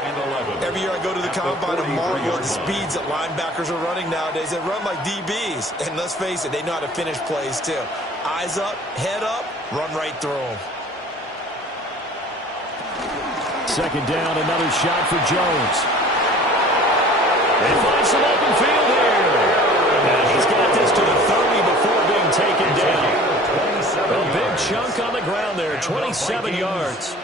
Every year I go to the combine and marvel at the speeds that linebackers are running nowadays. They run like DBs. And let's face it, they know how to finish plays too. Eyes up, head up, run right through them. 2nd down, another shot for Jones. They find some open field here. And he's got this to the 30 before being taken down. A big chunk on the ground there, 27 yards.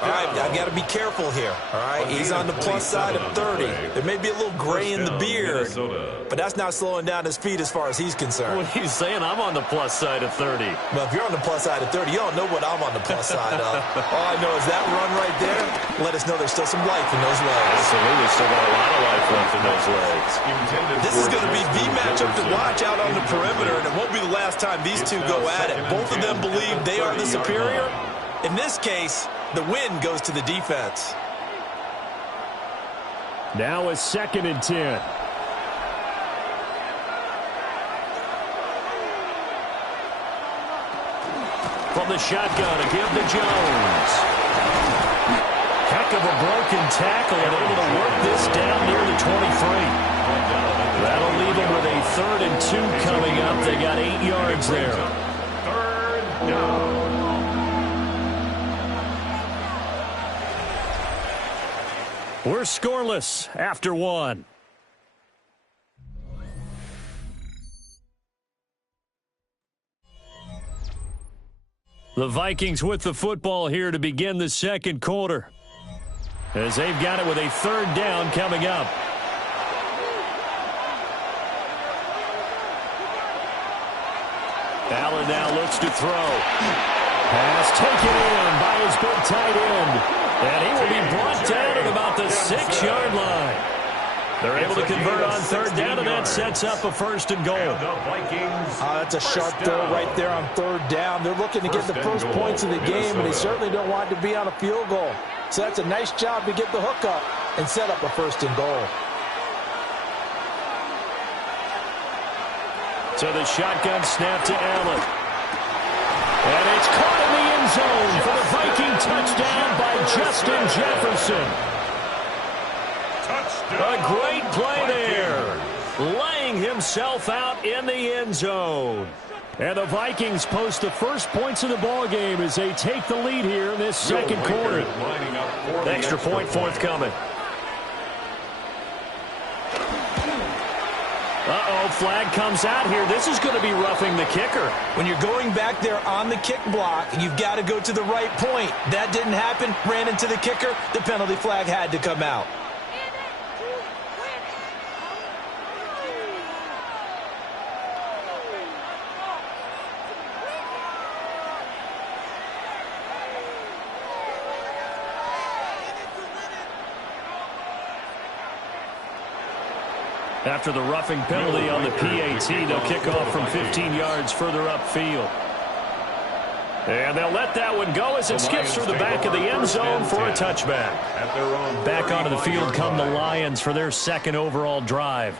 All right, I've got to be careful here, all right? He's on the plus side of 30. There may be a little gray in the beard, but that's not slowing down his feet as far as he's concerned. What he's saying, I'm on the plus side of 30. Well, if you're on the plus side of 30, you don't know what I'm on the plus side of. All I know is that run right there let us know there's still some life in those legs. Absolutely, still got a lot of life left in those legs. This is going to be the matchup to watch out on the perimeter, and it won't be the last time these two go at it. Both of them believe they are the superior. In this case, the win goes to the defense. Now a 2nd and 10. From the shotgun, a give to Jones. Heck of a broken tackle and able to work this down near the 23. That'll leave them with a 3rd and 2 coming up. They got 8 yards there. 3rd down. We're scoreless after 1. The Vikings with the football here to begin the second quarter, as they've got it with a 3rd down coming up. Allen now looks to throw. Pass taken in by his big tight end. And he will be brought down at about the 6-yard line. They're able to convert on 3rd down, and that sets up a 1st and goal. That's a sharp throw right there on 3rd down. They're looking to get the first points of the game, and they certainly don't want it to be on a field goal. So that's a nice job to get the hook up and set up a 1st and goal. So the shotgun snap to Allen. And it's caught in the end zone for the Viking touchdown by Justin Jefferson. A great play there, laying himself out in the end zone. And the Vikings post the first points of the ball game as they take the lead here in this second quarter. Extra point forthcoming. Uh-oh, flag comes out here. This is going to be roughing the kicker. When you're going back there on the kick block, you've got to go to the right point. That didn't happen. Ran into the kicker. The penalty flag had to come out. After the roughing penalty on the PAT, they'll kick off from 15 yards further upfield. And they'll let that one go as it skips through the back of the end zone for a touchback. Back onto the field come the Lions for their 2nd overall drive.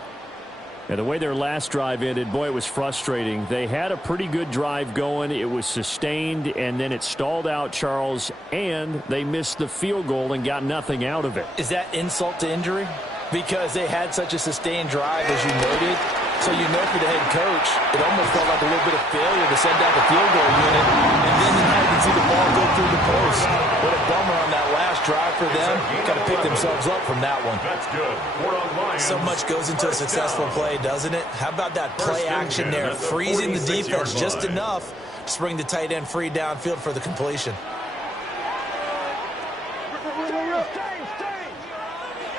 And the way their last drive ended, boy, it was frustrating. They had a pretty good drive going. It was sustained, and then it stalled out, Charles, and they missed the field goal and got nothing out of it. Is that insult to injury? Because they had such a sustained drive, as you noted. So you know for the head coach, it almost felt like a little bit of failure to send out the field goal unit. And then you can see the ball go through the post. What a bummer on that last drive for them. Got to pick themselves up from that one. That's good. So much goes into a successful play, doesn't it? How about that play action there? Freezing the defense just enough to bring the tight end free downfield for the completion.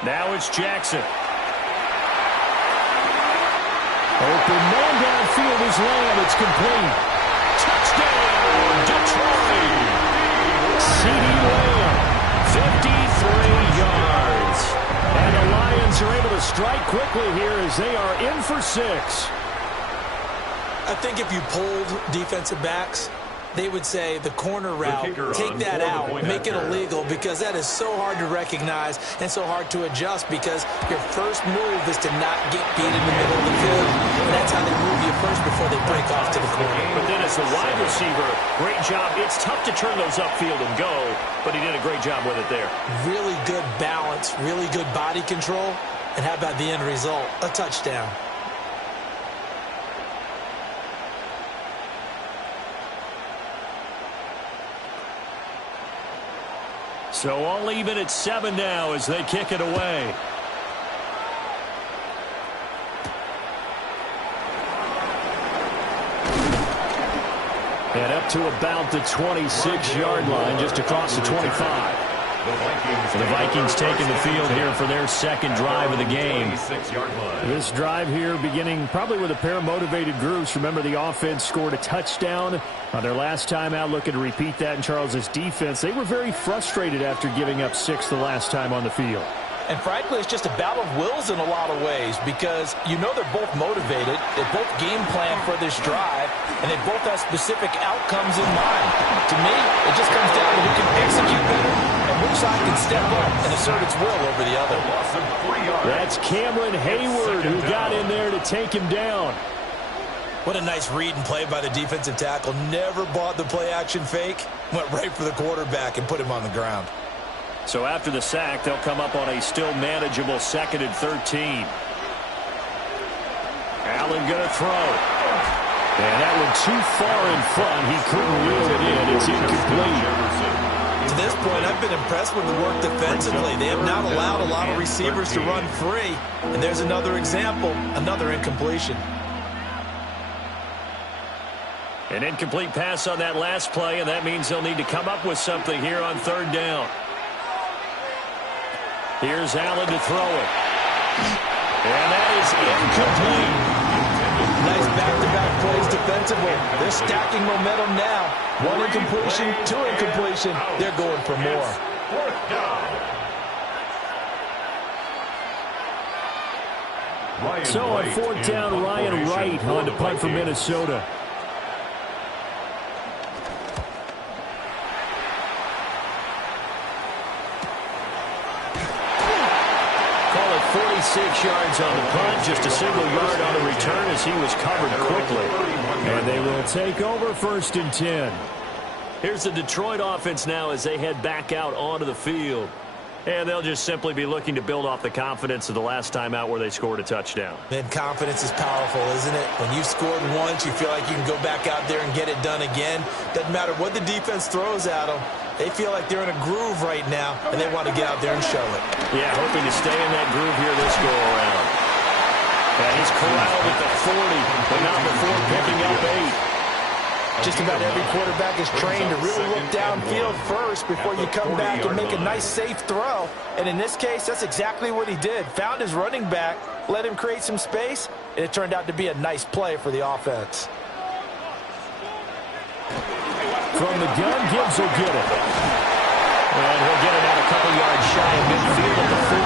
Now it's Jackson. Open man downfield is Lamb. It's complete. Touchdown, Detroit. CeeDee Lamb, 53 yards. And the Lions are able to strike quickly here as they are in for 6. I think if you polled defensive backs, they would say the corner route, take that out, make it illegal, because that is so hard to recognize and so hard to adjust, because your first move is to not get beat in the middle of the field. And that's how they move you first before they break off to the corner. But then as the wide receiver, great job. It's tough to turn those upfield and go, but he did a great job with it there. Really good balance, really good body control. And how about the end result? A touchdown. So all even at 7 now as they kick it away. And up to about the 26-yard line, just across the 25. The Vikings taking the field here for their 2nd drive of the game. This drive here beginning probably with a pair of motivated groups. Remember, the offense scored a touchdown on their last time out, looking to repeat that in Charles's defense. They were very frustrated after giving up 6 the last time on the field. And frankly, it's just a battle of wills in a lot of ways, because you know they're both motivated, they both game plan for this drive, and they both have specific outcomes in mind. To me, it just comes down to who can execute better and which side can step up and assert its will over the other. That's Cameron Hayward who got in there to take him down. What a nice read and play by the defensive tackle. Never bought the play-action fake. Went right for the quarterback and put him on the ground. So after the sack, they'll come up on a still manageable 2nd and 13. Allen going to throw. And that one too far in front. He couldn't reel it in. It's incomplete. To this point, I've been impressed with the work defensively. They have not allowed a lot of receivers to run free. And there's another example, another incompletion. An incomplete pass on that last play, and that means they'll need to come up with something here on third down. Here's Allen to throw it. And that is incomplete. Nice back-to-back plays defensively. They're stacking momentum now. One incompletion, two incompletion. They're going for more. Fourth down. So on fourth down, Ryan Wright on to punt for Minnesota. Call it 46 yards on the punt, just a single yard on the return as he was covered quickly. And they will take over 1st and 10. Here's the Detroit offense now as they head back out onto the field. And they'll just simply be looking to build off the confidence of the last time out where they scored a touchdown. Man, confidence is powerful, isn't it? When you've scored once, you feel like you can go back out there and get it done again. Doesn't matter what the defense throws at them. They feel like they're in a groove right now, and they want to get out there and show it. Yeah, hoping to stay in that groove here this go-around. And he's corralled at the 40, but not before picking up 8. Just about every quarterback is trained to really look downfield first before you come back and make a nice, safe throw. And in this case, that's exactly what he did. Found his running back, let him create some space, and it turned out to be a nice play for the offense. From the gun, Gibbs will get it. And he'll get it out a couple yards shy of midfield at the 48.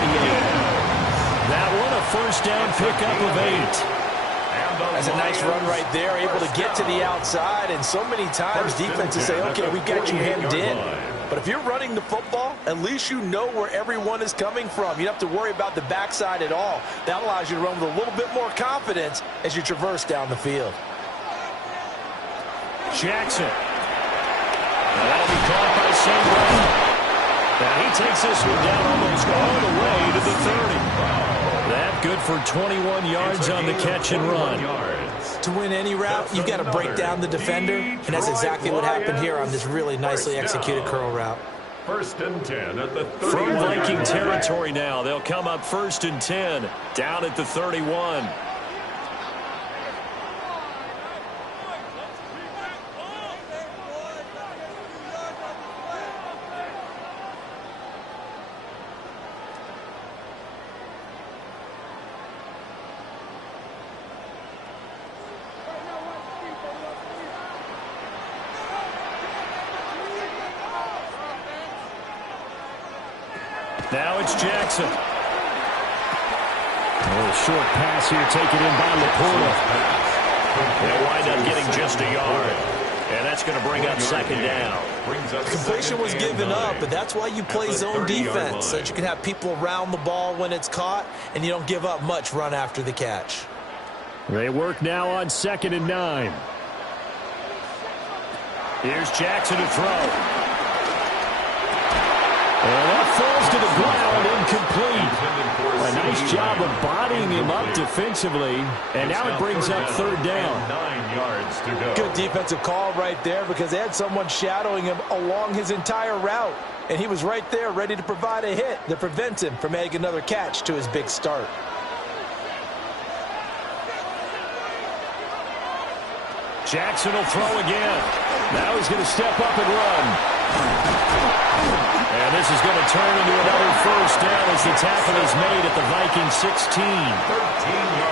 That one, a first down pickup of 8. That's a nice run right there, able to get to the outside. And so many times defenses say, okay, we got you hemmed in. But if you're running the football, at least you know where everyone is coming from. You don't have to worry about the backside at all. That allows you to run with a little bit more confidence as you traverse down the field. Jackson. Now that'll be caught by St. Brown. Now he takes this one down almost all the way to the 30. That good for 21 yards on the catch and run. To win any route, you've got to break down the defender, and that's exactly what happened here on this really nicely executed curl route. 1st and 10 at the 31. From Viking territory now, they'll come up 1st and 10, down at the 31. Now it's Jackson. A little short pass here taken in by Laporta. They'll wind up getting just a yard. And that's going to bring up 2nd down. The completion was given up, but that's why you play zone defense, so that you can have people around the ball when it's caught, and you don't give up much run after the catch. They work now on 2nd and 9. Here's Jackson to throw. And that falls to the ground, incomplete. A nice job of bodying him up defensively, and now it brings up 3rd down. 9 yards to go. Good defensive call right there because they had someone shadowing him along his entire route, and he was right there ready to provide a hit that prevents him from making another catch to his big start. Jackson will throw again. Now he's going to step up and run. And this is going to turn into another 1st down as the tackle is made at the Viking 16.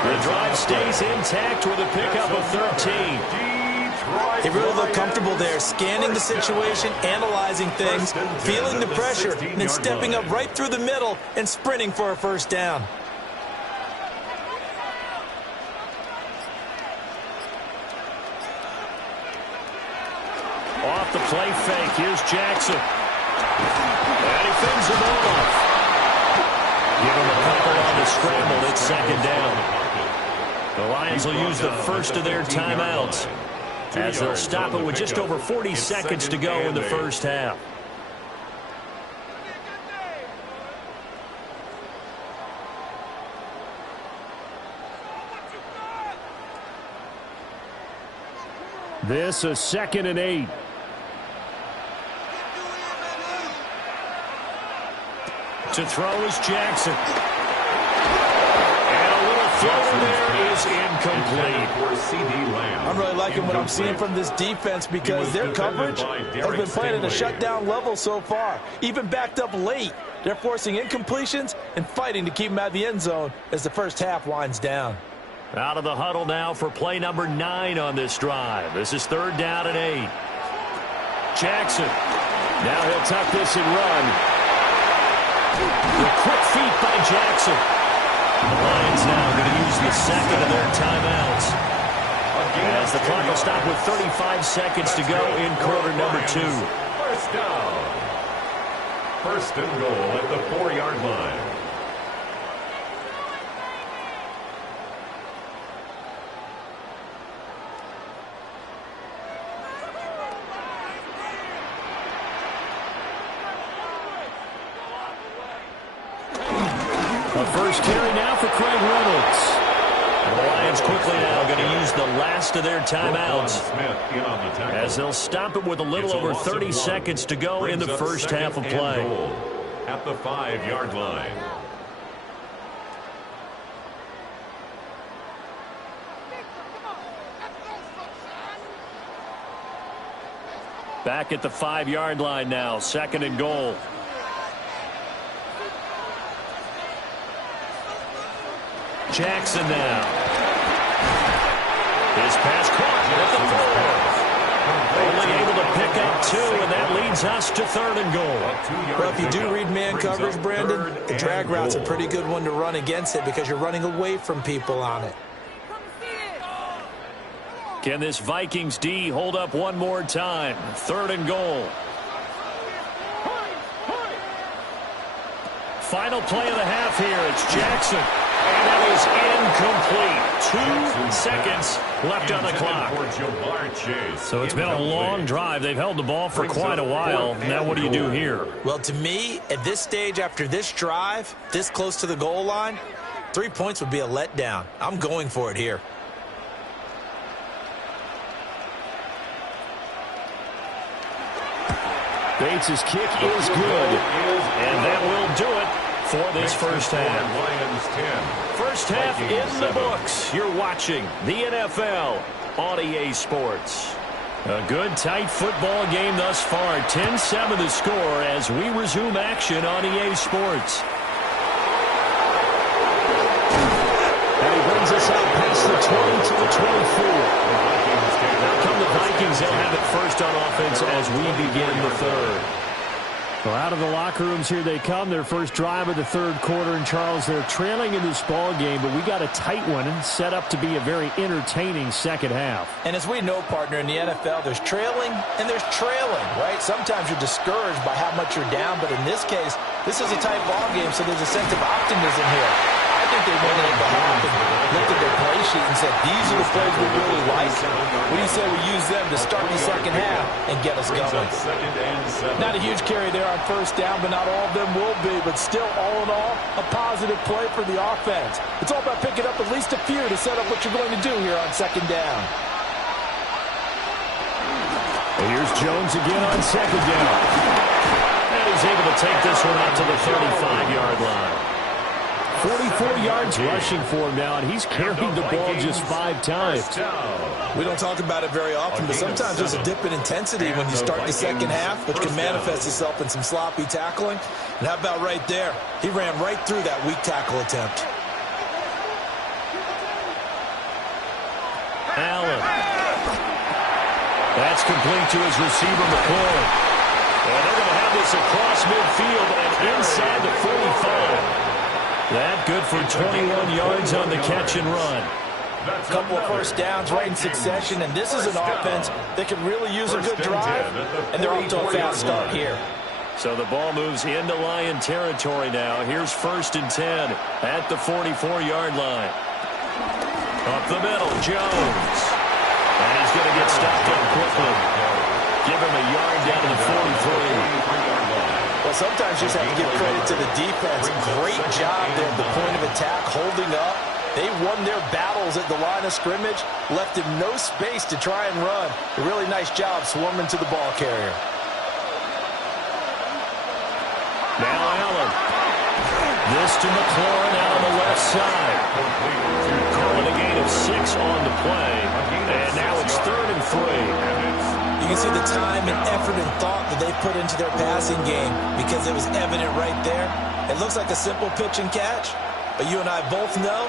The drive stays intact with a pickup of 13. They really look comfortable there, scanning the situation, analyzing things, feeling the pressure, and then stepping up right through the middle and sprinting for a 1st down. Off the play fake, here's Jackson. And he fends him off. Give him a couple on the scramble. It's 2nd down. The Lions will use the first of their timeouts as they'll stop it with just over 40 seconds to go in the 1st half. This a 2nd and 8. To throw is Jackson. And a little throw there is incomplete. I'm really liking what I'm seeing from this defense because their coverage has been playing at a shutdown level so far. Even backed up late, they're forcing incompletions and fighting to keep them out of the end zone as the first half winds down. Out of the huddle now for play number 9 on this drive. This is 3rd down and 8. Jackson. Now he'll tuck this and run. The quick feet by Jackson. The Lions now going to use the second of their timeouts. As the clock will stop with 35 seconds to go in quarter number 2. First down. 1st and goal at the 4-yard line. A first carry now for Craig Reynolds. And the Lions quickly now going to use the last of their timeouts as they'll stop it with a little over 30 seconds to go in the first half of play. At the 5-yard line. Back at the 5-yard line now, 2nd and goal. Jackson now. His pass caught at the 4. Only able to pick up 2, and that leads us to 3rd and goal. Well, if you do read man coverage, Brandon, the drag route's a pretty good one to run against it because you're running away from people on it. Can this Vikings D hold up one more time? 3rd and goal. Final play of the half here. It's Jackson. And that is incomplete. 2 seconds left on the clock. So it's been a long drive. They've held the ball for quite a while. Now what do you do here? Well, to me, at this stage after this drive, this close to the goal line, 3 points would be a letdown. I'm going for it here. Bates' kick is good. And that will do it for this first half. First half in the books. You're watching the NFL on EA Sports. A good, tight football game thus far. 10-7 the score as we resume action on EA Sports. And he brings us out past the 20 to the 24. Now come the Vikings. They'll have it first on offense as we begin the 3rd. Well, out of the locker rooms here they come. Their first drive of the 3rd quarter. And, Charles, they're trailing in this ball game, but we got a tight one and set up to be a very entertaining second half. And as we know, partner, in the NFL, there's trailing and there's trailing, right? Sometimes you're discouraged by how much you're down, but in this case, this is a tight ball game, so there's a sense of optimism here. I think they went in the half and looked at their play sheet and said, these are the plays we really like. What do you say we use them to start the second half and get us going? Not a huge carry there on first down, but not all of them will be. But still, all in all, a positive play for the offense. It's all about picking up at least a few to set up what you're going to do here on second down. And here's Jones again on second down. And he's able to take this one out to the 35-yard line. 44 yards rushing for him now, and he's carried the ball just 5 times. We don't talk about it very often, but sometimes there's a dip in intensity when you start the second half, which can manifest itself in some sloppy tackling. And how about right there? He ran right through that weak tackle attempt. Allen. That's complete to his receiver, McCoy. And they're going to have this across midfield and inside the 45. That good for 21 yards on the catch and run. A couple of first downs right in succession, and this is an offense that could really use a good drive, and they're off to a fast start here. So the ball moves into Lion territory now. Here's 1st and 10 at the 44-yard line. Up the middle, Jones. And he's going to get stopped up quickly. Give him a yard down to the 43. Well, sometimes you just have to give credit to the defense. Great job there at the point of attack, holding up, They won their battles at the line of scrimmage, left him no space to try and run. A really nice job swarming to the ball carrier. Now Allen. This to McLaurin out on the left side. Calling a gain of 6 on the play. And now it's 3rd and 3. You can see the time and effort and thought that they put into their passing game because it was evident right there. It looks like a simple pitch and catch, but you and I both know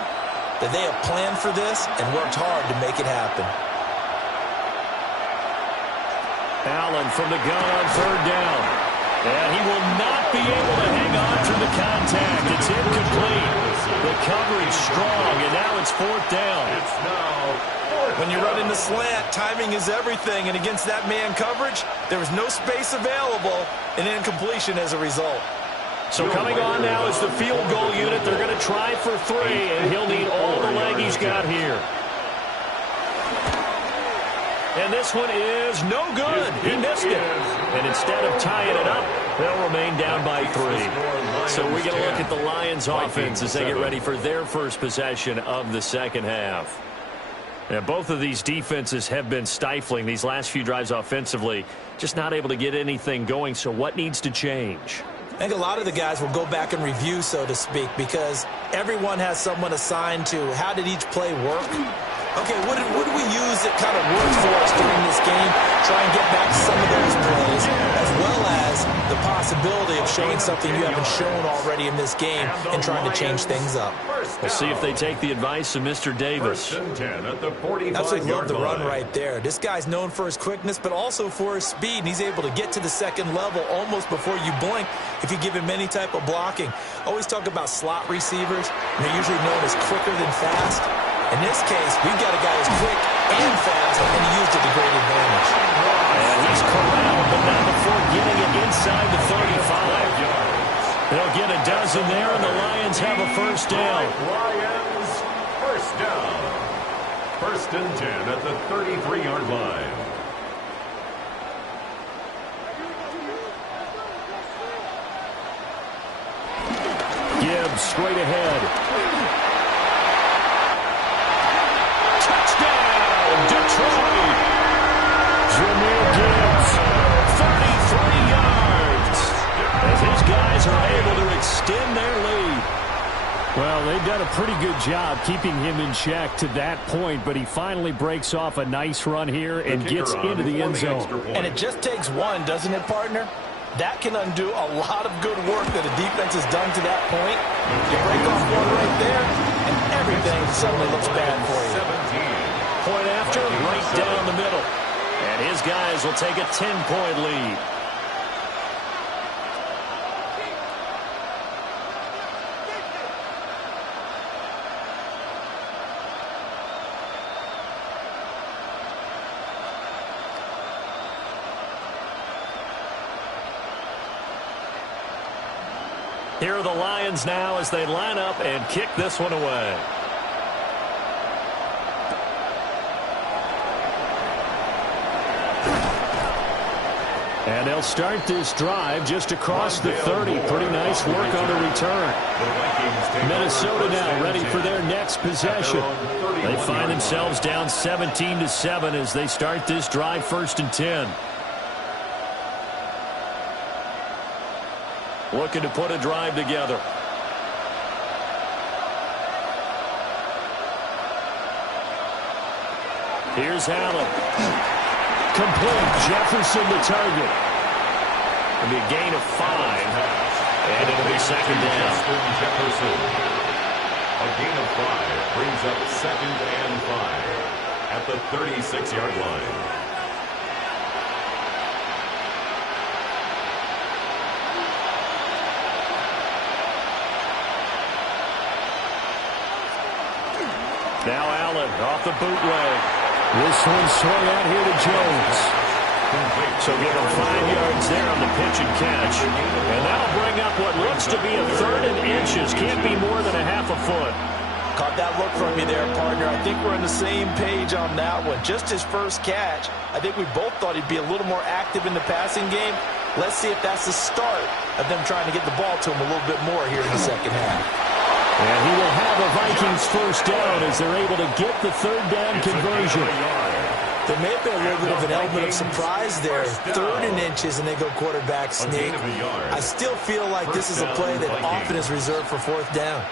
that they have planned for this and worked hard to make it happen. Allen from the gun on 3rd down. And he will not be able to hang on through the contact. It's incomplete. The coverage strong, and now it's 4th down. When you run in the slant, timing is everything, and against that man coverage, there was no space available, and incompletion as a result. So coming on now is the field goal unit. They're going to try for 3, and he'll need all the leg he's got here. And this one is no good. He missed it. And instead of tying it up, they'll remain down by 3. So we get a look at the Lions offense as they get ready for their first possession of the second half. Now, both of these defenses have been stifling these last few drives offensively, just not able to get anything going. So what needs to change? I think a lot of the guys will go back and review, so to speak, because everyone has someone assigned to how did each play work. Okay, what did we use that kind of worked for us during this game? Try and get back to some of those plays, as well as the possibility of showing something you haven't shown already in this game and trying to change things up. We'll see if they take the advice of Mr. Davis. Absolutely love the run right there. This guy's known for his quickness, but also for his speed. And he's able to get to the second level almost before you blink if you give him any type of blocking. Always talk about slot receivers. They're usually known as quicker than fast. In this case, we've got a guy who's quick and fast, and he used it to great advantage. And he's corralled, but not before getting it inside the 35. They'll get a dozen there, and the Lions have a first down. Lions, first down. 1st and 10 at the 33-yard line. Gibbs straight ahead. Detroit. Jahmyr Gibbs, 33 yards. As his guys are able to extend their lead. Well, they've done a pretty good job keeping him in check to that point, but he finally breaks off a nice run here and gets into the end zone. And it just takes one, doesn't it, partner? That can undo a lot of good work that a defense has done to that point. You break off one right there, and everything suddenly looks bad for you. Point after, right down the middle. And his guys will take a 10-point lead. Here are the Lions now as they line up and kick this one away. And they'll start this drive just across the 30. Pretty nice work on the return. Minnesota now ready for their next possession. They find themselves down 17-7 as they start this drive 1st and 10. Looking to put a drive together. Here's Allen. Complete. Jefferson the target. It'll be a gain of 5. And it'll be 2nd down. Jefferson. A gain of 5 brings up 2nd and 5 at the 36-yard line. Now Allen off the bootleg. This one swung out here to Jones. So give him 5 yards there on the pitch and catch. And that'll bring up what looks to be a 3rd and inches. Can't be more than a half a foot. Caught that look from you there, partner. I think we're on the same page on that one. Just his first catch. I think we both thought he'd be a little more active in the passing game. Let's see if that's the start of them trying to get the ball to him a little bit more here in the second half. And he will have a Vikings first down as they're able to get the third down conversion. There may have been a little bit of an element of surprise there. 3rd and inches, and they go quarterback sneak. I still feel like this is a play that often is reserved for 4th down.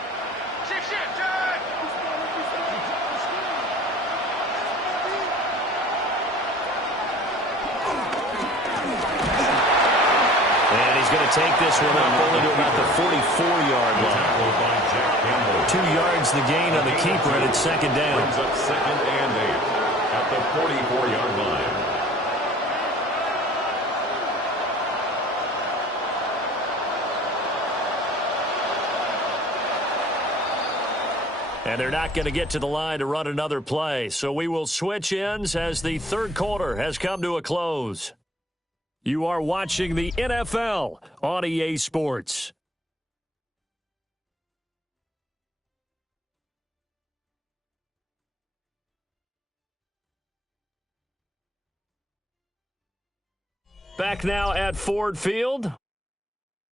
And he's going to take this one up only to about the 44-yard line. 2 yards the gain on the keeper, and it's 2nd down. Brings up 2nd and 8 at the 44-yard line. And they're not going to get to the line to run another play. So we will switch ends as the 3rd quarter has come to a close. You are watching the NFL on EA Sports. Back now at Ford Field.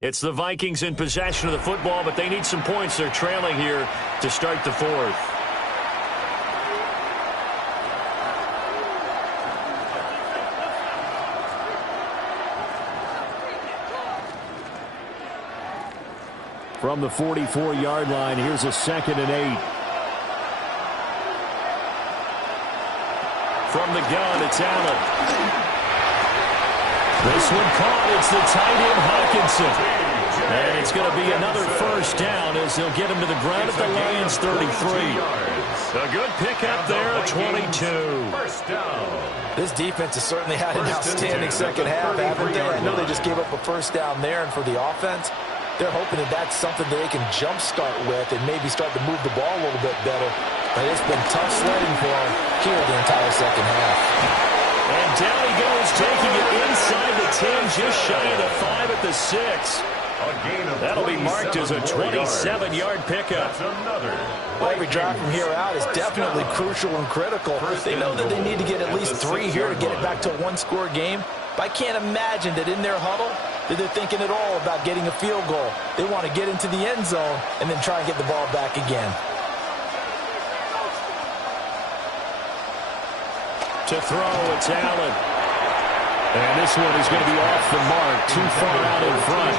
It's the Vikings in possession of the football, but they need some points. They're trailing here to start the 4th. From the 44-yard line, here's a 2nd and 8. From the gun, it's Allen. This one caught. It's the tight end, Hawkinson. And it's going to be another first down as they'll get him to the ground at the Lions' 33. A good pickup there, 22. This defense has certainly had an outstanding second half, haven't they? I know they just gave up a first down there, and for the offense, they're hoping that that's something that they can jumpstart with and maybe start to move the ball a little bit better. But it's been tough sledding for them here the entire second half. And down he goes, taking it inside the 10, just shy of the 5 at the 6. That'll be marked as a 27-yard pickup. Well, every drive from here out is definitely crucial and critical. They know that they need to get at least 3 here to get it back to a one-score game. But I can't imagine that in their huddle that they're thinking at all about getting a field goal. They want to get into the end zone and then try and get the ball back again. To throw, it's Allen. And this one is going to be off the mark, too far out in front.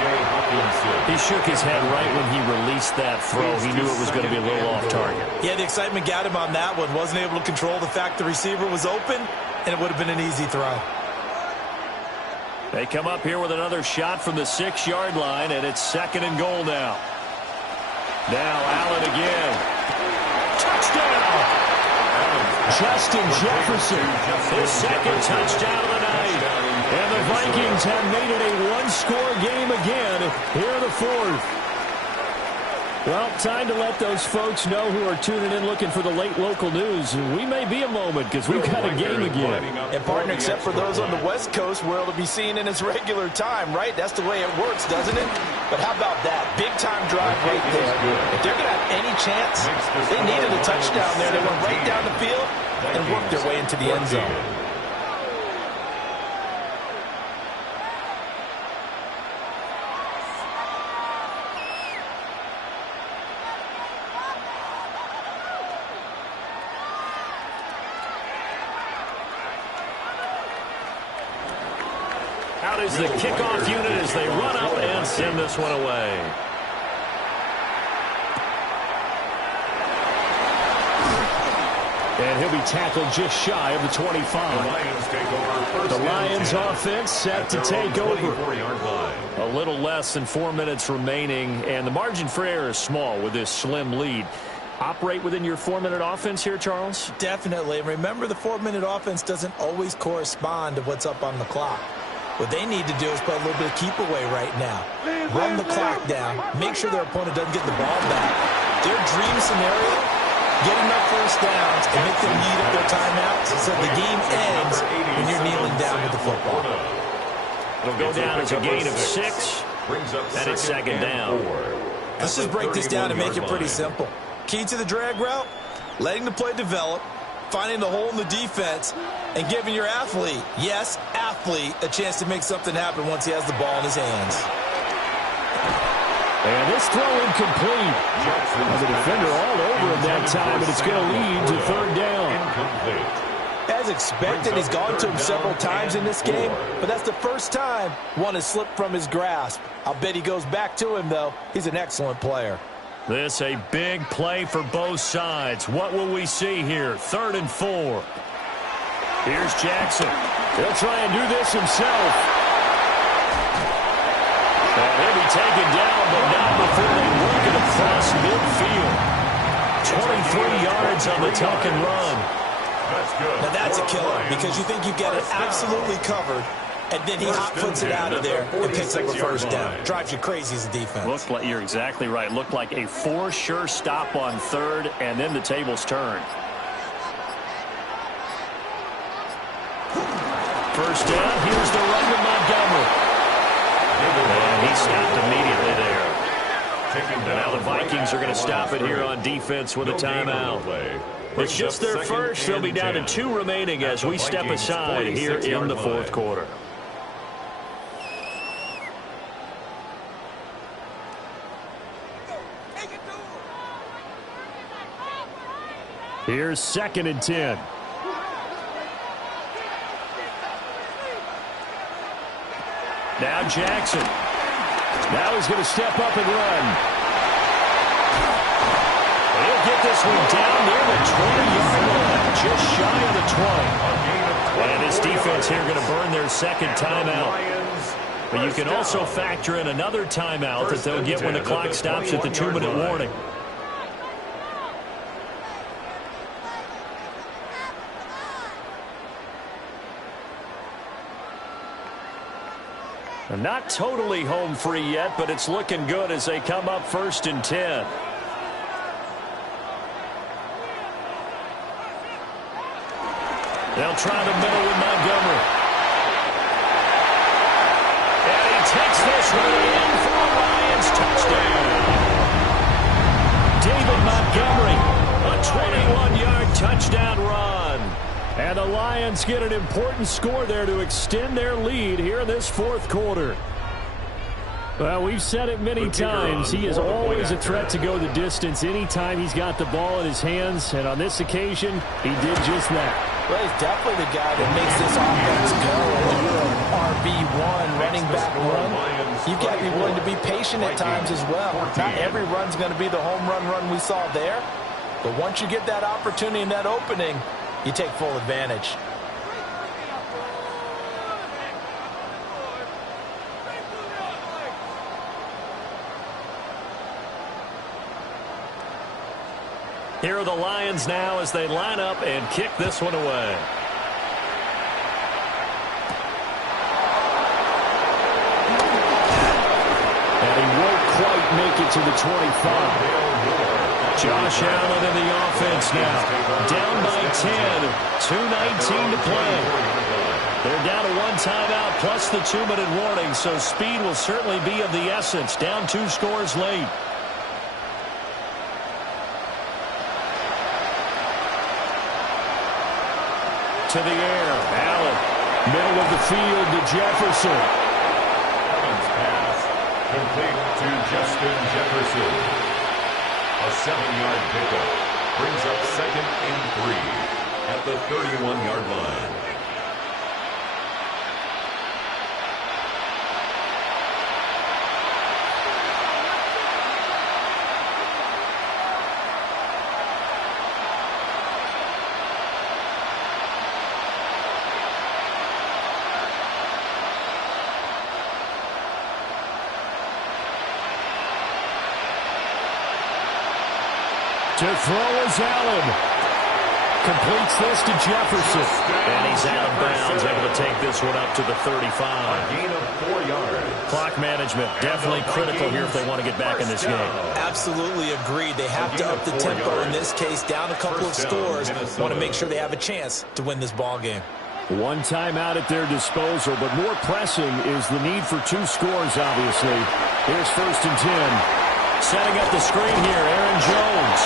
He shook his head right when he released that throw. He knew it was going to be a little off target. Yeah, the excitement got him on that one. Wasn't able to control the fact the receiver was open, and it would have been an easy throw. They come up here with another shot from the 6-yard line, and it's 2nd and goal now. Now Allen again. Touchdown! Justin Jefferson, his 2nd touchdown of the night. And the Vikings have made it a one-score game again here in the 4th. Well, time to let those folks know who are tuning in looking for the late local news. We may be a moment because we've got a game again. And, partner, except for those on the West Coast where it'll be seen in its regular time, right? That's the way it works, doesn't it? But how about that? Big-time drive right there. If they're going to have any chance, they needed a touchdown there. They went right down the field and worked their way into the end zone. Out is the kickoff unit as they run up and send this one away. And he'll be tackled just shy of the 25. The Lions offense set to take over. A little less than 4 minutes remaining, and the margin for error is small with this slim lead. Operate within your 4-minute offense here, Charles? Definitely. Remember, the 4-minute offense doesn't always correspond to what's up on the clock. What they need to do is put a little bit of keep away right now. Run the clock down. Make sure their opponent doesn't get the ball back. Their dream scenario, get enough first downs and make them eat up their timeouts so the game ends when you're kneeling down with the football. It'll go down as a gain of 6, and it's 2nd down. Let's just break this down and make it pretty simple. Key to the drag route, letting the play develop, finding the hole in the defense, and giving your athlete, yes, athlete, a chance to make something happen once he has the ball in his hands. And this throw incomplete. The defender all over him that time, and it's going to lead to third down. As expected, he's gone to him several times in this game, but that's the first time one has slipped from his grasp. I'll bet he goes back to him, though. He's an excellent player. This a big play for both sides. What will we see here? 3rd and 4. Here's Jackson. He'll try and do this himself. And he'll be taken down, but not before they work it across midfield. 23 yards on the tuck and run. Now that's a killer, because you think you've got it absolutely covered, and then he hot-foots it out of there and picks up a first down. Drives you crazy as a defense. Looked like, you're exactly right. Looked like a for sure stop on 3rd, and then the tables turned. First down, here's the run to Montgomery. And he stopped immediately there. Now the Vikings are going to stop it here on defense with a timeout. It's just their first. They'll be down to 2 remaining as we step aside here in the 4th quarter. Here's 2nd and 10. Now Jackson. Now he's going to step up and run. He'll get this one down near the 20-yard line, just shy of the 20. And this defense here going to burn their 2nd timeout. But you can also factor in another timeout that they'll get when the clock stops at the 2-minute warning. Not totally home free yet, but it's looking good as they come up 1st and 10. They'll try the middle with Montgomery. And he takes this one in for a Lions touchdown. David Montgomery, a 21-yard touchdown run. And the Lions get an important score there to extend their lead here in this 4th quarter. Well, we've said it many times. He is always a threat to go the distance anytime he's got the ball in his hands. And on this occasion, he did just that. Well, he's definitely the guy that makes this offense go. When you're an RB1, running back run, you've got to be willing to be patient at times as well. Not every run's going to be the home run we saw there. But once you get that opportunity and that opening, you take full advantage. Here are the Lions now as they line up and kick this one away. And he won't quite make it to the 25. Josh Allen in the offense now. Down by 10. 2:19 to play. They're down to 1 timeout plus the 2-minute warning, so speed will certainly be of the essence. Down 2 scores late. To the air. Allen. Middle of the field to Jefferson. Allen's pass complete to Justin Jefferson. A 7-yard pickup brings up 2nd and 3 at the 31-yard line. To throw is Allen. Completes this to Jefferson. And he's out of bounds, able to take this one up to the 35. A gain of 4 yards. Clock management definitely critical here if they want to get back in this game. Absolutely agreed. They have to up the tempo in this case, down a couple of scores. Want to make sure they have a chance to win this ball game. 1 timeout at their disposal, but more pressing is the need for 2 scores, obviously. Here's 1st and 10. Setting up the screen here, Aaron Jones.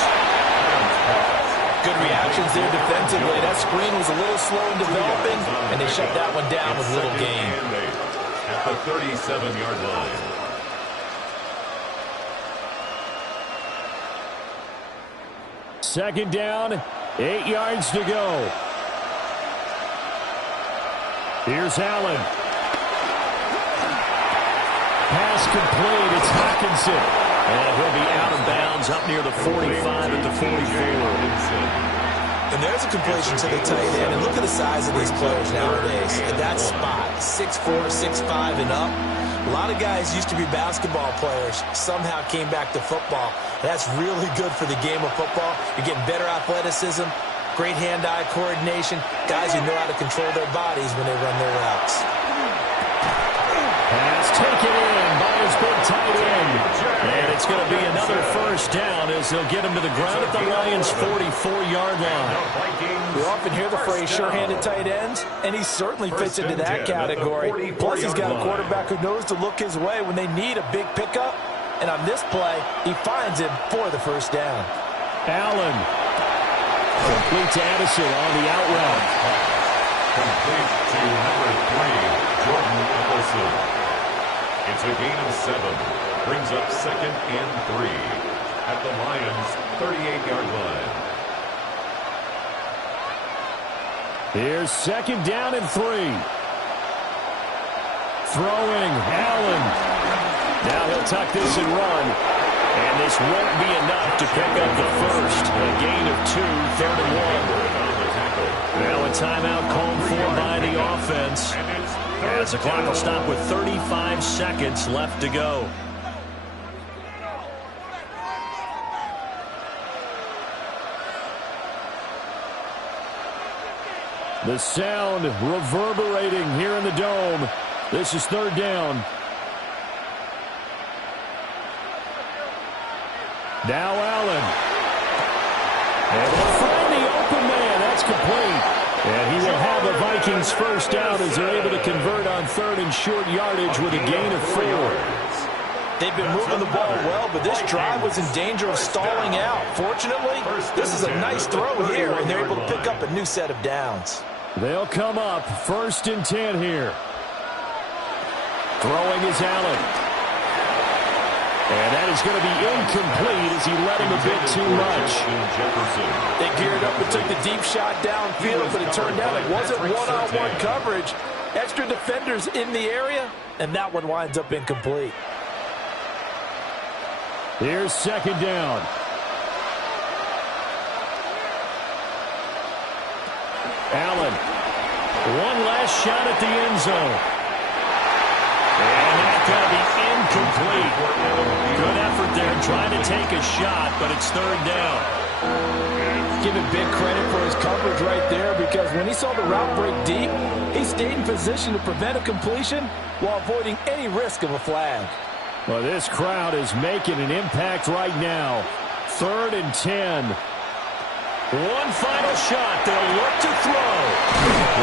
Good reactions there defensively. That screen was a little slow in developing, and they shut that one down with little gain. At the 37-yard line. Second down, 8 yards to go. Here's Allen. Pass complete. It's Hockenson. And he'll be out of bounds up near the 45 at the 44. And there's a completion to the tight end. And look at the size of these players nowadays. At that spot, 6'4", 6'5", and up. A lot of guys used to be basketball players, somehow came back to football. That's really good for the game of football. You're getting better athleticism, great hand-eye coordination, guys who know how to control their bodies when they run their routes. Pass taken in by his big tight end. And it's going to be another first down as they'll get him to the ground at the Lions' 44-yard line. We often hear the phrase sure-handed tight ends, and he certainly fits into that category. Plus, he's got a quarterback who knows to look his way when they need a big pickup. And on this play, he finds him for the first down. Allen. Complete to Addison on the out route. Complete to number 3, Jordan Addison. It's a gain of 7. Brings up 2nd and 3 at the Lions' 38-yard line. Here's 2nd down and 3. Throwing, Allen. Now he'll tuck this and run. And this won't be enough to pick up the first. A gain of 2, 3rd and 1. Now a timeout called for by the offense. As the clock will stop with 35 seconds left to go. The sound reverberating here in the dome. This is 3rd down. Now Allen. And they'll find the open man. That's complete. And he will have the Vikings first down as they're able to convert on 3rd and short yardage with a gain of 4. They've been moving the ball well, but this drive was in danger of stalling out. Fortunately, this is a nice throw here, and they're able to pick up a new set of downs. They'll come up 1st and 10 here. Throwing is Allen. And that is going to be incomplete as he let him a bit too much. They geared up and took the deep shot downfield, but it turned out it wasn't one-on-one coverage. Extra defenders in the area, and that one winds up incomplete. Here's 2nd down. Allen. One last shot at the end zone. And that's going to be incomplete. Good effort there trying to take a shot, but it's 3rd down. Give him big credit for his coverage right there, because when he saw the route break deep, he stayed in position to prevent a completion while avoiding any risk of a flag. Well, this crowd is making an impact right now. 3rd and 10. One final shot. They'll look to throw.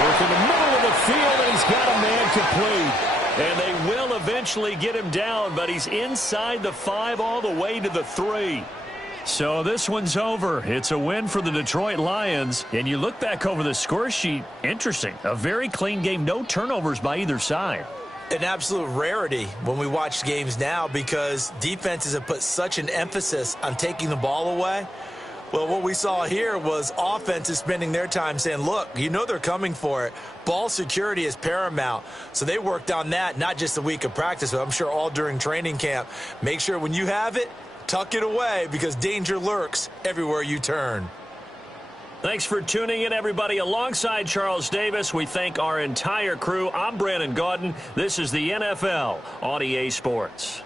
Work in the middle of the field, and he's got a man complete. And they will eventually get him down, but he's inside the 5 all the way to the 3. So this one's over. It's a win for the Detroit Lions. And you look back over the score sheet, interesting. A very clean game, no turnovers by either side. An absolute rarity when we watch games now, because defenses have put such an emphasis on taking the ball away. Well, what we saw here was offenses spending their time saying, look, you know they're coming for it. Ball security is paramount. So they worked on that, not just a week of practice, but I'm sure all during training camp. Make sure when you have it, tuck it away, because danger lurks everywhere you turn. Thanks for tuning in, everybody. Alongside Charles Davis, we thank our entire crew. I'm Brandon Gaudin. This is the NFL on EA Sports.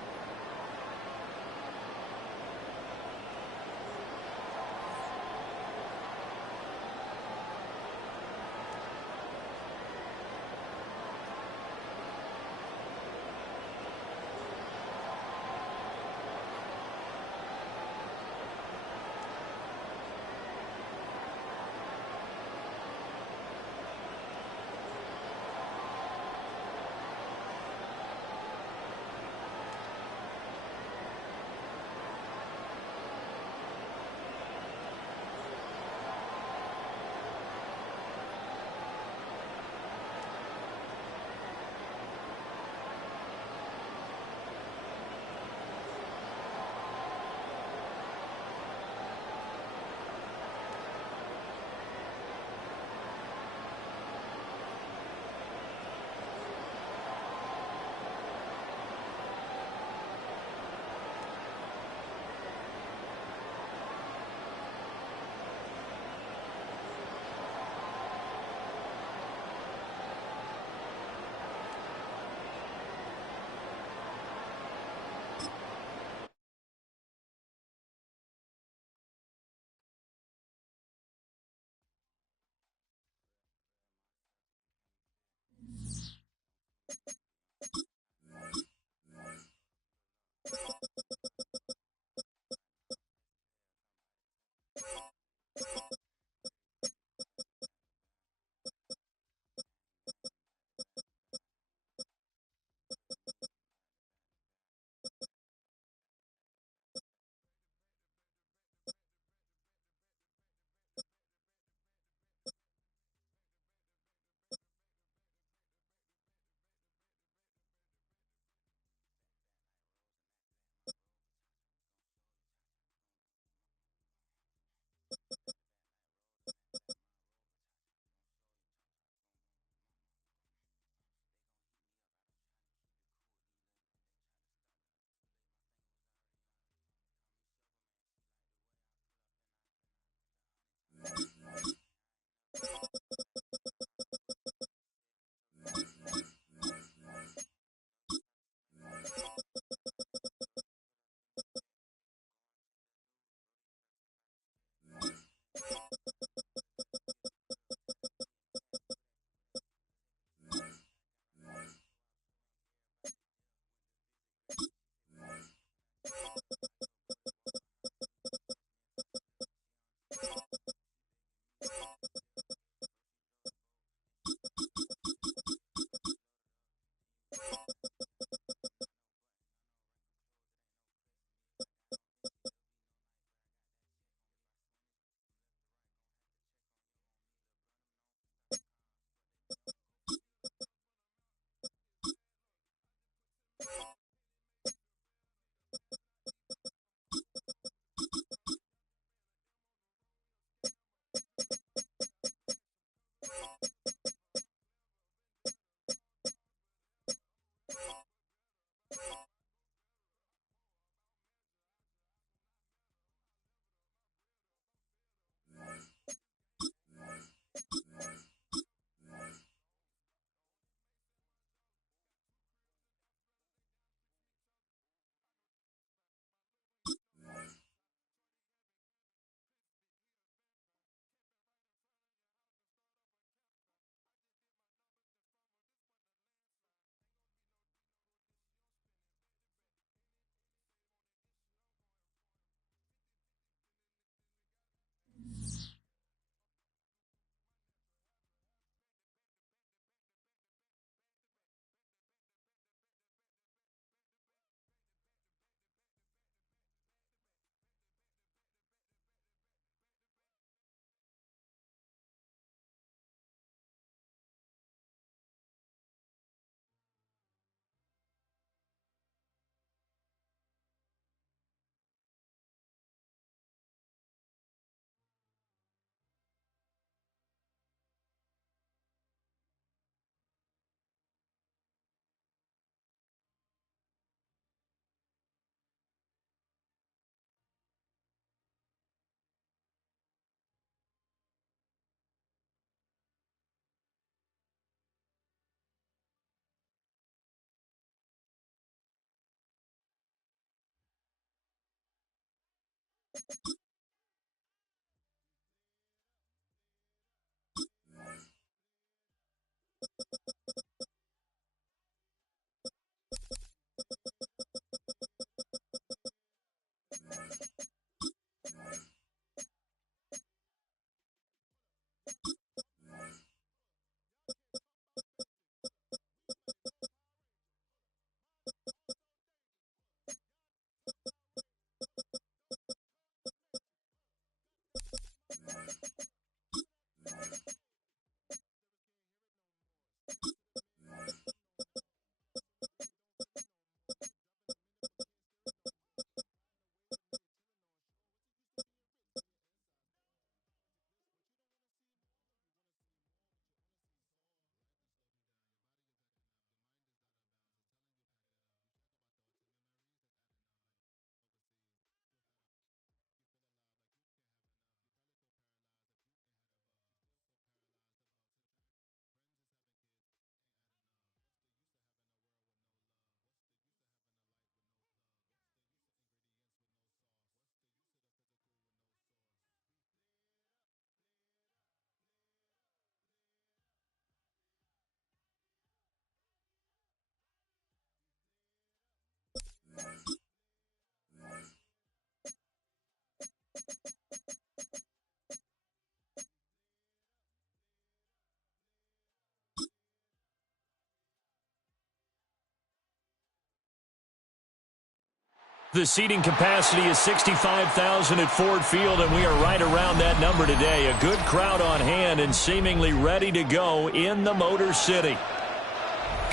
The seating capacity is 65,000 at Ford Field, and we are right around that number today. A good crowd on hand and seemingly ready to go in the Motor City.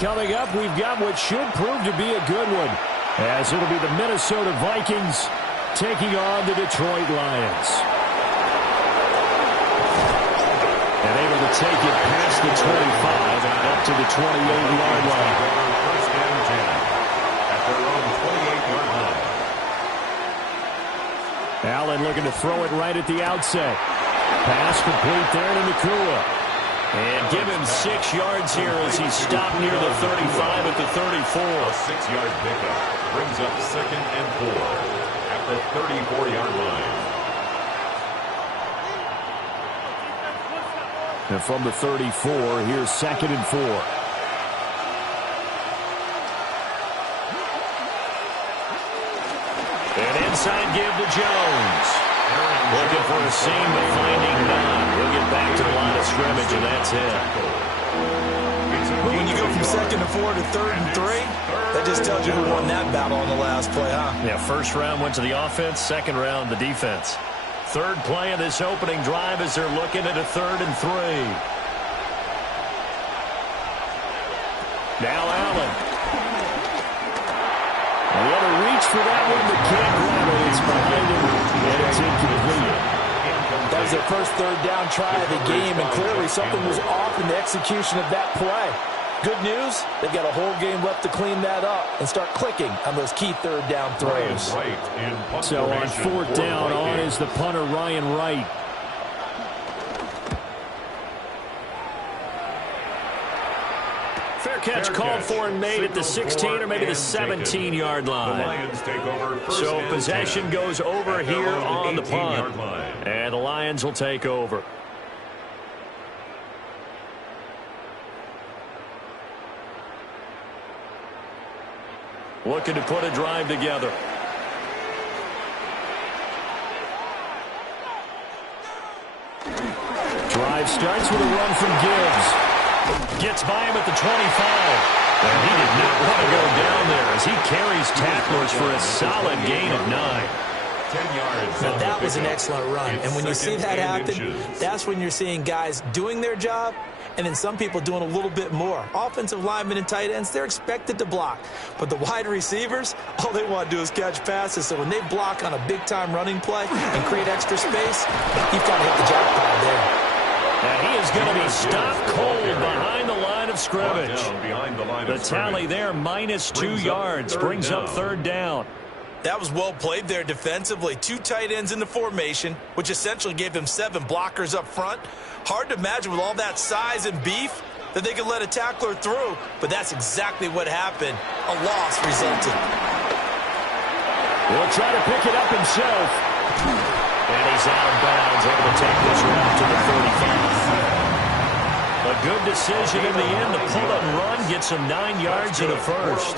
Coming up, we've got what should prove to be a good one, as it'll be the Minnesota Vikings taking on the Detroit Lions. And able to take it past the 25 and up to the 28-yard line. First and 10 at their own 28-yard line. Allen looking to throw it right at the outset. Pass complete there to Nacua. And give him 6 yards here as he stopped near the 35 at the 34. A 6-yard pickup brings up 2nd and 4 at the 34-yard line. And from the 34, here's 2nd and 4. An inside give to Jones. Looking for a seam, but finding none. We'll get back to the line of scrimmage, and that's it. But when you go from 2nd and 4 to 3rd and 3, that just tells you who won that battle on the last play, huh? Yeah, first round went to the offense, second round the defense. Third play of this opening drive as they're looking at a 3rd and 3. Now Allen. The other reach for that one, but can't grab it. It's behind him, and it's incomplete. That was their first 3rd down try of the game, and clearly something was off in the execution of that play. Good news, they've got a whole game left to clean that up and start clicking on those key 3rd down throws. So on 4th down, on is the punter, Ryan Wright. Fair catch called for and made at the 16 or maybe the 17-yard line. So possession goes over here on the punt. And the Lions will take over. Looking to put a drive together. Drive starts with a run from Gibbs. Gets by him at the 25. And he did not want to go down there as he carries tacklers for a solid gain of 9. 10 yards. Now, that was an excellent run. And when you see that happen, that's when you're seeing guys doing their job and then some people doing a little bit more. Offensive linemen and tight ends, they're expected to block. But the wide receivers, all they want to do is catch passes. So when they block on a big-time running play and create extra space, you've got to hit the jackpot there. And he is going to be stopped cold behind the line of scrimmage. The tally there, -2 yards, brings up 3rd down. That was well played there defensively. 2 tight ends in the formation, which essentially gave them 7 blockers up front. Hard to imagine with all that size and beef that they could let a tackler through, but that's exactly what happened. A loss resulted. He'll try to pick it up himself. And he's out of bounds, able to take this route to the 35. A good decision in the end to pull it and run, gets him 9 yards in the first.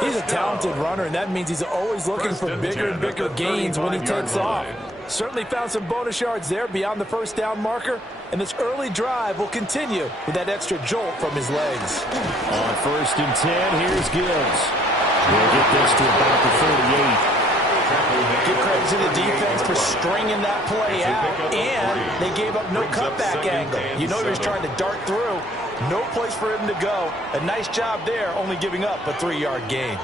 He's a talented runner, and that means he's always looking for bigger and bigger gains when he takes off. Certainly found some bonus yards there beyond the first down marker, and this early drive will continue with that extra jolt from his legs. On 1st and 10, here's Gibbs. We'll get this to about the 38. Give credit to the defense for stringing that play out, and they gave up no cutback angle. You know he was trying to dart through. No place for him to go. A nice job there, only giving up a 3-yard gain.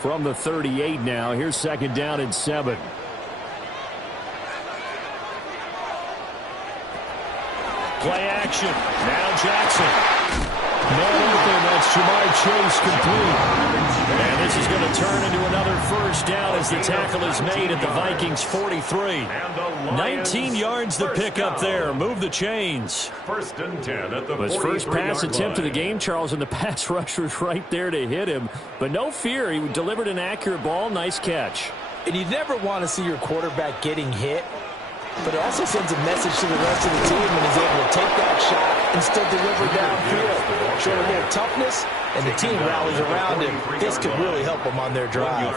From the 38 now, here's 2nd down and 7. Play action. Now Jackson. Man open, that's Jamar Chase complete. And this is going to turn into another first down as the tackle is made at the Vikings 43. 19 yards to pick up there. Move the chains. 1st and 10 at the His first pass attempt of the game, Charles, and the pass rusher was right there to hit him. But no fear, he delivered an accurate ball. Nice catch. And you never want to see your quarterback getting hit, but it also sends a message to the rest of the team when he's able to take that shot and still deliver downfield. Showing a little toughness, and the team rallies around him. This could really help them on their drive.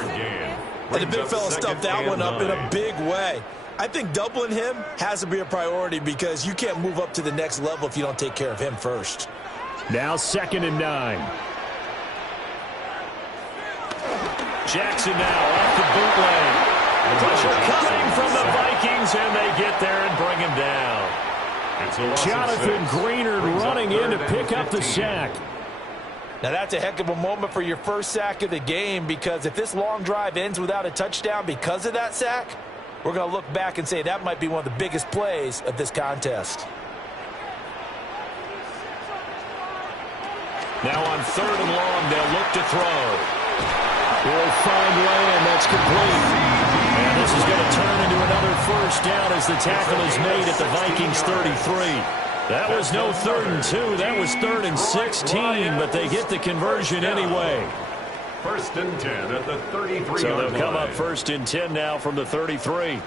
And the big fella stuffed that one up in a big way. I think doubling him has to be a priority because you can't move up to the next level if you don't take care of him first. Now 2nd and 9. Jackson now off the bootleg. Pressure coming from the Vikings, and they get there and bring him down. Jonathan Greenard running in to pick up the sack. Now that's a heck of a moment for your first sack of the game, because if this long drive ends without a touchdown because of that sack, we're going to look back and say that might be one of the biggest plays of this contest. Now on 3rd and long, they'll look to throw. Will find Lamb. That's complete. And this is going to turn into another first down as the tackle is made at the Vikings 33. That was no 3rd and 2. That was 3rd and 16, but they get the conversion anyway. 1st and 10 at the 33. So they'll come up 1st and 10 now from the 33.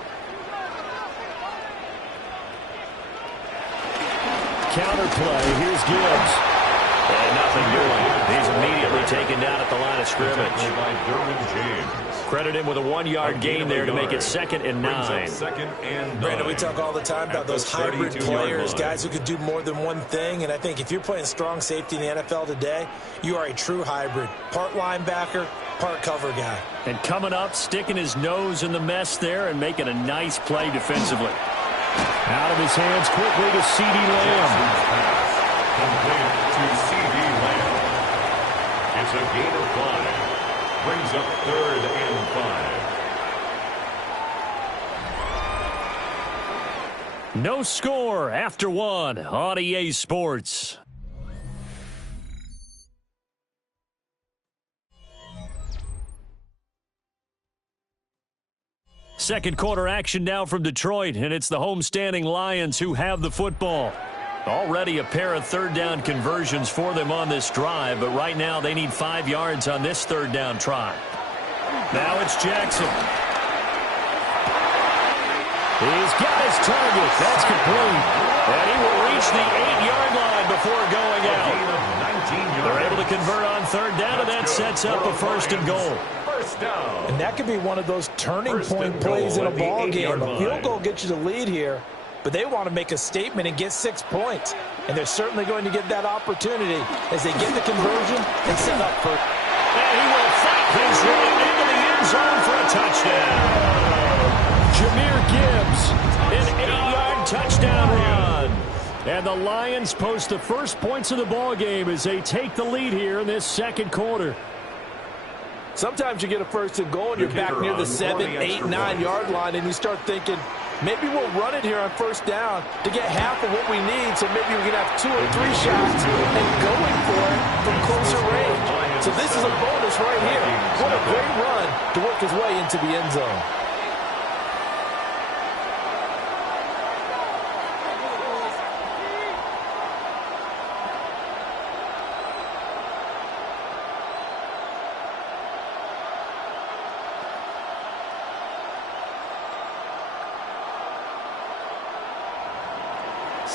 Counterplay. Here's Gibbs. And nothing doing. He's immediately taken down at the line of scrimmage. Credit him with a 1-yard gain there to make it 2nd and 9. Brandon, we talk all the time about those hybrid players, guys who could do more than one thing. And I think if you're playing strong safety in the NFL today, you are a true hybrid. Part linebacker, part cover guy. And coming up, sticking his nose in the mess there and making a nice play defensively. Out of his hands quickly to C.D. Lamb. Complete to C.D. Lamb. It's a gain of 5. Brings up 3rd and 5. No score after 1 on EA Sports. Second quarter action now from Detroit, and it's the homestanding Lions who have the football. Already a pair of 3rd down conversions for them on this drive, but right now they need 5 yards on this 3rd down try. Now it's Jackson. He's got his target. That's complete. And he will reach the 8-yard line before going out. They're able to convert on 3rd down, and that sets up a 1st and goal. And that could be one of those turning point plays in a ball game. A field goal gets you the lead here, but they want to make a statement and get 6 points. And they're certainly going to get that opportunity as they get the conversion and set up for. And he will fight his way into the end zone for a touchdown. Jahmyr Gibbs, an 8-yard touchdown run. And the Lions post the first points of the ball game as they take the lead here in this second quarter. Sometimes you get a 1st and goal and you're back near the 7, 8, 9-yard line, and you start thinking, maybe we'll run it here on 1st down to get half of what we need, so maybe we can have 2 or 3 shots and going for it from closer range. So this is a bonus right here. What a great run to work his way into the end zone.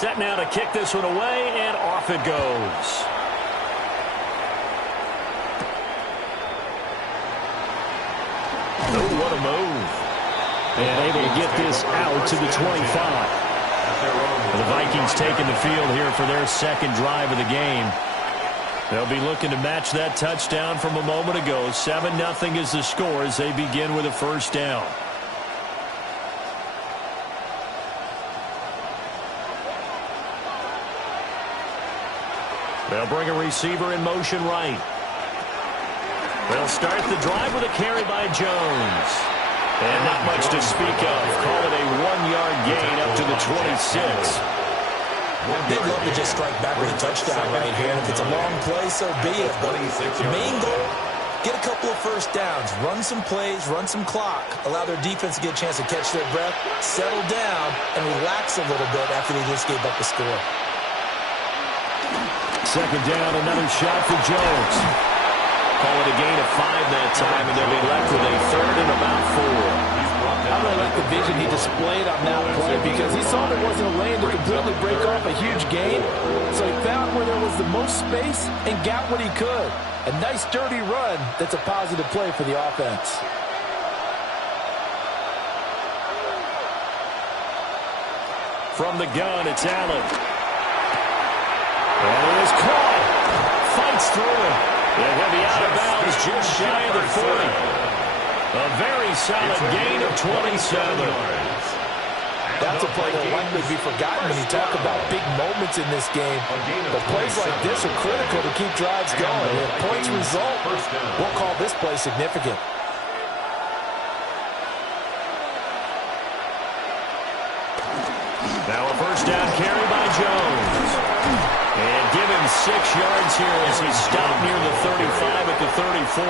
Set now to kick this one away, and off it goes. Oh, what a move. And able to get this out to the 25. The Vikings taking the field here for their second drive of the game. They'll be looking to match that touchdown from a moment ago. 7-0 is the score as they begin with a first down. They'll bring a receiver in motion right. They'll start the drive with a carry by Jones. And not much to speak of. Call it a 1-yard gain up to the 26. They'd love to just strike back with a touchdown right here. And if it's a long play, so be it. But main goal, get a couple of first downs. Run some plays, run some clock. Allow their defense to get a chance to catch their breath, settle down, and relax a little bit after they just gave up the score. Second down, another shot for Jones. Call it a gain of 5 that time, and they'll be left with a third and about 4. I really like the vision he displayed on that play because he saw there wasn't a lane to completely break off a huge gain. So he found where there was the most space and got what he could. A nice, dirty run that's a positive play for the offense. From the gun, it's Allen. And it is caught. Fights through it. And he'll be out of bounds just shy of the 40. A very solid gain of 27. That's a play that will likely be forgotten when you talk about big moments in this game. But plays like this are critical to keep drives going. If points result, we'll call this play significant. Now a first down carry by Jones. And give him 6 yards here as he stopped near the 35 at the 34.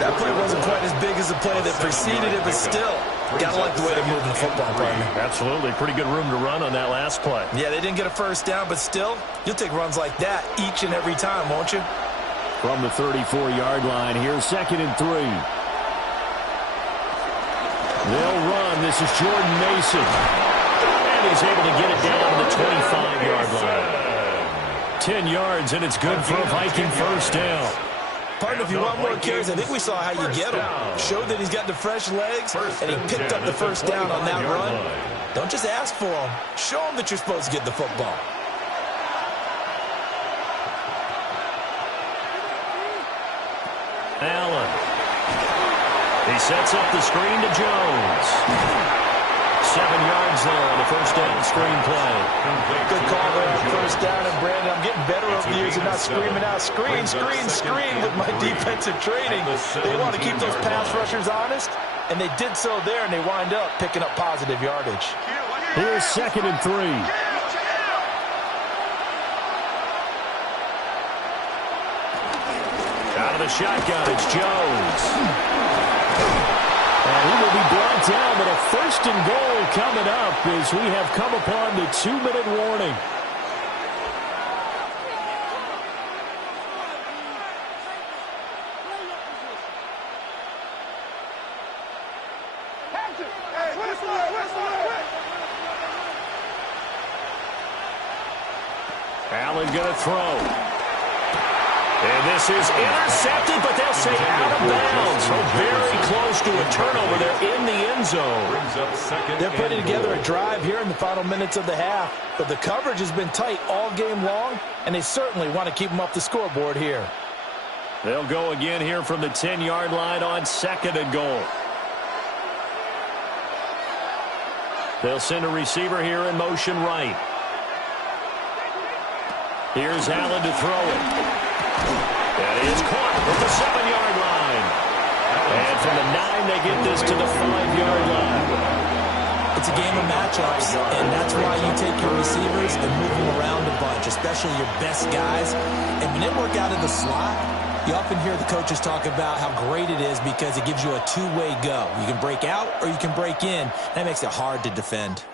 That play wasn't quite as big as the play that preceded it, but still, gotta like the way they're moving the football, partner. Absolutely. Pretty good room to run on that last play. Yeah, they didn't get a first down, but still, you'll take runs like that each and every time, won't you? From the 34-yard line, here's 2nd and 3. They'll run. This is Jordan Mason. And he's able to get it down to the 25-yard line. 10 yards, and it's good for a Viking first down. Partner, if you want more carries, I think we saw how you get him. Showed that he's got the fresh legs, and he picked up the first down on that run. Don't just ask for him. Show him that you're supposed to get the football. Allen. He sets up the screen to Jones. 7 yards there on the first down screen play. Good call there on first down. And Brandon, I'm getting better over the years and not screaming out, screen, screen, screen with my defensive training. They want to keep those pass rushers honest, and they did so there, and they wind up picking up positive yardage. Here's 2nd and 3. Out of the shotgun, it's Jones. And he will be brought down, but a 1st and goal coming up as we have come upon the 2-minute warning. Allen going to throw. And this is intercepted, but they'll say out of bounds. So very close to a turnover there in the end zone. They're putting together a drive here in the final minutes of the half. But the coverage has been tight all game long, and they certainly want to keep them off the scoreboard here. They'll go again here from the 10-yard line on 2nd and goal. They'll send a receiver here in motion right. Here's Allen to throw it. That is caught at the 7-yard line. And from the 9, they get this to the 5-yard line. It's a game of matchups, and that's why you take your receivers and move them around a bunch, especially your best guys. And when they work out of the slot, you often hear the coaches talk about how great it is because it gives you a two-way go. You can break out or you can break in. That makes it hard to defend.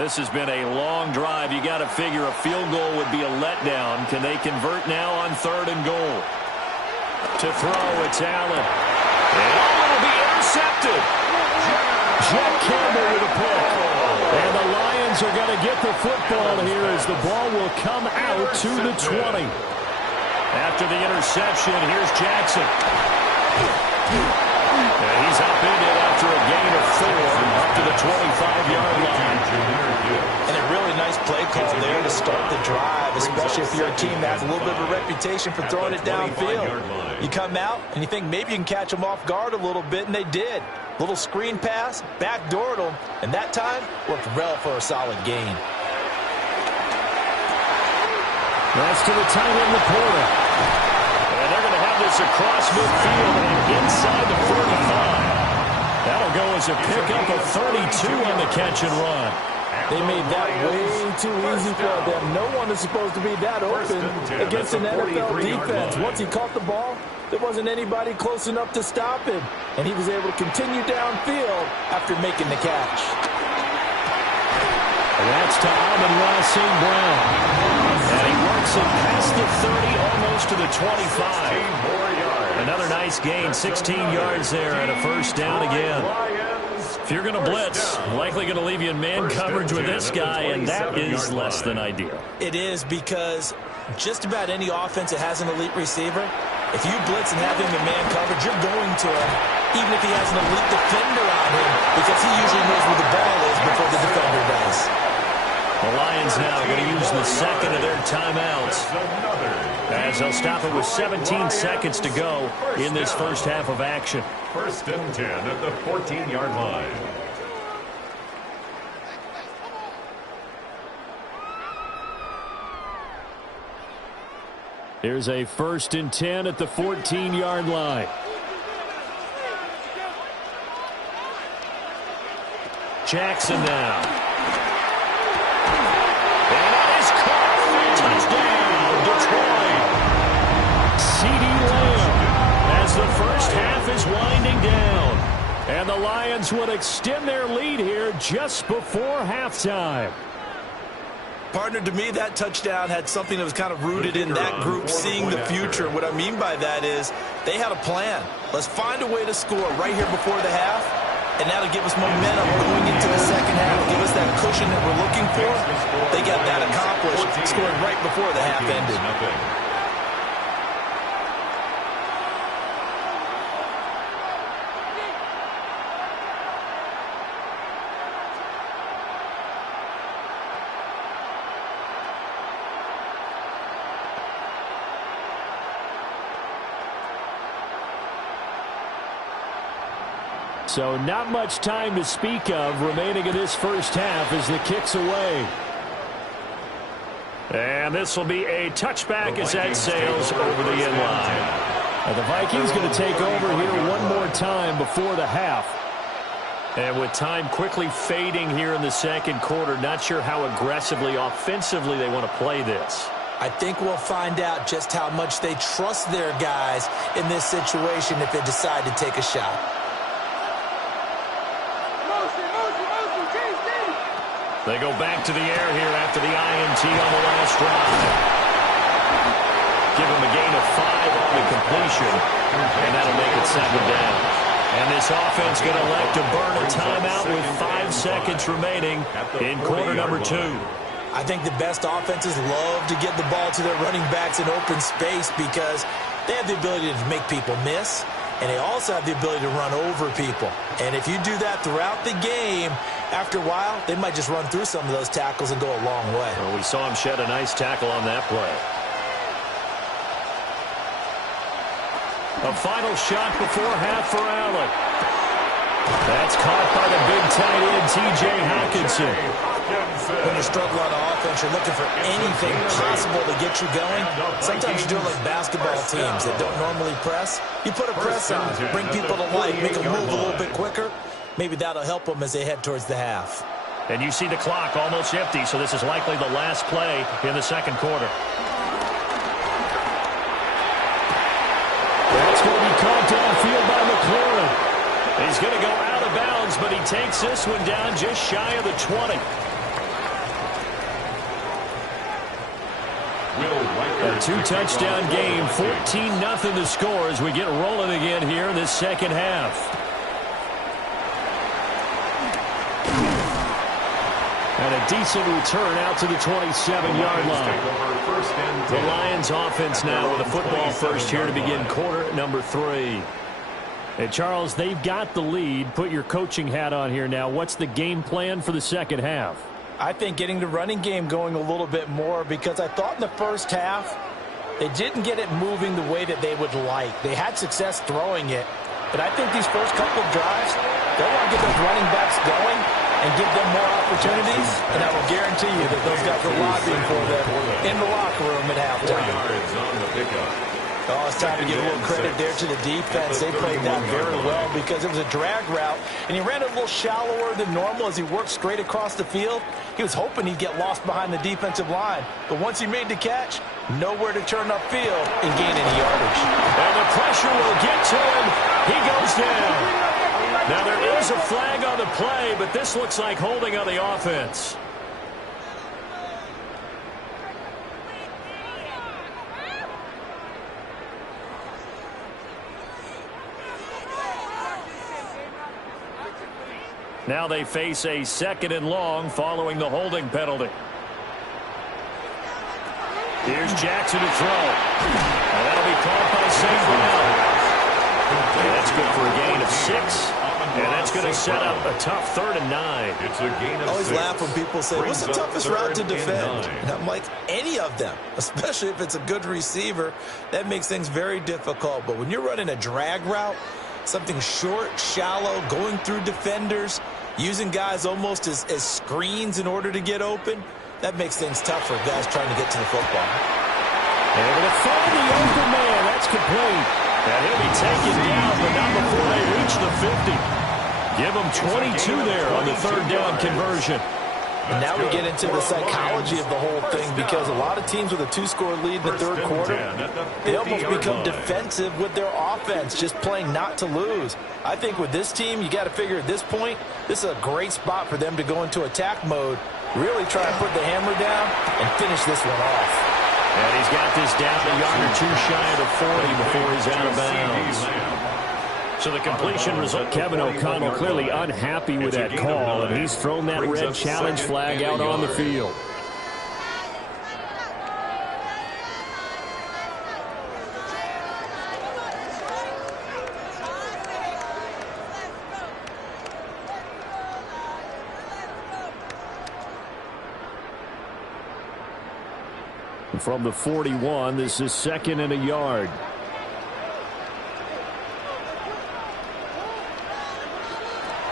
This has been a long drive. You got to figure a field goal would be a letdown. Can they convert now on 3rd and goal? To throw, it's Allen. And it'll be intercepted. Jack Campbell with a pick. And the Lions are going to get the football here as the ball will come out to the 20. After the interception, here's Jackson. And he's up in it after a gain of 4 up to the 25-yard line. And a really nice play call there to start the drive, especially if you're a team that has a little bit of a reputation for throwing it downfield. You come out and you think maybe you can catch them off guard a little bit, and they did. Little screen pass, backdoored them, and that time worked well for a solid gain. That's to the tight end, Laporta. And they're going to have this across midfield and inside the 45. That'll go as a pickup of 32 on the catch and run. They made that way too easy for them. No one is supposed to be that open against an NFL defense. Once he caught the ball, there wasn't anybody close enough to stop him. And he was able to continue downfield after making the catch. And that's to Amon-Ra St. Brown. And he works it past the 30, almost to the 25. Another nice gain, 16 yards there, and a first down again. If you're going to blitz, likely going to leave you in man coverage with this guy, and that is less than ideal. It is, because just about any offense that has an elite receiver, if you blitz and have him in man coverage, you're going to him, even if he has an elite defender on him, because he usually knows where the ball is before the defender does. The Lions now going to use the second of their timeouts, as they'll stop it with 17 seconds to go in this first half of action. 1st and 10 at the 14-yard line. Here's a 1st and 10 at the 14-yard line. Jackson now. And it is caught. Touchdown, Detroit. CeeDee Lamb as the first half is winding down. And the Lions would extend their lead here just before halftime. Partner, to me, that touchdown had something that was kind of rooted in that group seeing the future. What I mean by that is they had a plan. Let's find a way to score right here before the half, and that'll give us momentum going into the second half, give us that cushion that we're looking for. They got that accomplished, scoring right before the half ended. So not much time to speak of remaining in this first half as the kick's away. And this will be a touchback as that sails over the end line. And the Vikings going to take over here one more time before the half. And with time quickly fading here in the second quarter, not sure how aggressively, offensively they want to play this. I think we'll find out just how much they trust their guys in this situation if they decide to take a shot. They go back to the air here after the INT on the last drive. Give them a gain of 5 on the completion, and that'll make it 2nd down. And this offense going to elect to burn a timeout with 5 seconds remaining in quarter number 2. I think the best offenses love to get the ball to their running backs in open space because they have the ability to make people miss, and they also have the ability to run over people. And if you do that throughout the game, after a while, they might just run through some of those tackles and go a long way. Well, we saw him shed a nice tackle on that play. A final shot before half for Allen. That's caught by the big tight end, T.J. Hockenson. When you struggle on offense, you're looking for anything possible to get you going. Sometimes you do it like basketball teams that don't normally press. You put a press on, bring people to life, make them move a little bit quicker. Maybe that'll help them as they head towards the half. And you see the clock almost empty, so this is likely the last play in the second quarter. That's going to be caught downfield by McLaurin. He's going to go out of bounds, but he takes this one down just shy of the 20. Will Riker. A two-touchdown game, 14-0 the score as we get rolling again here in this second half. And a decent return out to the 27-yard line. The Lions offense now with a football first here to begin quarter number 3. Hey, Charles, they've got the lead. Put your coaching hat on here now. What's the game plan for the second half? I think getting the running game going a little bit more, because I thought in the first half they didn't get it moving the way that they would like. They had success throwing it, but I think these first couple of drives, they want to get those running backs going and give them more opportunities, and I will guarantee you that those guys are lobbying for them in the locker room at halftime. Oh, it's time to give a little credit there to the defense. They played that very well because it was a drag route, and he ran a little shallower than normal as he worked straight across the field. He was hoping he'd get lost behind the defensive line, but once he made the catch, nowhere to turn upfield and gain any yardage. And the pressure will get to him. He goes down. Now there is a flag on the play, but this looks like holding on the offense. Now they face a 2nd and long following the holding penalty. Here's Jackson to throw. And that'll be caught by St. Brown. And that's good for a gain of 6. And that's going to set up a tough 3rd and 9. It's a gain of 6. I always laugh when people say, what's the toughest route to defend? And I'm like, any of them, especially if it's a good receiver. That makes things very difficult. But when you're running a drag route, something short, shallow, going through defenders, using guys almost as screens in order to get open, that makes things tough for guys trying to get to the football. Able to find the open man. That's complete. And he'll be taken down, but not before they reach the 50. Give him 22 there on the 3rd down conversion. And now we get into the psychology of the whole thing, because a lot of teams with a 2-score lead in the 3rd quarter, they almost become defensive with their offense, just playing not to lose. I think with this team, you got to figure at this point, this is a great spot for them to go into attack mode, really try and put the hammer down and finish this one off. And he's got this down a yard or 2 shy of the 40 before he's out of bounds. So the completion result, Kevin O'Connell clearly unhappy with that call, and he's thrown that red challenge flag out on the field. From the 41, this is 2nd and a yard.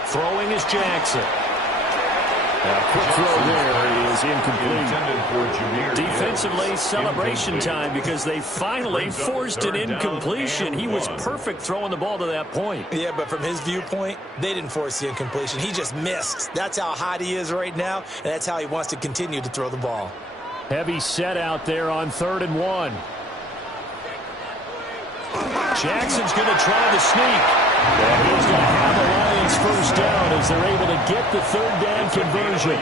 Throwing is Jackson. A quick throw there is incomplete. Defensively, celebration time because they finally forced an incompletion. He was perfect throwing the ball to that point. Yeah, but from his viewpoint, they didn't force the incompletion. He just missed. That's how hot he is right now, and that's how he wants to continue to throw the ball. Heavy set out there on 3rd and 1. Jackson's going to try the sneak. And he's going to have the Lions first down as they're able to get the 3rd down conversion.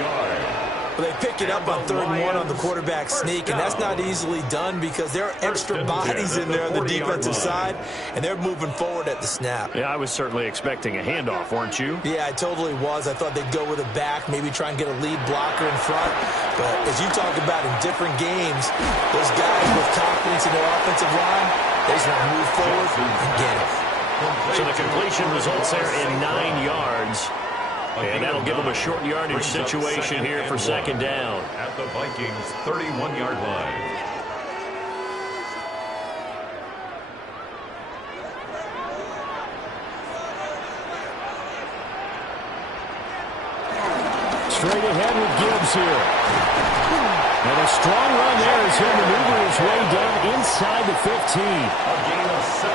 Well, they pick it up on 3rd and 1 on the quarterback sneak, and that's not easily done because there are extra bodies in there on the defensive side, and they're moving forward at the snap. Yeah, I was certainly expecting a handoff, weren't you? Yeah, I totally was. I thought they'd go with a back, maybe try and get a lead blocker in front. But as you talk about in different games, those guys with confidence in their offensive line, they just want to move forward and get it. So the completion results there in 9 yards. And that'll give them a short yardage situation here for 2nd down. At the Vikings' 31-yard line. Straight ahead with Gibbs here. And a strong run there as he'll maneuver his way down inside the 15.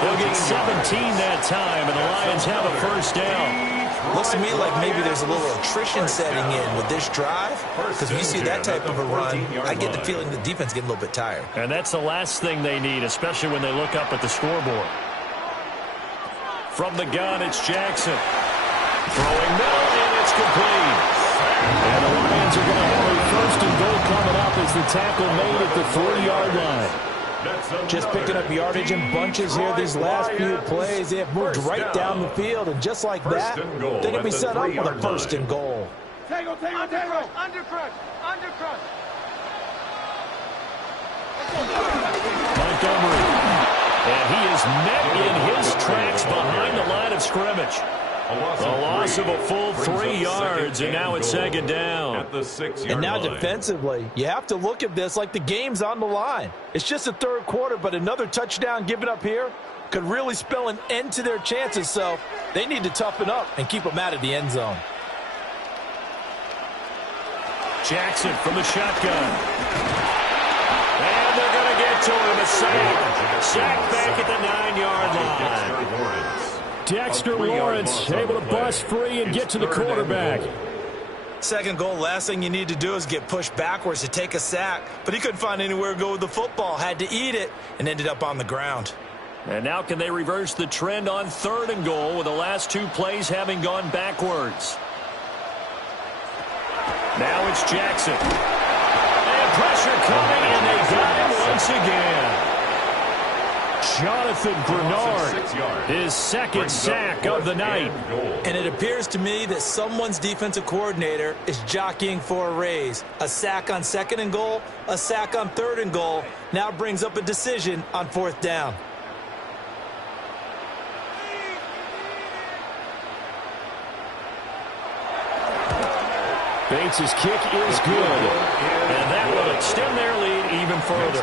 They'll get 17 that time, and the Lions have a first down. Looks to me like maybe there's a little attrition setting in with this drive, because if you see that type of a run, I get the feeling the defense getting a little bit tired. And that's the last thing they need, especially when they look up at the scoreboard. From the gun, it's Jackson. Throwing middle, and it's complete. And the Lions are going to have a first and goal coming up as the tackle made at the 40-yard line. Just picking up yardage in bunches here these last few plays. They have moved right down the field, and just like that, they can be set up with a first and goal. Undercrush. Montgomery. And he is met in his tracks behind the line of scrimmage. A loss of a full 3 yards, and now it's second down. At the 6-yard And now line. defensively, you have to look at this like the game's on the line. It's just the third quarter, but another touchdown given up here could really spell an end to their chances, so they need to toughen up and keep them out of the end zone. Jackson from the shotgun. And they're going to get to him. A sack. Sack back at the 9-yard line. Dexter Lawrence able to bust free and get to the quarterback. Second goal, last thing you need to do is get pushed backwards to take a sack. But he couldn't find anywhere to go with the football. Had to eat it and ended up on the ground. And now can they reverse the trend on third and goal with the last 2 plays having gone backwards? Now it's Jackson. And pressure coming, and they got him once again. Jonathan Bernard, his second sack of the night. And it appears to me that someone's defensive coordinator is jockeying for a raise. A sack on second and goal, a sack on third and goal, now brings up a decision on fourth down. Bates' kick is good. And that will extend their lead even further.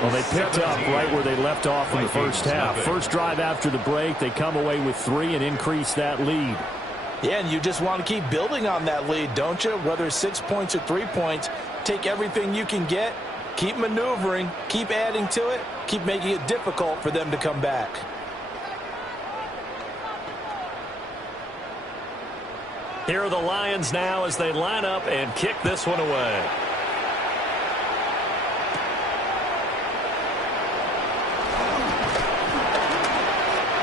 Well, they picked up right where they left off in the first half. First drive after the break, they come away with 3 and increase that lead. Yeah, and you just want to keep building on that lead, don't you? Whether it's 6 points or 3 points, take everything you can get, keep maneuvering, keep adding to it, keep making it difficult for them to come back. Here are the Lions now as they line up and kick this one away.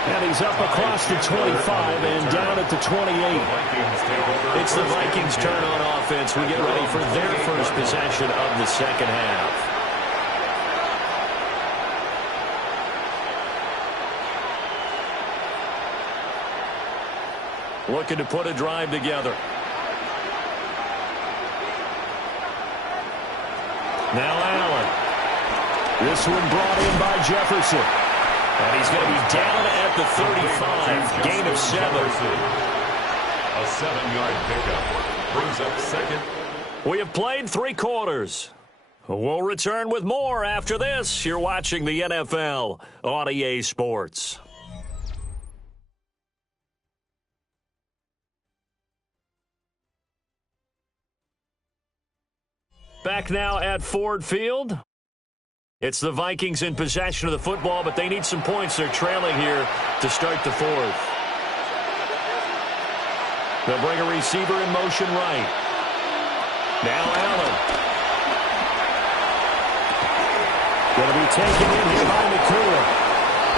And he's up across the 25 and down at the 28. It's the Vikings' turn on offense. We get ready for their first possession of the second half. Looking to put a drive together. Now Allen. This one brought in by Jefferson. And he's going to be down at the 35. Gain of 7. A 7-yard pickup brings up second. We have played 3 quarters. We'll return with more after this. You're watching the NFL on EA Sports. Back now at Ford Field. It's the Vikings in possession of the football, but they need some points. They're trailing here to start the fourth. They'll bring a receiver in motion right. Now Allen. Going to be taken in here by McCoy.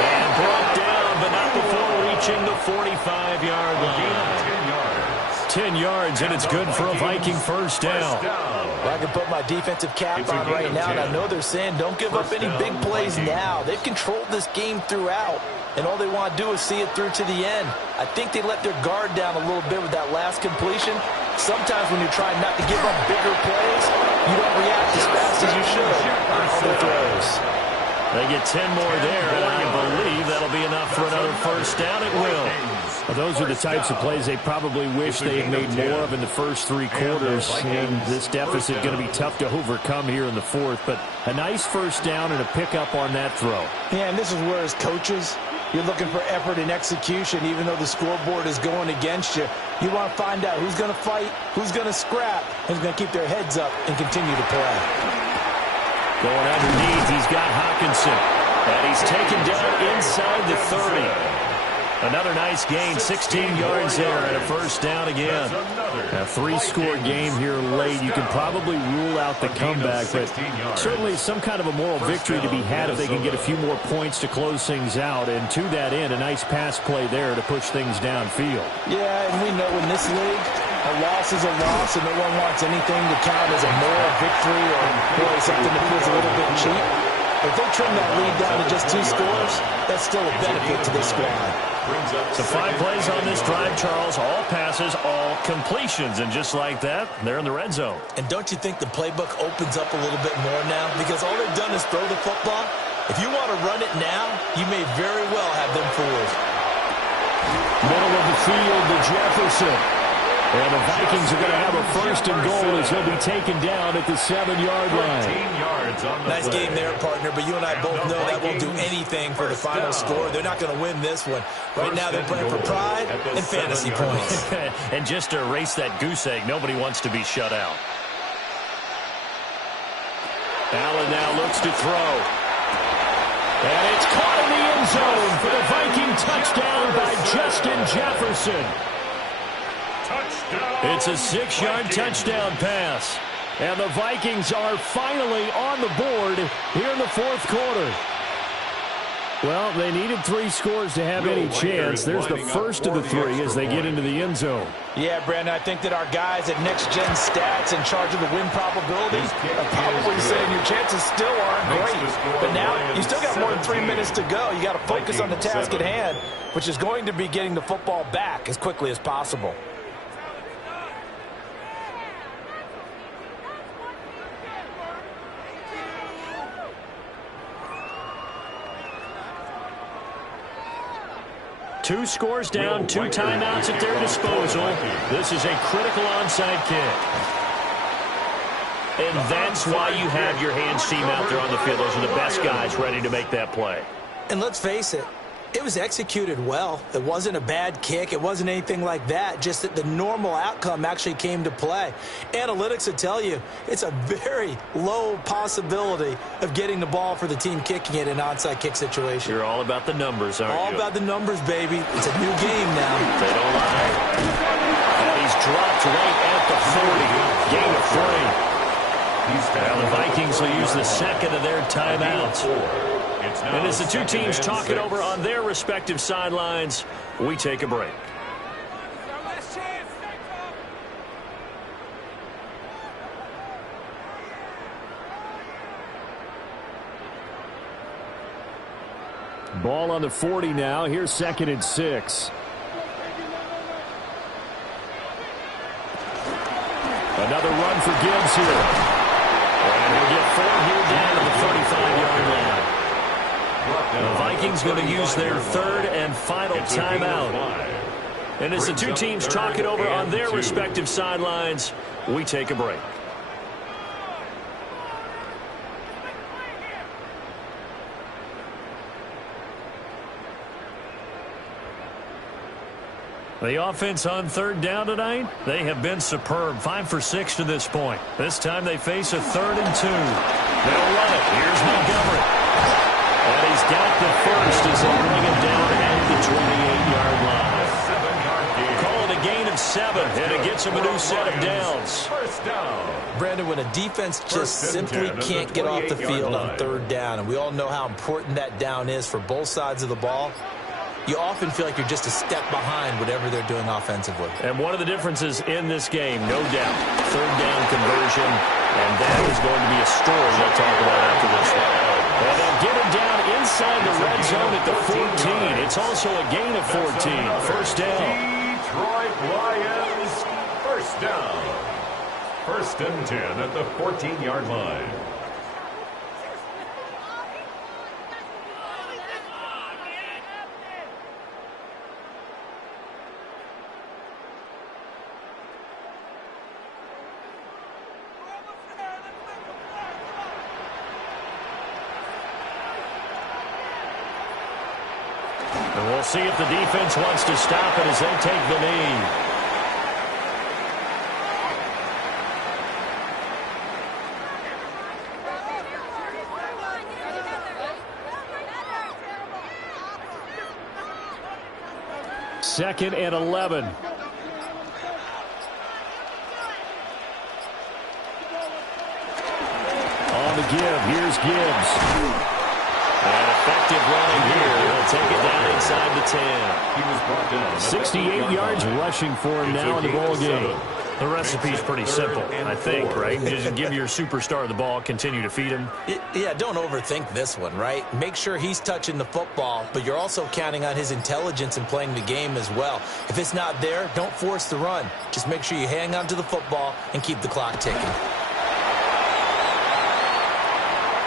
And brought down, but not before reaching the 45-yard line. 10 yards, and it's good for a Viking first down. Well, I can put my defensive cap on right now, and I know they're saying don't give up any big plays now. They've controlled this game throughout, and all they want to do is see it through to the end. I think they let their guard down a little bit with that last completion. Sometimes when you're trying not to give up bigger plays, you don't react as fast as you should on other throws. They get 10 more there, and I believe that'll be enough for another first down. It will. Well, those are the types of plays they probably wish they had made more of in the first 3 quarters. And this deficit going to be tough to overcome here in the fourth. But a nice first down and a pickup on that throw. Yeah, and this is where as coaches, you're looking for effort and execution. Even though the scoreboard is going against you, you want to find out who's going to fight, who's going to scrap, who's going to keep their heads up and continue to play. Going underneath, he's got Hockenson. And he's taken down inside the 30. Another nice gain, 16 yards there, and a first down again. A 3-score game here late. You can probably rule out the comeback, but certainly some kind of a moral victory to be had if they can get a few more points to close things out. And to that end, a nice pass play there to push things downfield. Yeah, and we know in this league, A loss is a loss, and no one wants anything to count as a moral victory or boy, something that feels a little bit cheap. But if they trim that lead down to just 2 scores, that's still a benefit to this squad. So 5 plays on this drive, Charles. All passes, all completions. And just like that, they're in the red zone. And don't you think the playbook opens up a little bit more now? Because all they've done is throw the football. If you want to run it now, you may very well have them fooled. Middle of the field to Jefferson. And the Vikings are going to have a 1st and goal as he'll be taken down at the 7-yard line. Nice game there, partner, but you and I both know that won't do anything for the final score. They're not going to win this one. Right now they're playing for pride and fantasy points. And just to erase that goose egg, nobody wants to be shut out. Allen now looks to throw. And it's caught in the end zone for the Viking touchdown by Justin Jefferson. It's a 6-yard touchdown pass. And the Vikings are finally on the board here in the 4th quarter. Well, they needed 3 scores to have any chance. There's the first of the 3 as they get into the end zone. Yeah, Brandon, I think that our guys at Next Gen Stats in charge of the win probabilities are probably saying your chances still aren't great. But now you still got more than 3 minutes to go. You got to focus on the task at hand, which is going to be getting the football back as quickly as possible. Two scores down, 2 timeouts at their disposal. This is a critical onside kick. And that's why you have your hands team out there on the field. Those are the best guys ready to make that play. And let's face it, it was executed well. It wasn't a bad kick. It wasn't anything like that. Just that the normal outcome actually came to play. Analytics would tell you it's a very low possibility of getting the ball for the team kicking it in an onside kick situation. You're all about the numbers, aren't you? All about the numbers, baby. It's a new game now. They don't lie. And he's dropped right at the 40. Gain of 3. Now the Vikings will use the second of their timeouts. And as the 2 teams talk it over on their respective sidelines, we take a break. Ball on the 40 now. Here's 2nd and 6. Another run for Gibbs here. And he'll get 4 here down to the 35-yard line. The Vikings going to use their 3rd and final timeout. And as the 2 teams talk it over on their respective sidelines, we take a break. The offense on 3rd down tonight, they have been superb. 5 for 6 to this point. This time they face a 3rd and 2. They'll run it. Here's Montgomery. And he's got the first as they bring him down at the 28-yard line. Call it a gain of 7, and it gets him a new set of downs. First down. Brandon, when a defense just simply can't get off the field on 3rd down, and we all know how important that down is for both sides of the ball, you often feel like you're just a step behind whatever they're doing offensively. And one of the differences in this game, no doubt, 3rd down conversion, and that is going to be a story we'll talk about after this one. And they'll get him down inside the red zone at the 14. It's also a gain of 14. First down. Detroit Lions, first down. 1st and 10 at the 14-yard line. And we'll see if the defense wants to stop it as they take the knee. Second and 11. On the give, here's Gibbs. And effective running here. He'll take it down inside the 10. 68 yards rushing for him now in the ball game. The recipe's pretty simple, I think, right? Just give your superstar the ball, continue to feed him. Yeah, don't overthink this one, right? Make sure he's touching the football, but you're also counting on his intelligence in playing the game as well. If it's not there, don't force the run. Just make sure you hang on to the football and keep the clock ticking.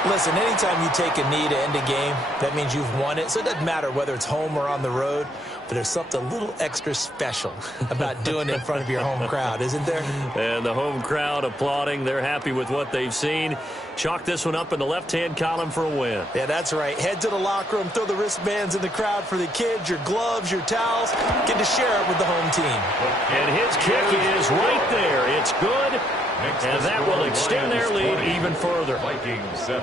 Listen, anytime you take a knee to end a game, that means you've won it. So it doesn't matter whether it's home or on the road, but there's something a little extra special about doing it in front of your home crowd, isn't there? And the home crowd applauding. They're happy with what they've seen. Chalk this one up in the left-hand column for a win. Yeah, that's right. Head to the locker room, throw the wristbands in the crowd for the kids, your gloves, your towels. Get to share it with the home team. And his kick is right there. It's good. And that will extend their lead even further.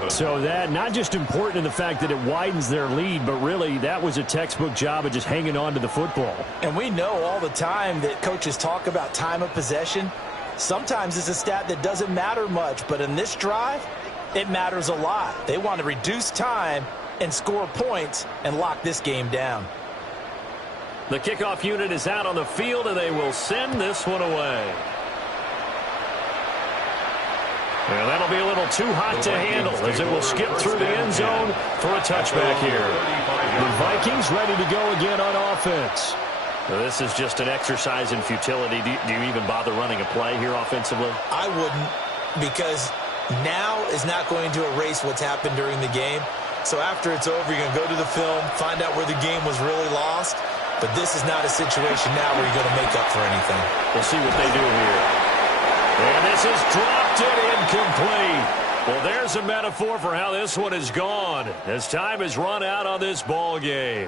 So that, not just important in the fact that it widens their lead, but really that was a textbook job of just hanging on to the football. And we know all the time that coaches talk about time of possession. Sometimes it's a stat that doesn't matter much, but in this drive, it matters a lot. They want to reduce time and score points and lock this game down. The kickoff unit is out on the field, and they will send this one away. Well, that'll be a little too hot to handle as it will skip through the end zone for a touchback here. The Vikings ready to go again on offense. Well, this is just an exercise in futility. Do you even bother running a play here offensively? I wouldn't, because now is not going to erase what's happened during the game. So after it's over, you're going to go to the film, find out where the game was really lost. But this is not a situation now where you're going to make up for anything. We'll see what they do here. And this is dropped and incomplete. Well, there's a metaphor for how this one is gone as time has run out on this ball game.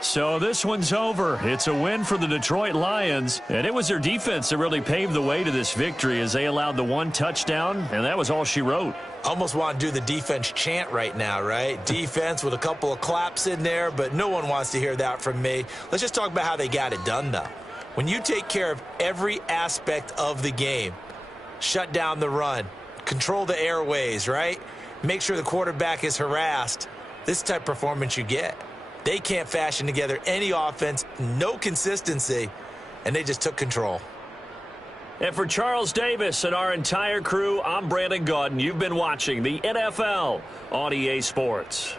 So this one's over. It's a win for the Detroit Lions, and it was their defense that really paved the way to this victory as they allowed the one touchdown, and that was all she wrote. Almost want to do the defense chant right now, right? Defense with a couple of claps in there, but no one wants to hear that from me. Let's just talk about how they got it done, though. When you take care of every aspect of the game, shut down the run, control the airways, right? Make sure the quarterback is harassed. This type of performance you get. They can't fashion together any offense, no consistency, and they just took control. And for Charles Davis and our entire crew, I'm Brandon Gaudin. You've been watching the NFL on EA Sports.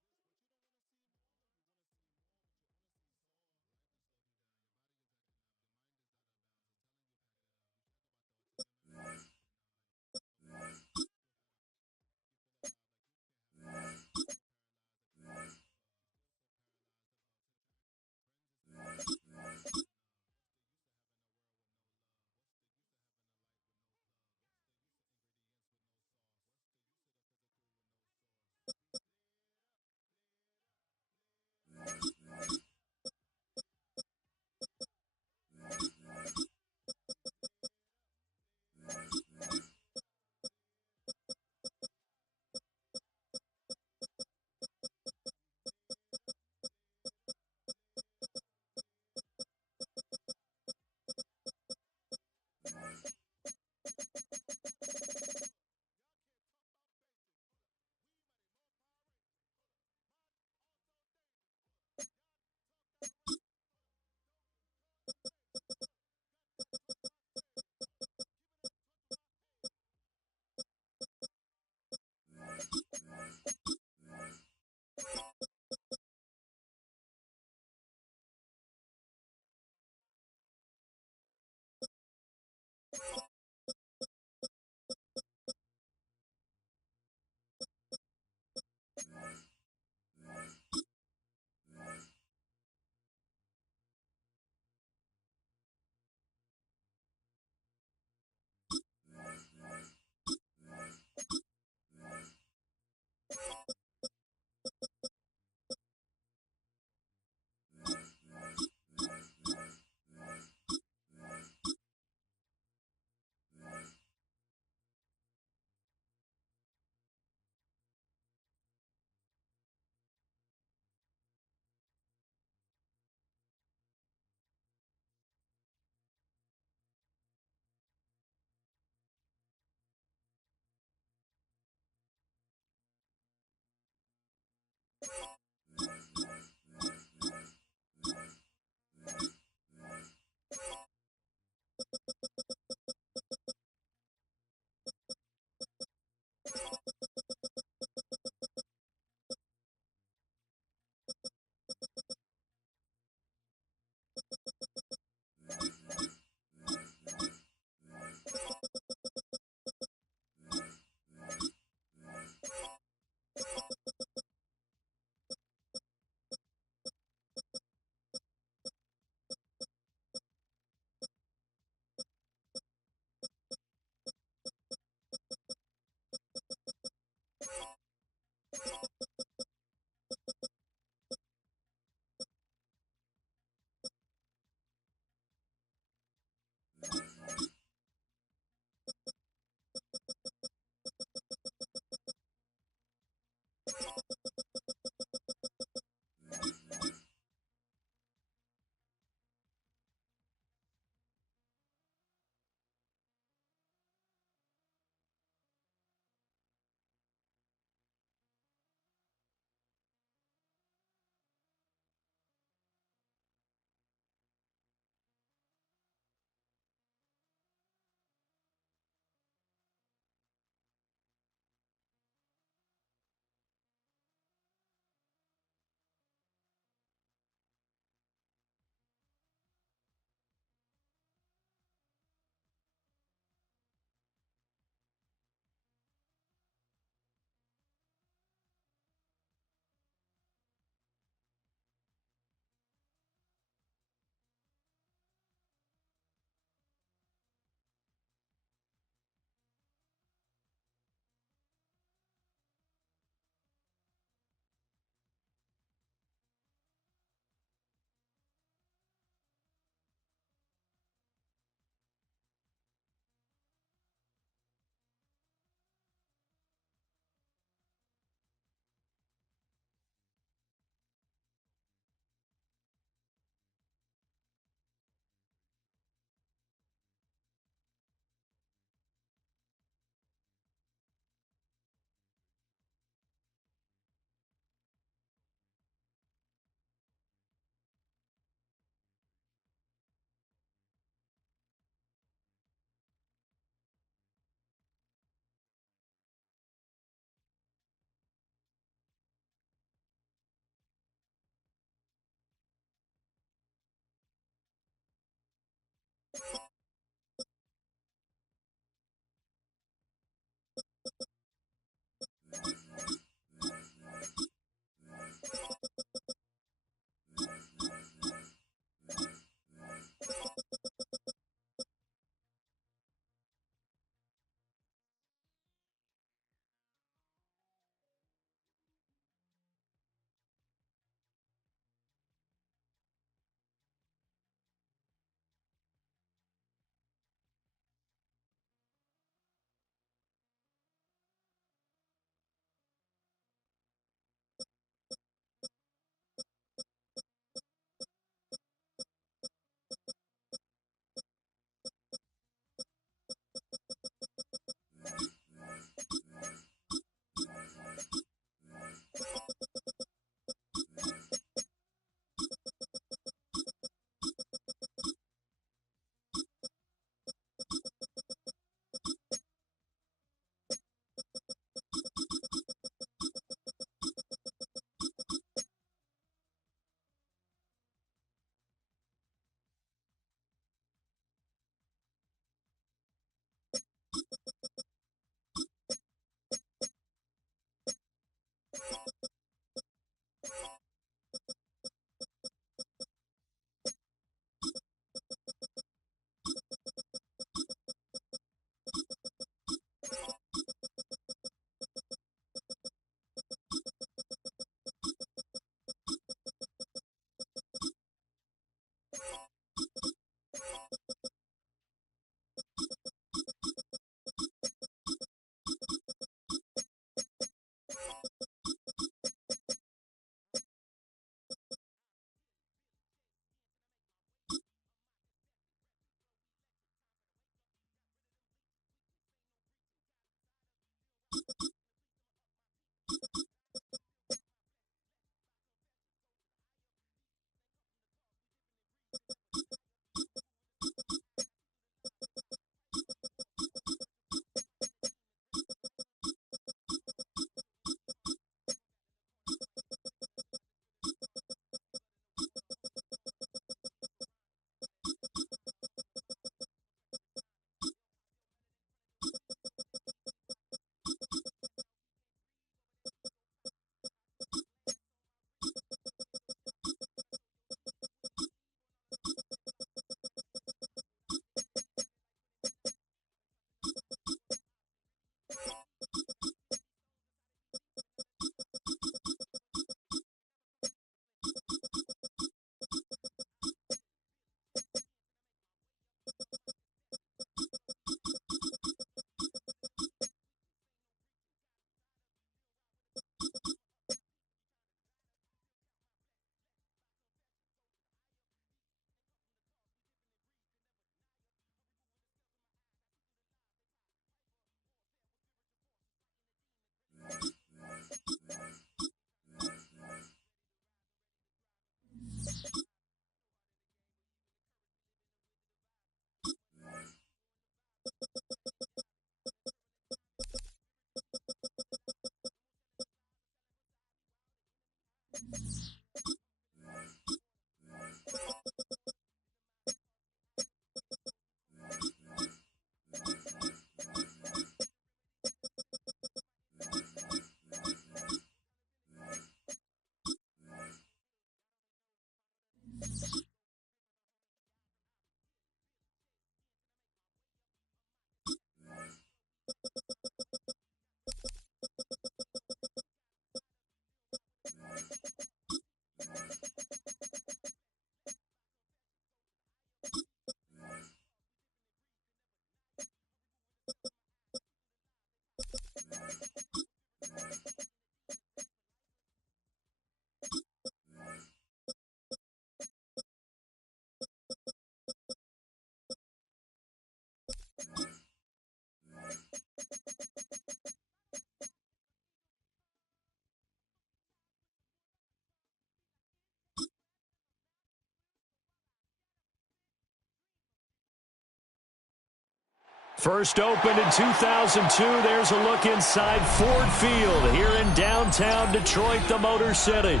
First opened in 2002. There's a look inside Ford Field here in downtown Detroit, the Motor City.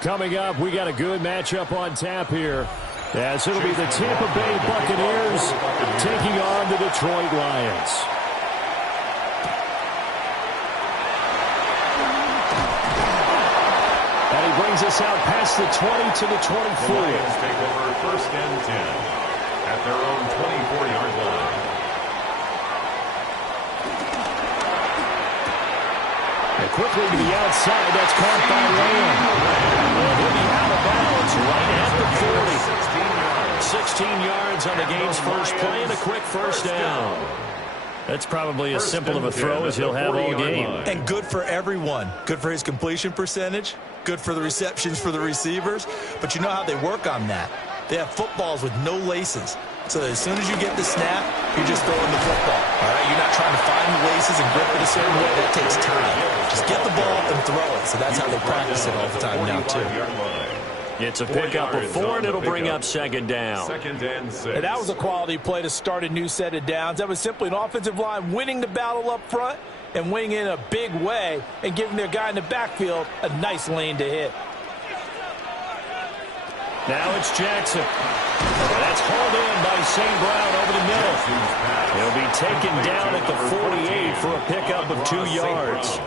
Coming up, we got a good matchup on tap here, as it'll be the Tampa Bay Buccaneers taking on the Detroit Lions. And he brings us out past the 20 to the 24. The Lions take over 1st and 10 at their own 24-yard line. And quickly to the outside, that's caught by Lamb. And he'll be out of bounds right at the 40. 16 yards on the game's first play and a quick first down. That's probably as simple of a throw as he'll have all game. And good for everyone. Good for his completion percentage. Good for the receptions for the receivers. But you know how they work on that. They have footballs with no laces. So as soon as you get the snap, you're just throwing the football. All right, you're not trying to find the laces and grip it a certain way. That takes time. Just get the ball and throw it. So that's how they practice it all the time now, too. It's a pickup of 4, and it'll bring up 2nd down. 2nd and 6. And that was a quality play to start a new set of downs. That was simply an offensive line winning the battle up front and winning in a big way and giving their guy in the backfield a nice lane to hit. Now it's Jackson. That's hauled in by St. Brown over the middle. He'll be taken down at the 48 for a pickup of 2 yards.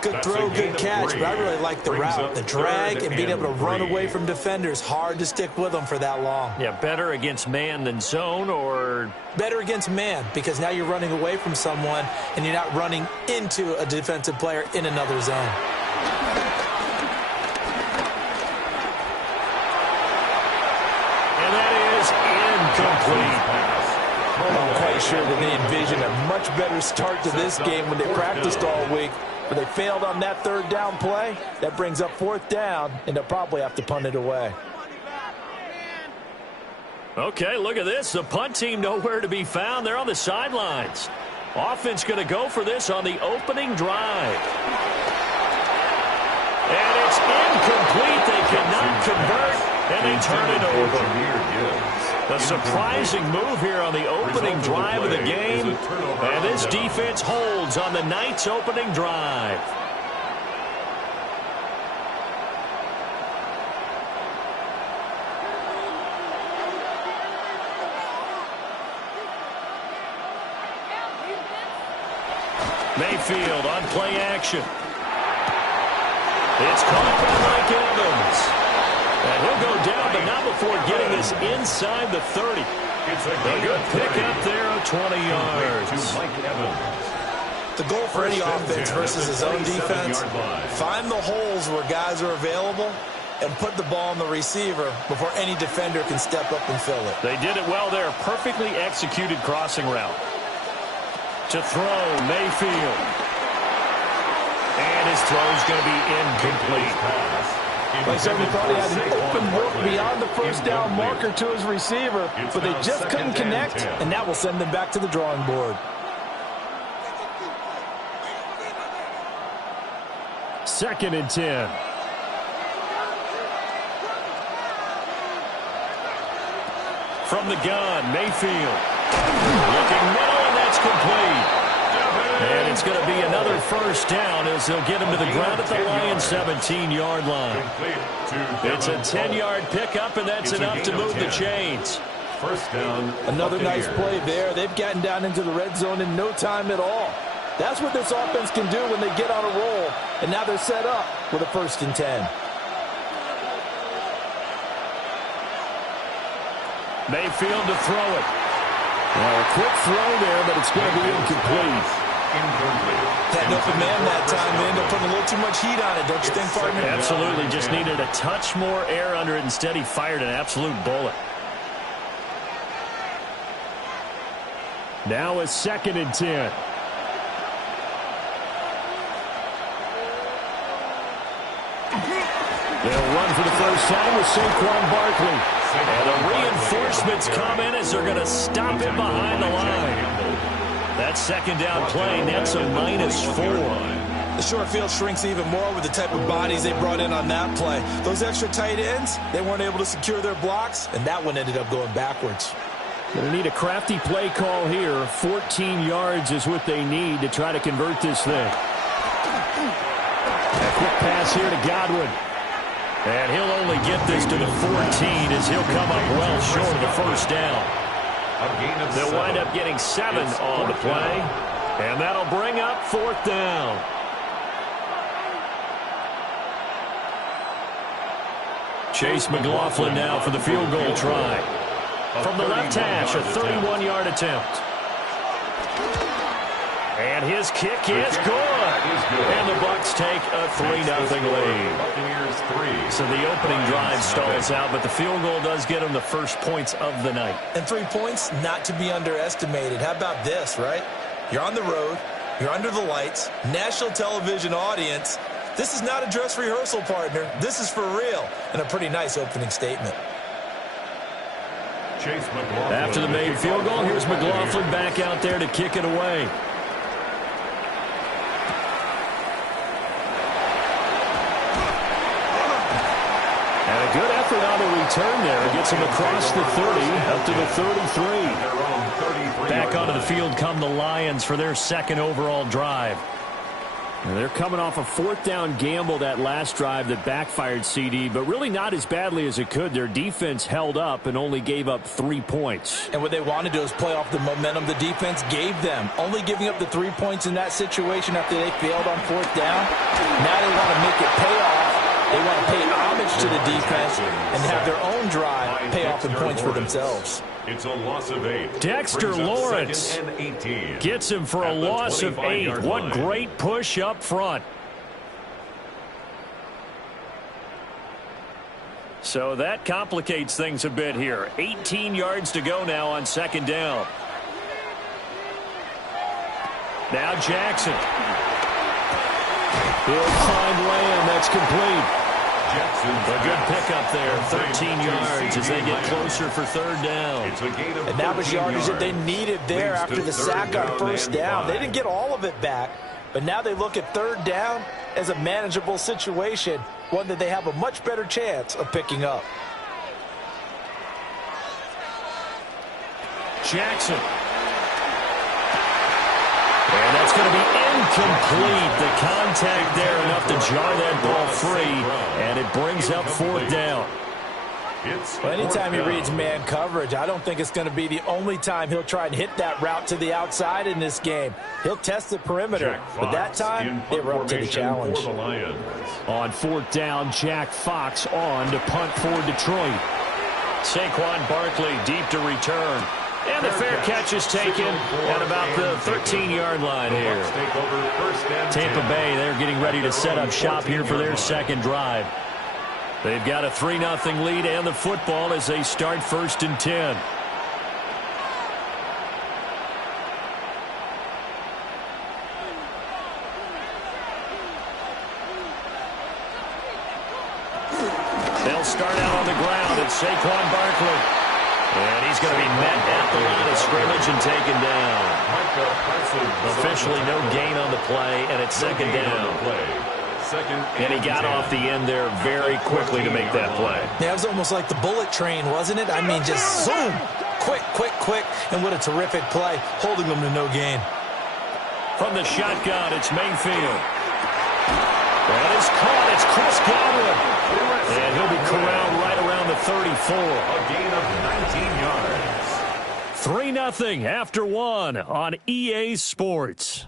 Good throw, good catch, but I really like the route. The drag and being able to run away from defenders. Hard to stick with them for that long. Yeah, better against man than zone, or? Better against man, because now you're running away from someone and you're not running into a defensive player in another zone. And that is incomplete. I'm quite sure that they envisioned a much better start to this game when they practiced all week. But they failed on that 3rd down play. That brings up 4th down, and they'll probably have to punt it away. Okay, look at this. The punt team nowhere to be found. They're on the sidelines. Offense going to go for this on the opening drive. And it's incomplete. They cannot convert, and they turn it over. A surprising move here on the opening drive of the game. And this defense holds on the Knights' opening drive. Mayfield on play action. It's caught by Mike Evans. And he'll go down, but not before getting this inside the 30. It's a good pickup there of 20 yards. The goal for any offense versus his own defense, find the holes where guys are available and put the ball on the receiver before any defender can step up and fill it. They did it well there. Perfectly executed crossing route. To throw, Mayfield. And his throw's going to be incomplete. Like somebody thought he had an open look beyond the 1st down marker to his receiver, but they just couldn't connect, and that will send them back to the drawing board. 2nd and 10. From the gun, Mayfield. Looking middle, and that's complete. And it's going to be another first down as they'll get him to the ground at the Lions' 17-yard line. It's a 10-yard pickup, and that's enough to move the chains. First down. Another nice play there. They've gotten down into the red zone in no time at all. That's what this offense can do when they get on a roll. And now they're set up with a 1st and 10. Mayfield to throw it. Well, a quick throw there, but it's going to be incomplete. Had an open man that time. They ended up putting a little too much heat on it, don't you think, partner? Absolutely. Just needed a touch more air under it. Instead, he fired an absolute bullet. Now a 2nd and 10. They'll run for the first time with Saquon Barkley. And the reinforcements come in as they're going to stop him behind the line. That 2nd down play nets a -4. The short field shrinks even more with the type of bodies they brought in on that play. Those extra tight ends, they weren't able to secure their blocks, and that one ended up going backwards. Going to need a crafty play call here. 14 yards is what they need to try to convert this thing. A quick pass here to Godwin. And he'll only get this to the 14 as he'll come up well short of the first down. They'll wind up getting 7 on the play. And that'll bring up 4th down. Chase McLaughlin now for the field goal try. From the left hash, a 31-yard attempt. And his kick is good. And the Bucs take a 3-0 lead. So the opening drive stalls out, but the field goal does get them the first points of the night. And 3 points, not to be underestimated. How about this, right? You're on the road. You're under the lights. National television audience. This is not a dress rehearsal, partner. This is for real. And a pretty nice opening statement. After the made field goal, here's McLaughlin back out there to kick it away. And a good effort on the return there. It gets him across the 30, up to the 33. Back onto the field come the Lions for their 2nd overall drive. And they're coming off a 4th down gamble that last drive that backfired, CD, but really not as badly as it could. Their defense held up and only gave up 3 points. And what they wanted to do is play off the momentum the defense gave them. Only giving up the 3 points in that situation after they failed on 4th down. Now they want to make it pay off. They want to pay homage to the defense and have their own drive pay off in points for themselves. It's a loss of 8. Dexter Lawrence gets him for a loss of 8. What great push up front. So that complicates things a bit here. 18 yards to go now on 2nd down. Now Jackson. He'll find Lamb. That's complete. A good pickup there, 13 yards as they get closer for 3rd down. And that was yardage that they needed there after the sack on 1st down. They didn't get all of it back, but now they look at 3rd down as a manageable situation, one that they have a much better chance of picking up. Jackson. And that's going to be incomplete. The contact there enough to jar that ball free, and it brings up 4th down. Well, anytime he reads man coverage, I don't think it's going to be the only time he'll try and hit that route to the outside in this game. He'll test the perimeter, but that time they were up to the challenge. On 4th down, Jack Fox on to punt for Detroit. Saquon Barkley deep to return. And the fair catch is taken at about the 13-yard line here. Tampa Bay, they're getting ready to set up shop here for their 2nd drive. They've got a 3-0 lead and the football as they start 1st and 10. They'll start out on the ground at Saquon Barkley. And he's going to be met at the line of scrimmage and taken down. Officially no gain on the play, and it's 2nd down. And he got off the end there very quickly to make that play. Yeah, it was almost like the bullet train, wasn't it? I mean, just zoom. Quick, quick, quick. And what a terrific play, holding them to no gain. From the shotgun, it's Mayfield. That is caught. It's Chris Godwin. And he'll be corralled right around the 34. A gain of 19 yards. 3-0 after one on EA Sports.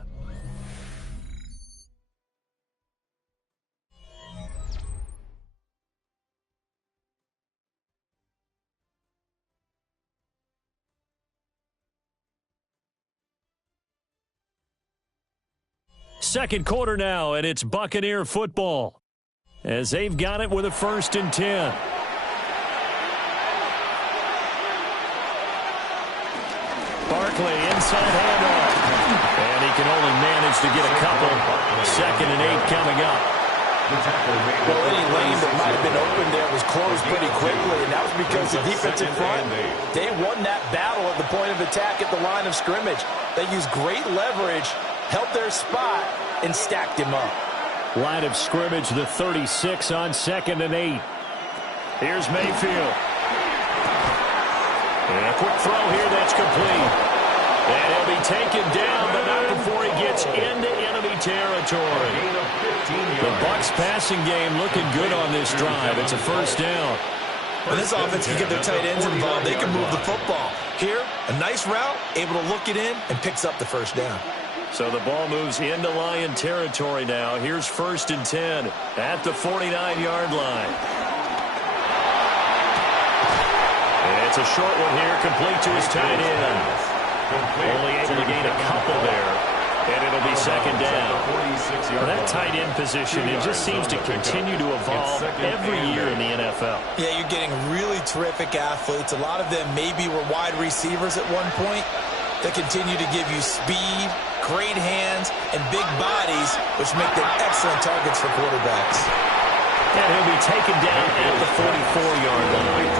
Second quarter now, and it's Buccaneer football as they've got it with a 1st and 10. Barkley inside handoff, and he can only manage to get a couple. 2nd and 8 coming up. Well, any lane that might have been open there was closed pretty quickly, and that was because the defensive front, they won that battle at the point of attack at the line of scrimmage. They used great leverage, held their spot, and stacked him up. Line of scrimmage, the 36 on 2nd and 8. Here's Mayfield. And a quick throw here that's complete. And he'll be taken down, but not before he gets into enemy territory. The Bucs passing game looking good on this drive. It's a 1st down. When this offense can get their tight ends involved, they can move the football. Here, a nice route, able to look it in, and picks up the 1st down. So the ball moves into Lion territory now. Here's 1st and 10 at the 49-yard line. And it's a short one here, complete to his tight end. Only able to gain a couple there, and it'll be 2nd down. Well, that tight end position, it just seems to continue to evolve every year in the NFL. Yeah, you're getting really terrific athletes. A lot of them maybe were wide receivers at one point. They continue to give you speed, great hands, and big bodies, which make them excellent targets for quarterbacks. And he'll be taken down at the 44-yard line.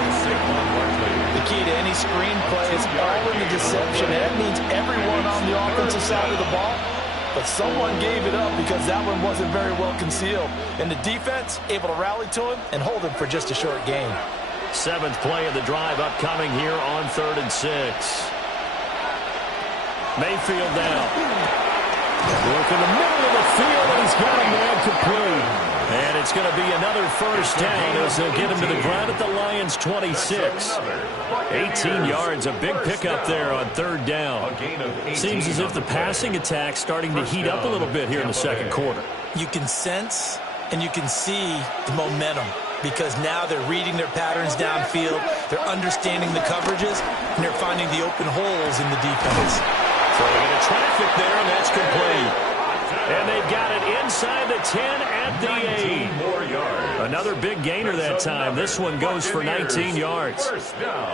The key to any screenplay is all in the deception. And that means everyone on the offensive side of the ball. But someone gave it up because that one wasn't very well concealed. And the defense able to rally to him and hold him for just a short gain. 7th play of the drive upcoming here on 3rd and 6. Mayfield now. Work in the middle of the field, and he's got a man complete. And it's going to be another 1st down as they'll get him to the ground at the Lions' 26. 18 yards, a big pickup there on 3rd down. Seems as if the passing attack's starting to heat up a little bit here in the 2nd quarter. You can sense and you can see the momentum because now they're reading their patterns downfield, they're understanding the coverages, and they're finding the open holes in the defense. So they get a traffic there, and that's complete. And they've got it inside the 10 at the 8. Another big gainer that time. This one goes for 19 yards.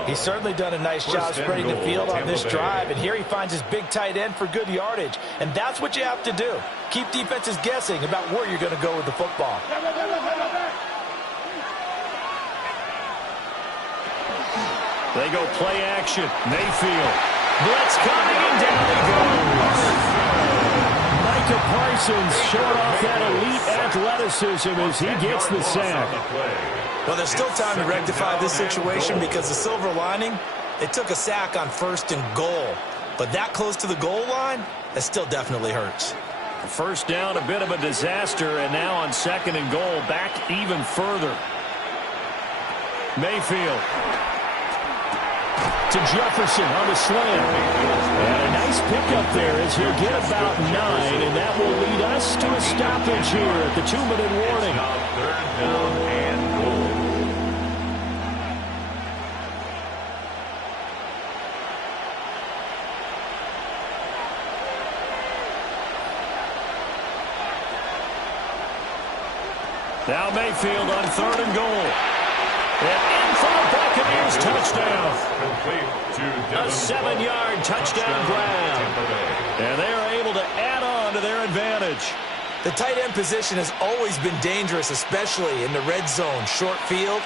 He's certainly done a nice job spreading the field on this drive, and here he finds his big tight end for good yardage. And that's what you have to do. Keep defenses guessing about where you're going to go with the football. They go play action. Mayfield. Blitz coming, and down he goes. Micah Parsons showing off that elite athleticism as he gets the sack. Well, there's still time to rectify this situation because the silver lining, they took a sack on 1st and goal. But that close to the goal line, that still definitely hurts. 1st down, a bit of a disaster, and now on 2nd and goal, back even further. Mayfield. To Jefferson on the slam. And a nice pickup there as he'll get about 9, and that will lead us to a stoppage here at the 2-minute warning. 3rd down and goal. Now Mayfield on 3rd and goal. And in for the Buccaneers touchdown. A 7-yard touchdown grab. And they are able to add on to their advantage. The tight end position has always been dangerous, especially in the red zone, short field.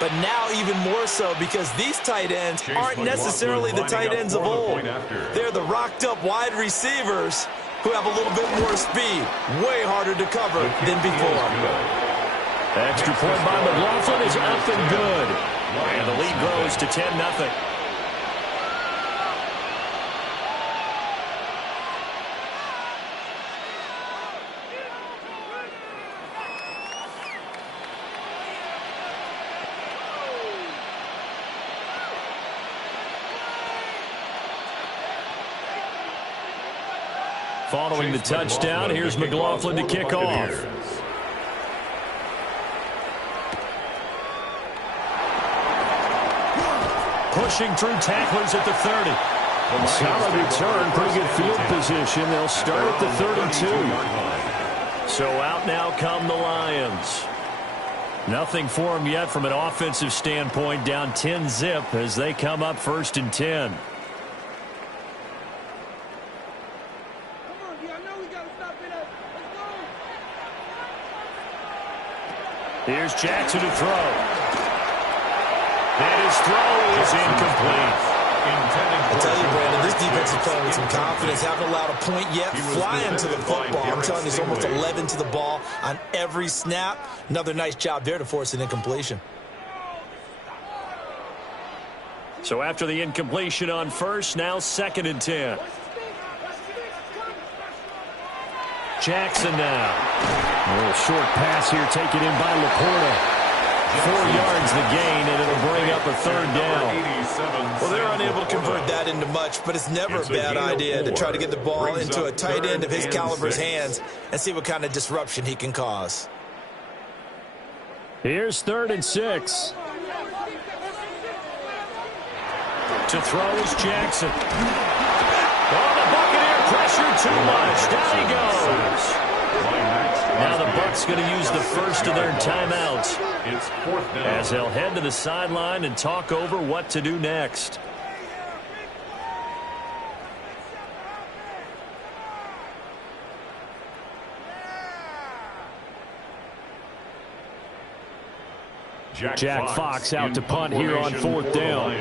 But now even more so because these tight ends aren't necessarily the tight ends of old. They're the rocked-up wide receivers who have a little bit more speed. Way harder to cover than before. Extra point by McLaughlin is up and good. And the lead grows to 10-0. Following the touchdown, here's McLaughlin to kick off. Pushing through tacklers at the 30. Solid return, pretty good field position. They'll start at the 32. So out now come the Lions. Nothing for them yet from an offensive standpoint, down 10-zip as they come up 1st and 10. Here's Jackson to throw. And his throw is incomplete. I tell you, Brandon, this defense is playing with some confidence. Haven't allowed a point yet. Flying to the football. I'm telling you, it's almost 11 to the ball on every snap. Another nice job there to force an incompletion. So after the incompletion on first, now 2nd and 10. Jackson now. A little short pass here taken in by Laporta. 4 yards the gain, and it'll bring up a 3rd down. Well, they're unable to convert that into much, but it's never a bad idea to try to get the ball into a tight end of his caliber's hands and see what kind of disruption he can cause. Here's 3rd and 6. To throw is Jackson. Oh, the Buccaneer pressure too much. Down he goes. Now the Bucs going to use the first of their timeouts as they'll head to the sideline and talk over what to do next. Jack Fox out to punt here on 4th down.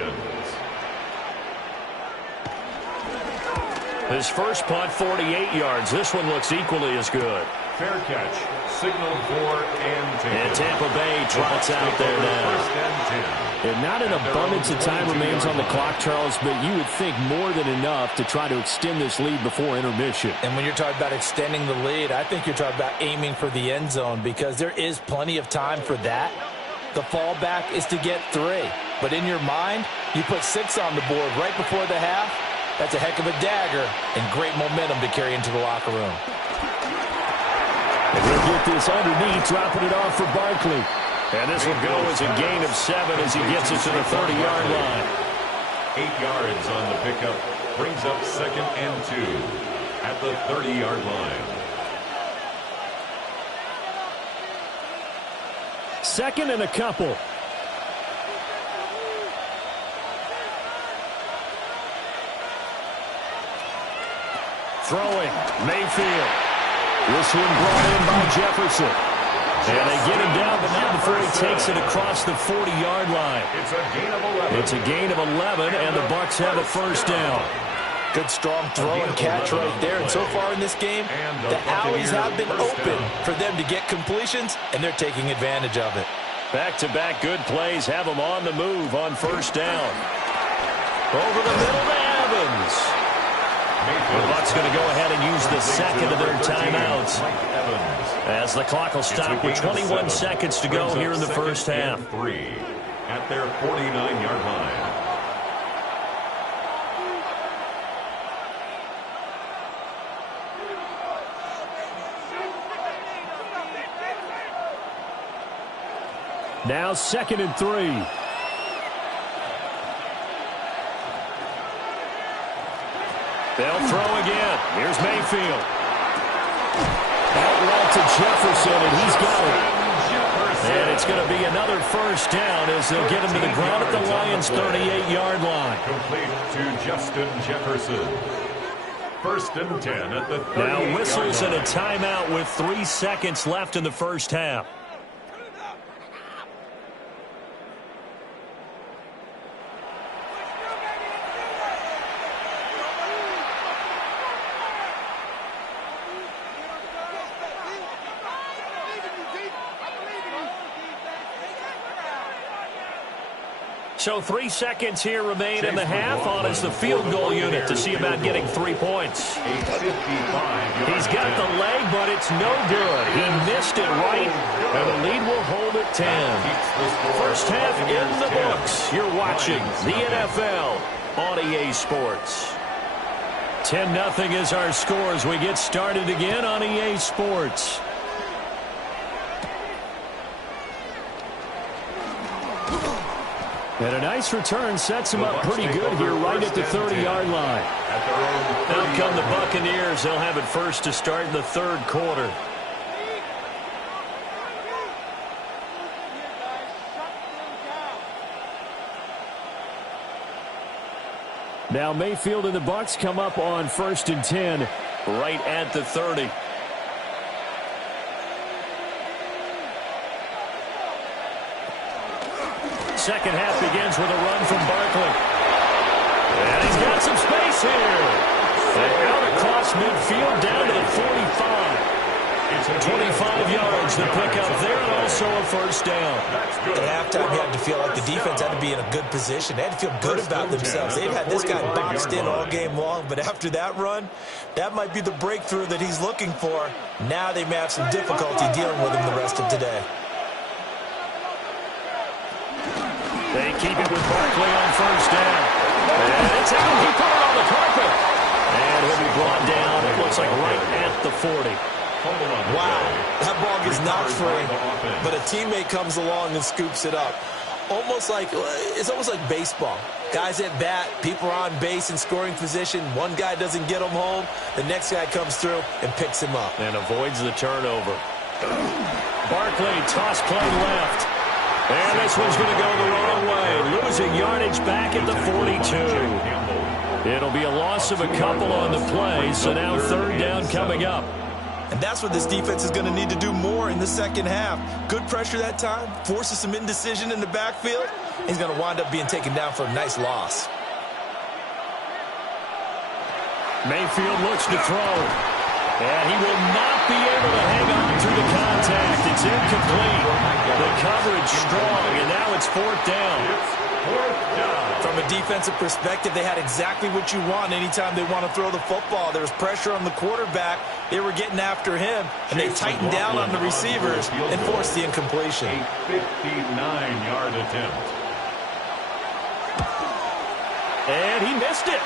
His first punt, 48 yards. This one looks equally as good. Fair catch. Signal for and Tampa Bay trots out there now. And not an abundance of time remains on the clock, Charles, but you would think more than enough to try to extend this lead before intermission. And when you're talking about extending the lead, I think you're talking about aiming for the end zone because there is plenty of time for that. The fallback is to get 3. But in your mind, you put 6 on the board right before the half. That's a heck of a dagger and great momentum to carry into the locker room. And he'll get this underneath, dropping it off for Barkley. And this will go as a gain of 7 as he gets it to the 30-yard line. 8 yards on the pickup. Brings up 2nd and 2 at the 30-yard line. 2nd and a couple. Throwing, Mayfield. This one brought in by Jefferson. And they get him down, but not before he takes it across the 40-yard line. It's a gain of 11, and the Bucs have a 1st down. Good strong throw and catch right there. And so far in this game, the alleys have been open for them to get completions, and they're taking advantage of it. Back-to-back good plays have them on the move on 1st down. Over the middle to Evans. The Bucs going to go ahead and use the 2nd of their timeouts as the clock will stop with 21 seconds to go here in the 1st half. 3 at their 49-yard line. Now 2nd and 3. They'll throw again. Here's Mayfield. Out route to Jefferson, and he's got it. And it's going to be another 1st down as they'll get him to the ground at the Lions' 38-yard line. Complete to Justin Jefferson. 1st and 10 at the 38-yard line. Now whistles and a timeout with 3 seconds left in the 1st half. So 3 seconds here remain in the half on as the field goal unit to see about getting 3 points. He's got the leg, but it's no good. He missed it right, and the lead will hold at 10. 1st half in the books. You're watching the NFL on EA Sports. 10-0 is our score as we get started again on EA Sports. And a nice return sets him up pretty good here right at the 30-yard line. Out come the Buccaneers. They'll have it first to start in the third quarter. Now Mayfield and the Bucs come up on 1st and 10 right at the 30. Second half begins with a run from Barkley. And he's got some space here. And out across midfield down to the 45. 25 yards to pick up there, and also a first down. At halftime, you had to feel like the defense had to be in a good position. They had to feel good about themselves. They've had this guy boxed in all game long, but after that run, that might be the breakthrough that he's looking for. Now they may have some difficulty dealing with him the rest of today. They keep it with Barkley on first down. And it's out. He put it on the carpet. And he'll be brought down, it looks like right at the 40. Wow, that ball gets knocked free, but a teammate comes along and scoops it up. It's almost like baseball. Guys at bat, people are on base in scoring position. One guy doesn't get him home. The next guy comes through and picks him up. And avoids the turnover. Barkley, toss play left. And this one's going to go the wrong way. Losing yardage back at the 42. It'll be a loss of a couple on the play, so now third down coming up. And that's what this defense is going to need to do more in the second half. Good pressure that time, forces some indecision in the backfield. He's going to wind up being taken down for a nice loss. Mayfield looks to throw. And he will not be able to hang on through the contact. It's incomplete. The coverage strong, and now it's fourth down. From a defensive perspective, they had exactly what you want anytime they want to throw the football. There was pressure on the quarterback. They were getting after him, and they tightened down on the receivers and forced the incompletion. A 59-yard attempt. And he missed it.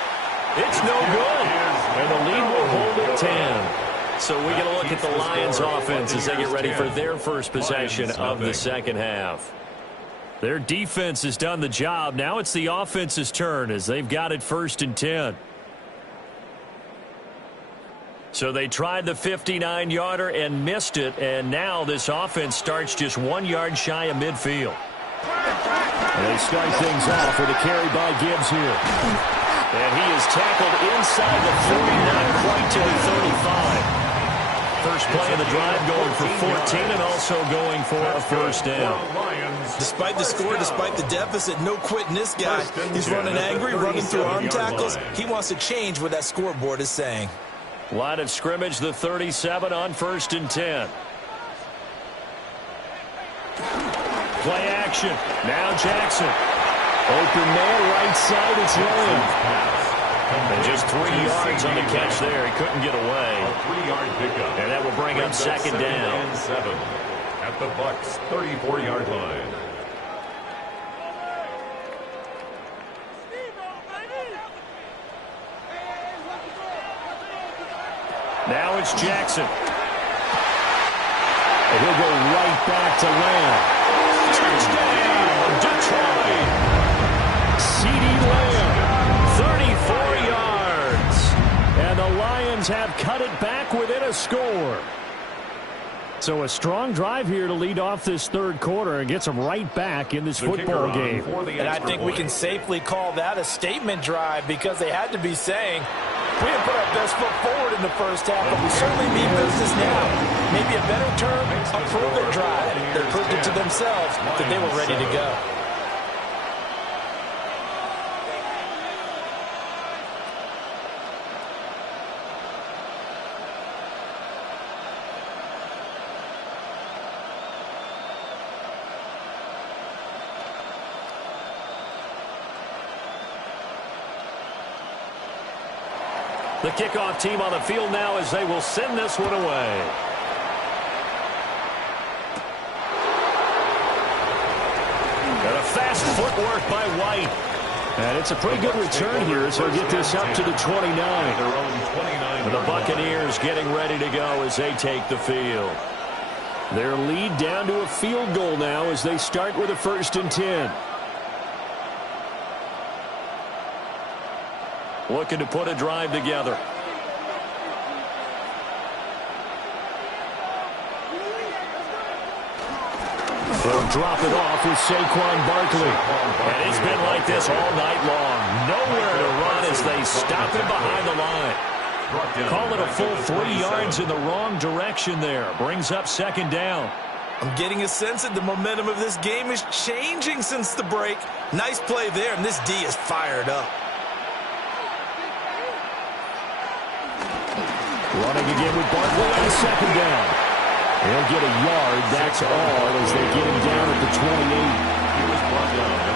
It's no good. And the lead will hold at 10. So we get a look at the Lions offense as they get ready for their first possession of the second half. Their defense has done the job. Now it's the offense's turn as they've got it 1st and 10. So they tried the 59-yarder and missed it, and now this offense starts just 1 yard shy of midfield. And they start things off with a carry by Gibbs here. And he is tackled inside the 40, not quite to the 35. First play of the drive going for 14 and also going for a first down. Despite the score, despite the deficit, no quitting this guy. He's running angry, running through arm tackles. He wants to change what that scoreboard is saying. Line of scrimmage, the 37 on 1st and 10. Play action. Now Jackson. Open man, right side, it's Lamb. And just 3 yards on the catch there. He couldn't get away. A 3-yard pickup. And that will bring up second down. And 7 at the Bucs' 34-yard line. Now it's Jackson. And he'll go right back to Lamb. Touchdown, Detroit. CeeDee Lamb, 34 yards. And the Lions have cut it back within a score. So a strong drive here to lead off this third quarter and gets them right back in this football game. And I think we can safely call that a statement drive because they had to be saying, we didn't put our best foot forward in the first half, but we certainly mean business now. Maybe a better term, a prove-it drive. They proved it to themselves that they were ready to go. The kickoff team on the field now as they will send this one away. And a fast footwork by White. And it's a pretty good return here, so get this up to the 29. And the Buccaneers getting ready to go as they take the field. Their lead down to a field goal now as they start with a 1st and 10. Looking to put a drive together. They'll drop it off with Saquon Barkley. And it's been like this all night long. Nowhere to run as they stop him behind the line. Call it a full 3 yards in the wrong direction there. Brings up 2nd down. I'm getting a sense that the momentum of this game is changing since the break. Nice play there, and this D is fired up. Running again with Barkley on 2nd down. He'll get a yard, that's all, as they get him down at the 28.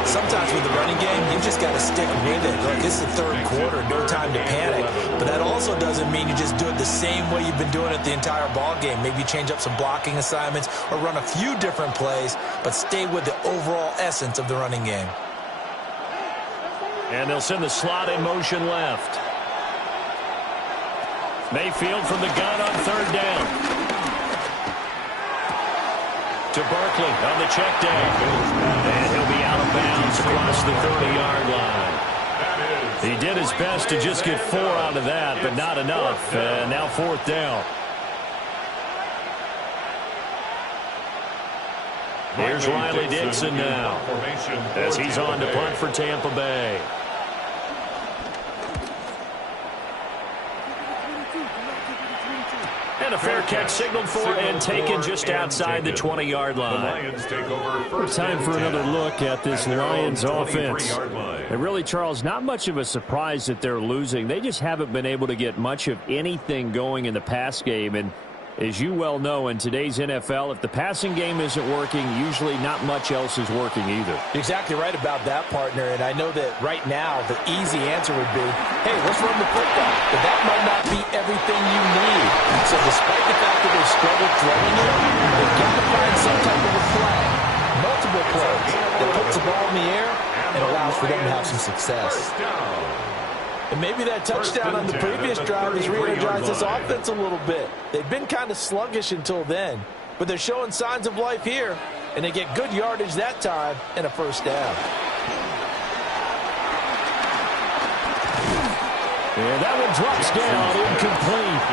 Sometimes with the running game, you just got to stick with it. Look, this is the 3rd quarter, no time to panic. But that also doesn't mean you just do it the same way you've been doing it the entire ball game. Maybe change up some blocking assignments or run a few different plays, but stay with the overall essence of the running game. And they'll send the slot in motion left. Mayfield from the gun on 3rd down. To Barkley on the check down. And he'll be out of bounds across the 30-yard line. He did his best to just get 4 out of that, but not enough. And now 4th down. Here's Riley Dixon now as he's on to punt for Tampa Bay. And a fair catch signaled for and taken just outside the 20-yard line. Time for another look at this Lions offense. And really, Charles, not much of a surprise that they're losing. They just haven't been able to get much of anything going in the pass game. And as you well know, in today's NFL, if the passing game isn't working, usually not much else is working either. You're exactly right about that, partner. And I know that right now the easy answer would be, hey, let's run the football. But that might not be everything you need. So despite the fact that they've struggled throwing it, they've got to find some type of a play, multiple plays, that puts the ball in the air and allows for them to have some success. And maybe that touchdown on the previous drive has re-energized this offense a little bit. They've been kind of sluggish until then, but they're showing signs of life here, and they get good yardage that time and a 1st down. And that one drops down, incomplete.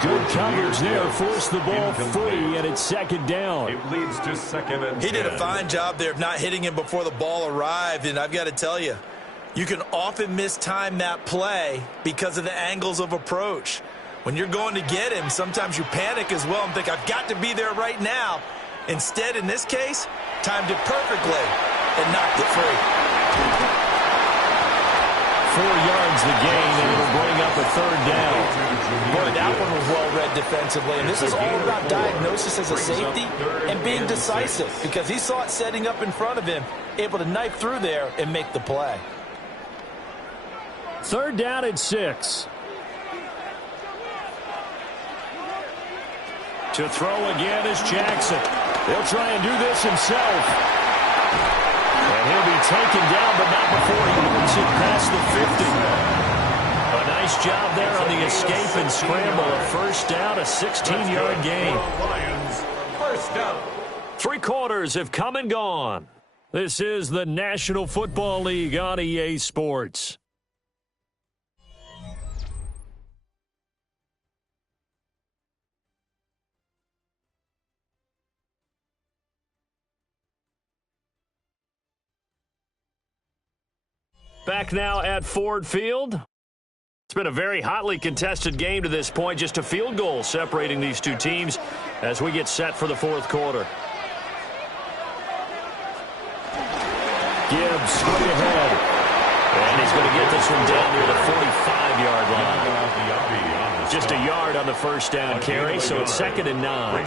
Good coverage there, forced the ball free, and it's 2nd down. It leads to 2nd and 10. He did a fine job there of not hitting him before the ball arrived, and I've got to tell you, you can often mistime that play because of the angles of approach. When you're going to get him, sometimes you panic as well and think, I've got to be there right now. Instead, in this case, timed it perfectly and knocked it free. 4 yards the gain, and it'll bring up a 3rd down. Boy, that one was well read defensively. And this is all about diagnosis as a safety and being decisive, because he saw it setting up in front of him, able to knife through there and make the play. 3rd down and 6. To throw again is Jackson. He'll try and do this himself. And he'll be taken down, but not before he moves it past the 50. A nice job there on the escape and scramble. A 1st down, a 16-yard gain. 1st down. 3 quarters have come and gone. This is the National Football League on EA Sports. Back now at Ford Field. It's been a very hotly contested game to this point. Just a field goal separating these two teams as we get set for the 4th quarter. Gibbs straight ahead. And he's going to get this one down near the 45-yard line. Just a yard on the 1st down carry, so it's 2nd and 9.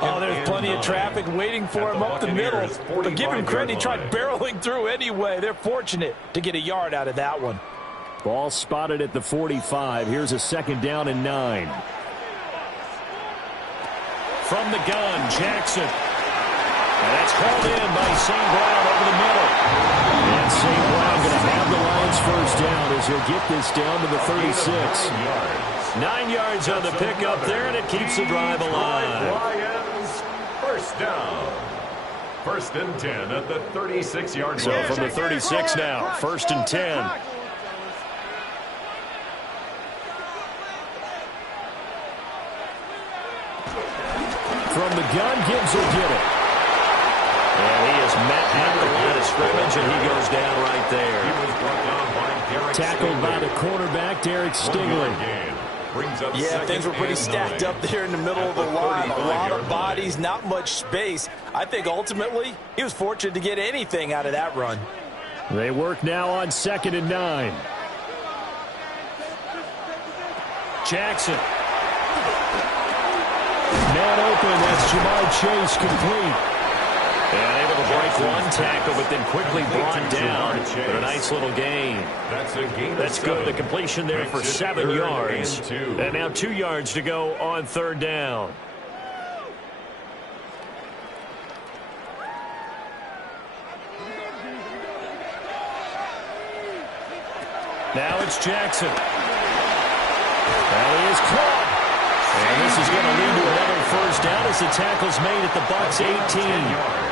Oh, there's plenty of traffic waiting for him up the middle. But give him credit, he tried barreling through anyway. They're fortunate to get a yard out of that one. Ball spotted at the 45. Here's a 2nd down and 9. From the gun, Jackson. And that's called in by St. Brown over the middle. And St. Brown going to Have the Lions first down as he'll get this down to the 36. 9 yards on the pickup there, and it keeps the drive alive. Lions first down. First and 10 at the 36-yard line. So from the 36 now, first and 10. From the gun, Gibbs will get it. And he is met at the line of scrimmage, and he goes down right there. He was brought down by Derek Tackled by the cornerback, Derek Stingley. Yeah, things were pretty stacked up there in the middle of the line. A lot of bodies, not much space. I think ultimately he was fortunate to get anything out of that run. They work now on 2nd and 9. Jackson. Man open, that's Jamar Chase complete. And able to break one tackle, but then quickly brought down. But a nice little gain. That's good. The completion there for 7 yards. And now 2 yards to go on 3rd down. Now it's Jackson. That is caught. And this is going to lead to another first down as the tackle's made at the Bucs 18.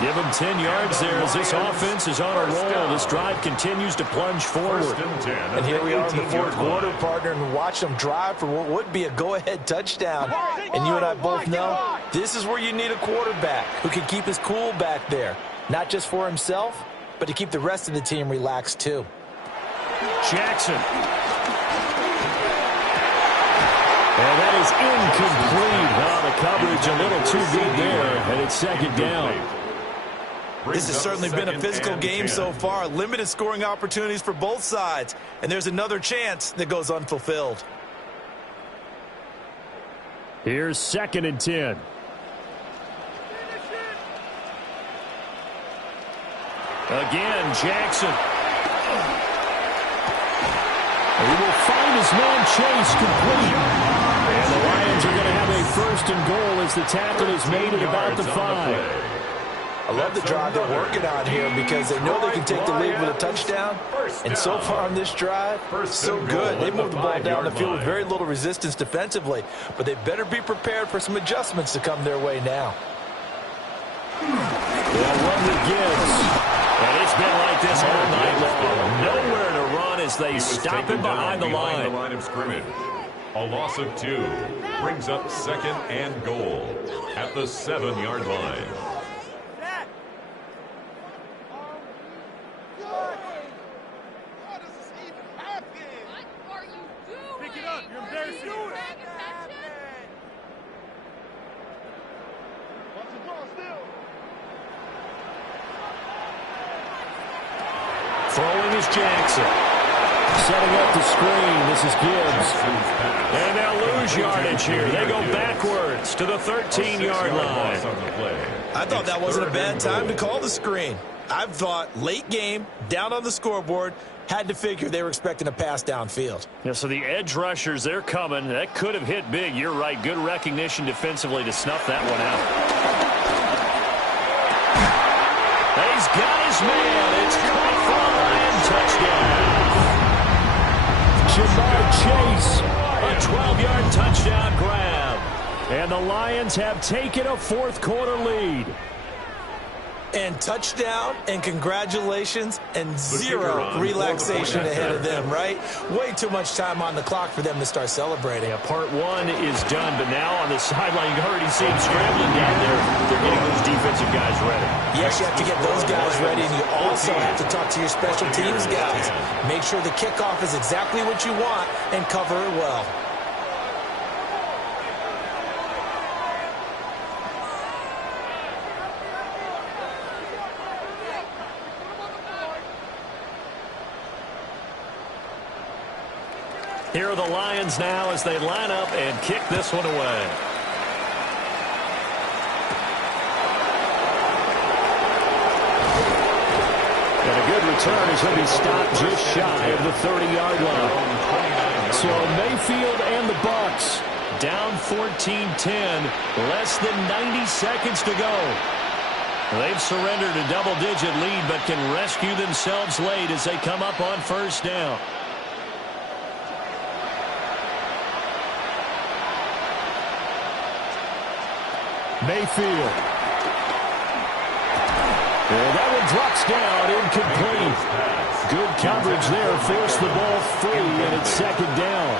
Give them 10 yards there as this offense is on a roll. This drive continues to plunge forward. And here we are in the 4th quarter, partner, and watch them drive for what would be a go-ahead touchdown. And you and I both know this is where you need a quarterback who can keep his cool back there. Not just for himself, but to keep the rest of the team relaxed too. Jackson. And that is incomplete. Oh, the coverage a little too good there, and it's 2nd down. This has certainly been a physical game so far. Limited scoring opportunities for both sides. And there's another chance that goes unfulfilled. Here's 2nd and 10. Again, Jackson. He will find his man Chase complete. And the Lions are going to have a 1st and goal as the tackle is made at about the 5. I love the drive they're working on here because they know they can take the lead with a touchdown. And so far on this drive, so good. They moved the ball down the field with very little resistance defensively. But they better be prepared for some adjustments to come their way now. They'll run with Gibbs. And it's been like this all night long. Nowhere to run as they stop him behind the line of scrimmage. A loss of 2 brings up 2nd and goal at the 7-yard line. Throwing is Jackson. Setting up the screen. This is Gibbs. And they'll lose yardage here. They go backwards to the 13-yard line. I thought that wasn't a bad time to call the screen. I've thought late game, down on the scoreboard, had to figure they were expecting a pass downfield. Yeah, so the edge rushers, they're coming. That could have hit big. You're right. Good recognition defensively to snuff that one out. He's got his man. It's caught for a Lion touchdown. Jamar Chase, a 12-yard touchdown grab. And the Lions have taken a 4th quarter lead. And touchdown, and congratulations, and 0 relaxation ahead of them, right? Way too much time on the clock for them to start celebrating. Yeah, part 1 is done, but now on the sideline, you already see them scrambling down there. They're getting those defensive guys ready. Yes, you have to get those guys ready, and you also have to talk to your special teams guys. Make sure the kickoff is exactly what you want and cover it well. Here are the Lions now as they line up and kick this one away. And a good return as he'll be stopped just shy of the 30-yard line. So Mayfield and the Bucs down 14-10, less than 90 seconds to go. They've surrendered a double-digit lead, but can rescue themselves late as they come up on first down. Mayfield. And that one drops down, incomplete. Good coverage there, forced the ball free, and it's second down.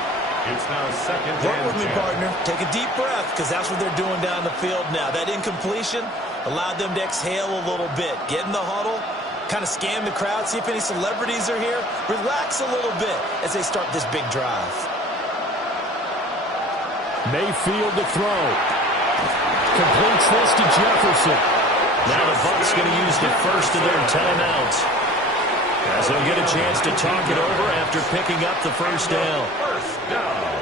It's now second down. Work with me, partner. Take a deep breath, because that's what they're doing down the field now. That incompletion allowed them to exhale a little bit. Get in the huddle, kind of scan the crowd, see if any celebrities are here. Relax a little bit as they start this big drive. Mayfield to throw. Completes this to Jefferson. Now the Bucs going to use the first of their timeouts, as they'll get a chance to talk it over after picking up the first down. First down.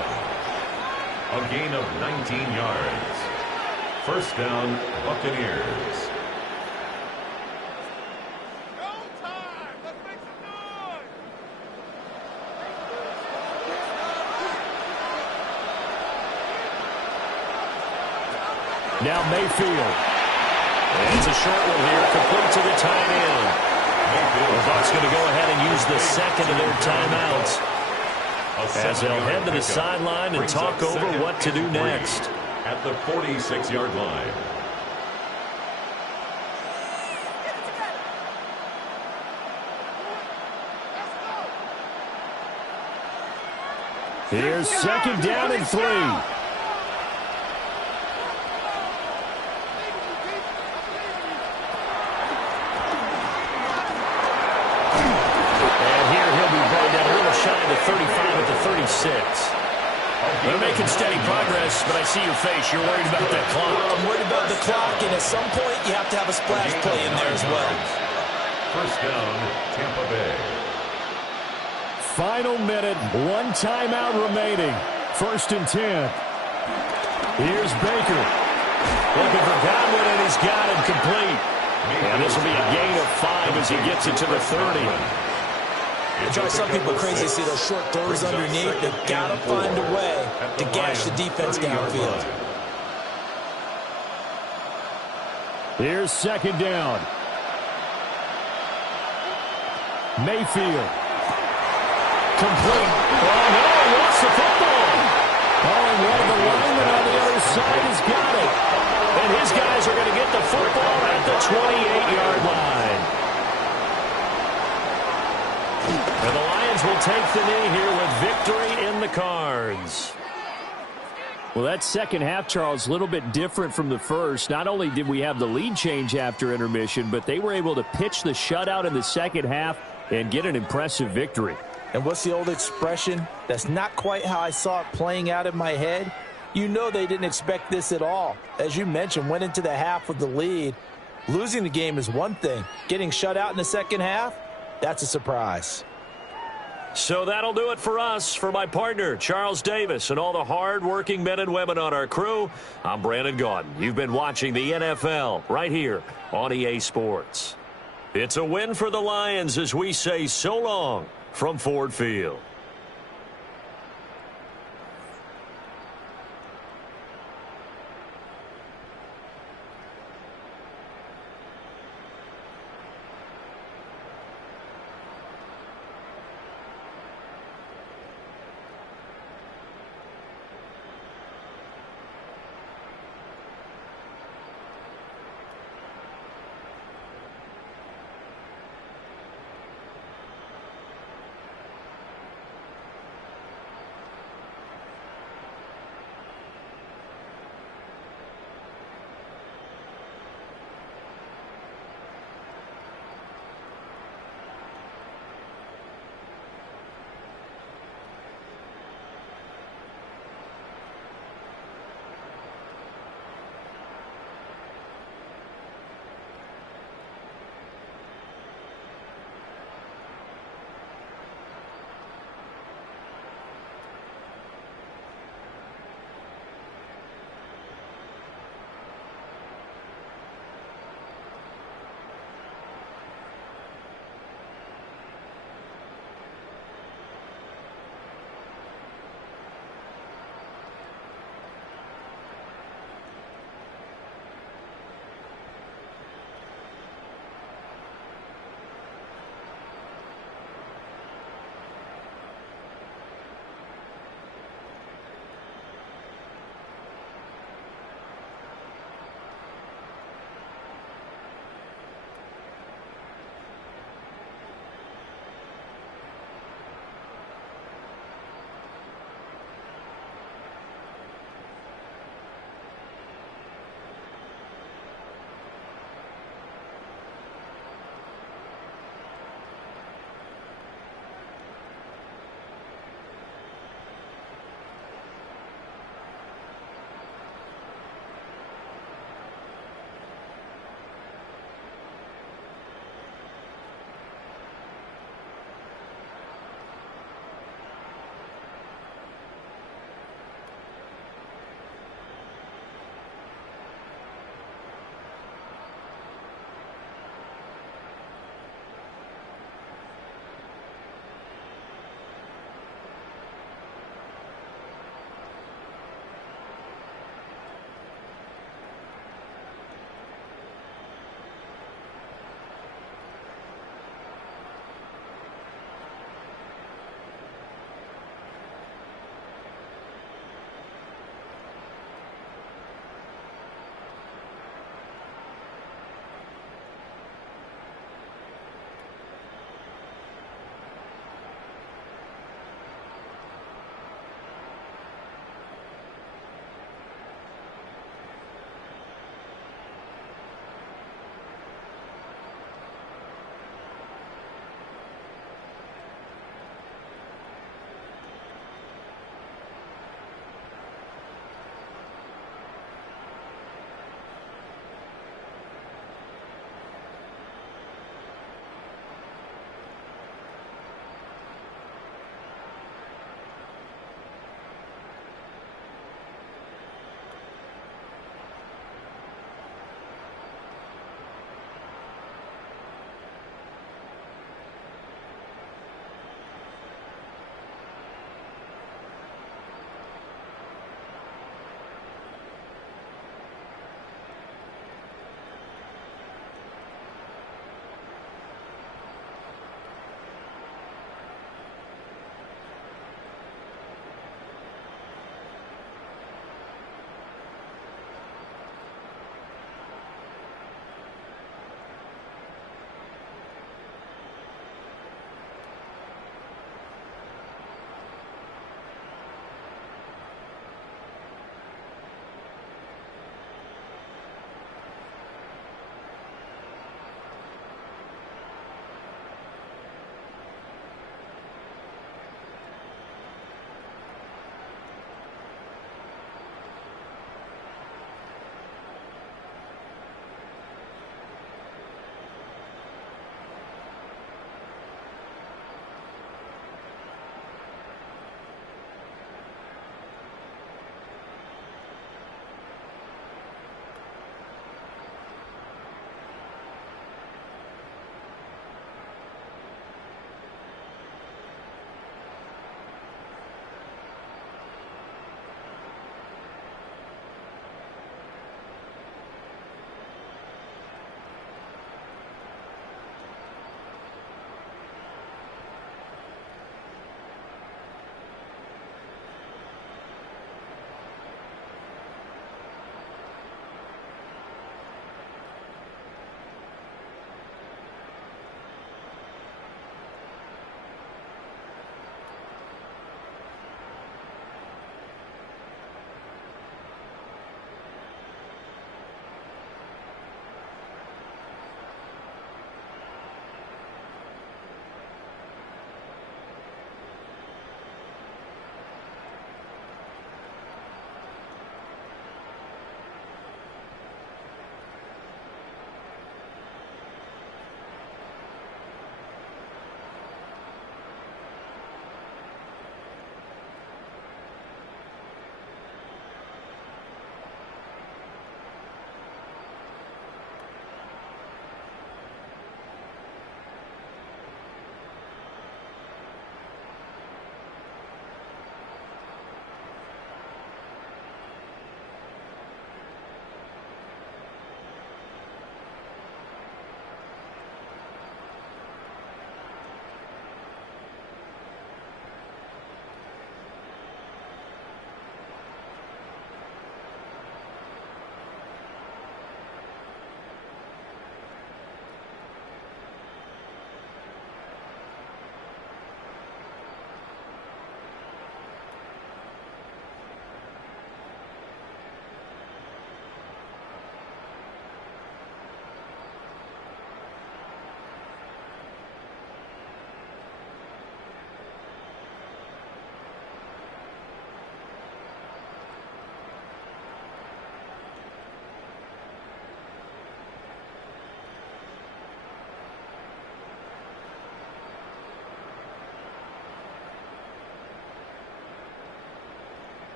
A gain of 19 yards. First down, Buccaneers. Go time! Let's make some noise! Now Mayfield. And it's a short one here, complete to the tight end. The Bucs going to go ahead and use the second of their timeouts, as they'll head to the sideline and talk over what to do next. At the 46-yard line. Here's second down and 3. The 35 at the 36. They're making steady progress, but I see your face. You're worried about that clock. I'm worried about the clock, and at some point, you have to have a splash play in there as well. First down, Tampa Bay. Final minute, one timeout remaining. First and 10. Here's Baker. Looking for Godwin, and he's got him complete. And this will be a gain of 5 as he gets it to the 30. It drives some people crazy to see those short throws underneath. They've got to find a way to gash the defense downfield. Here's second down. Mayfield. Complete. Oh, no, lost the football. Oh, and one of the linemen on the other side has got it. And his guys are going to get the football at the 28-yard line. And the Lions will take the knee here with victory in the cards. Well, that second half, Charles, a little bit different from the first. Not only did we have the lead change after intermission, but they were able to pitch the shutout in the second half and get an impressive victory. And what's the old expression? That's not quite how I saw it playing out in my head. You know they didn't expect this at all. As you mentioned, went into the half with the lead. Losing the game is one thing. Getting shut out in the second half, that's a surprise. So that'll do it for us. For my partner, Charles Davis, and all the hard-working men and women on our crew, I'm Brandon Gaudin. You've been watching the NFL right here on EA Sports. It's a win for the Lions as we say so long from Ford Field.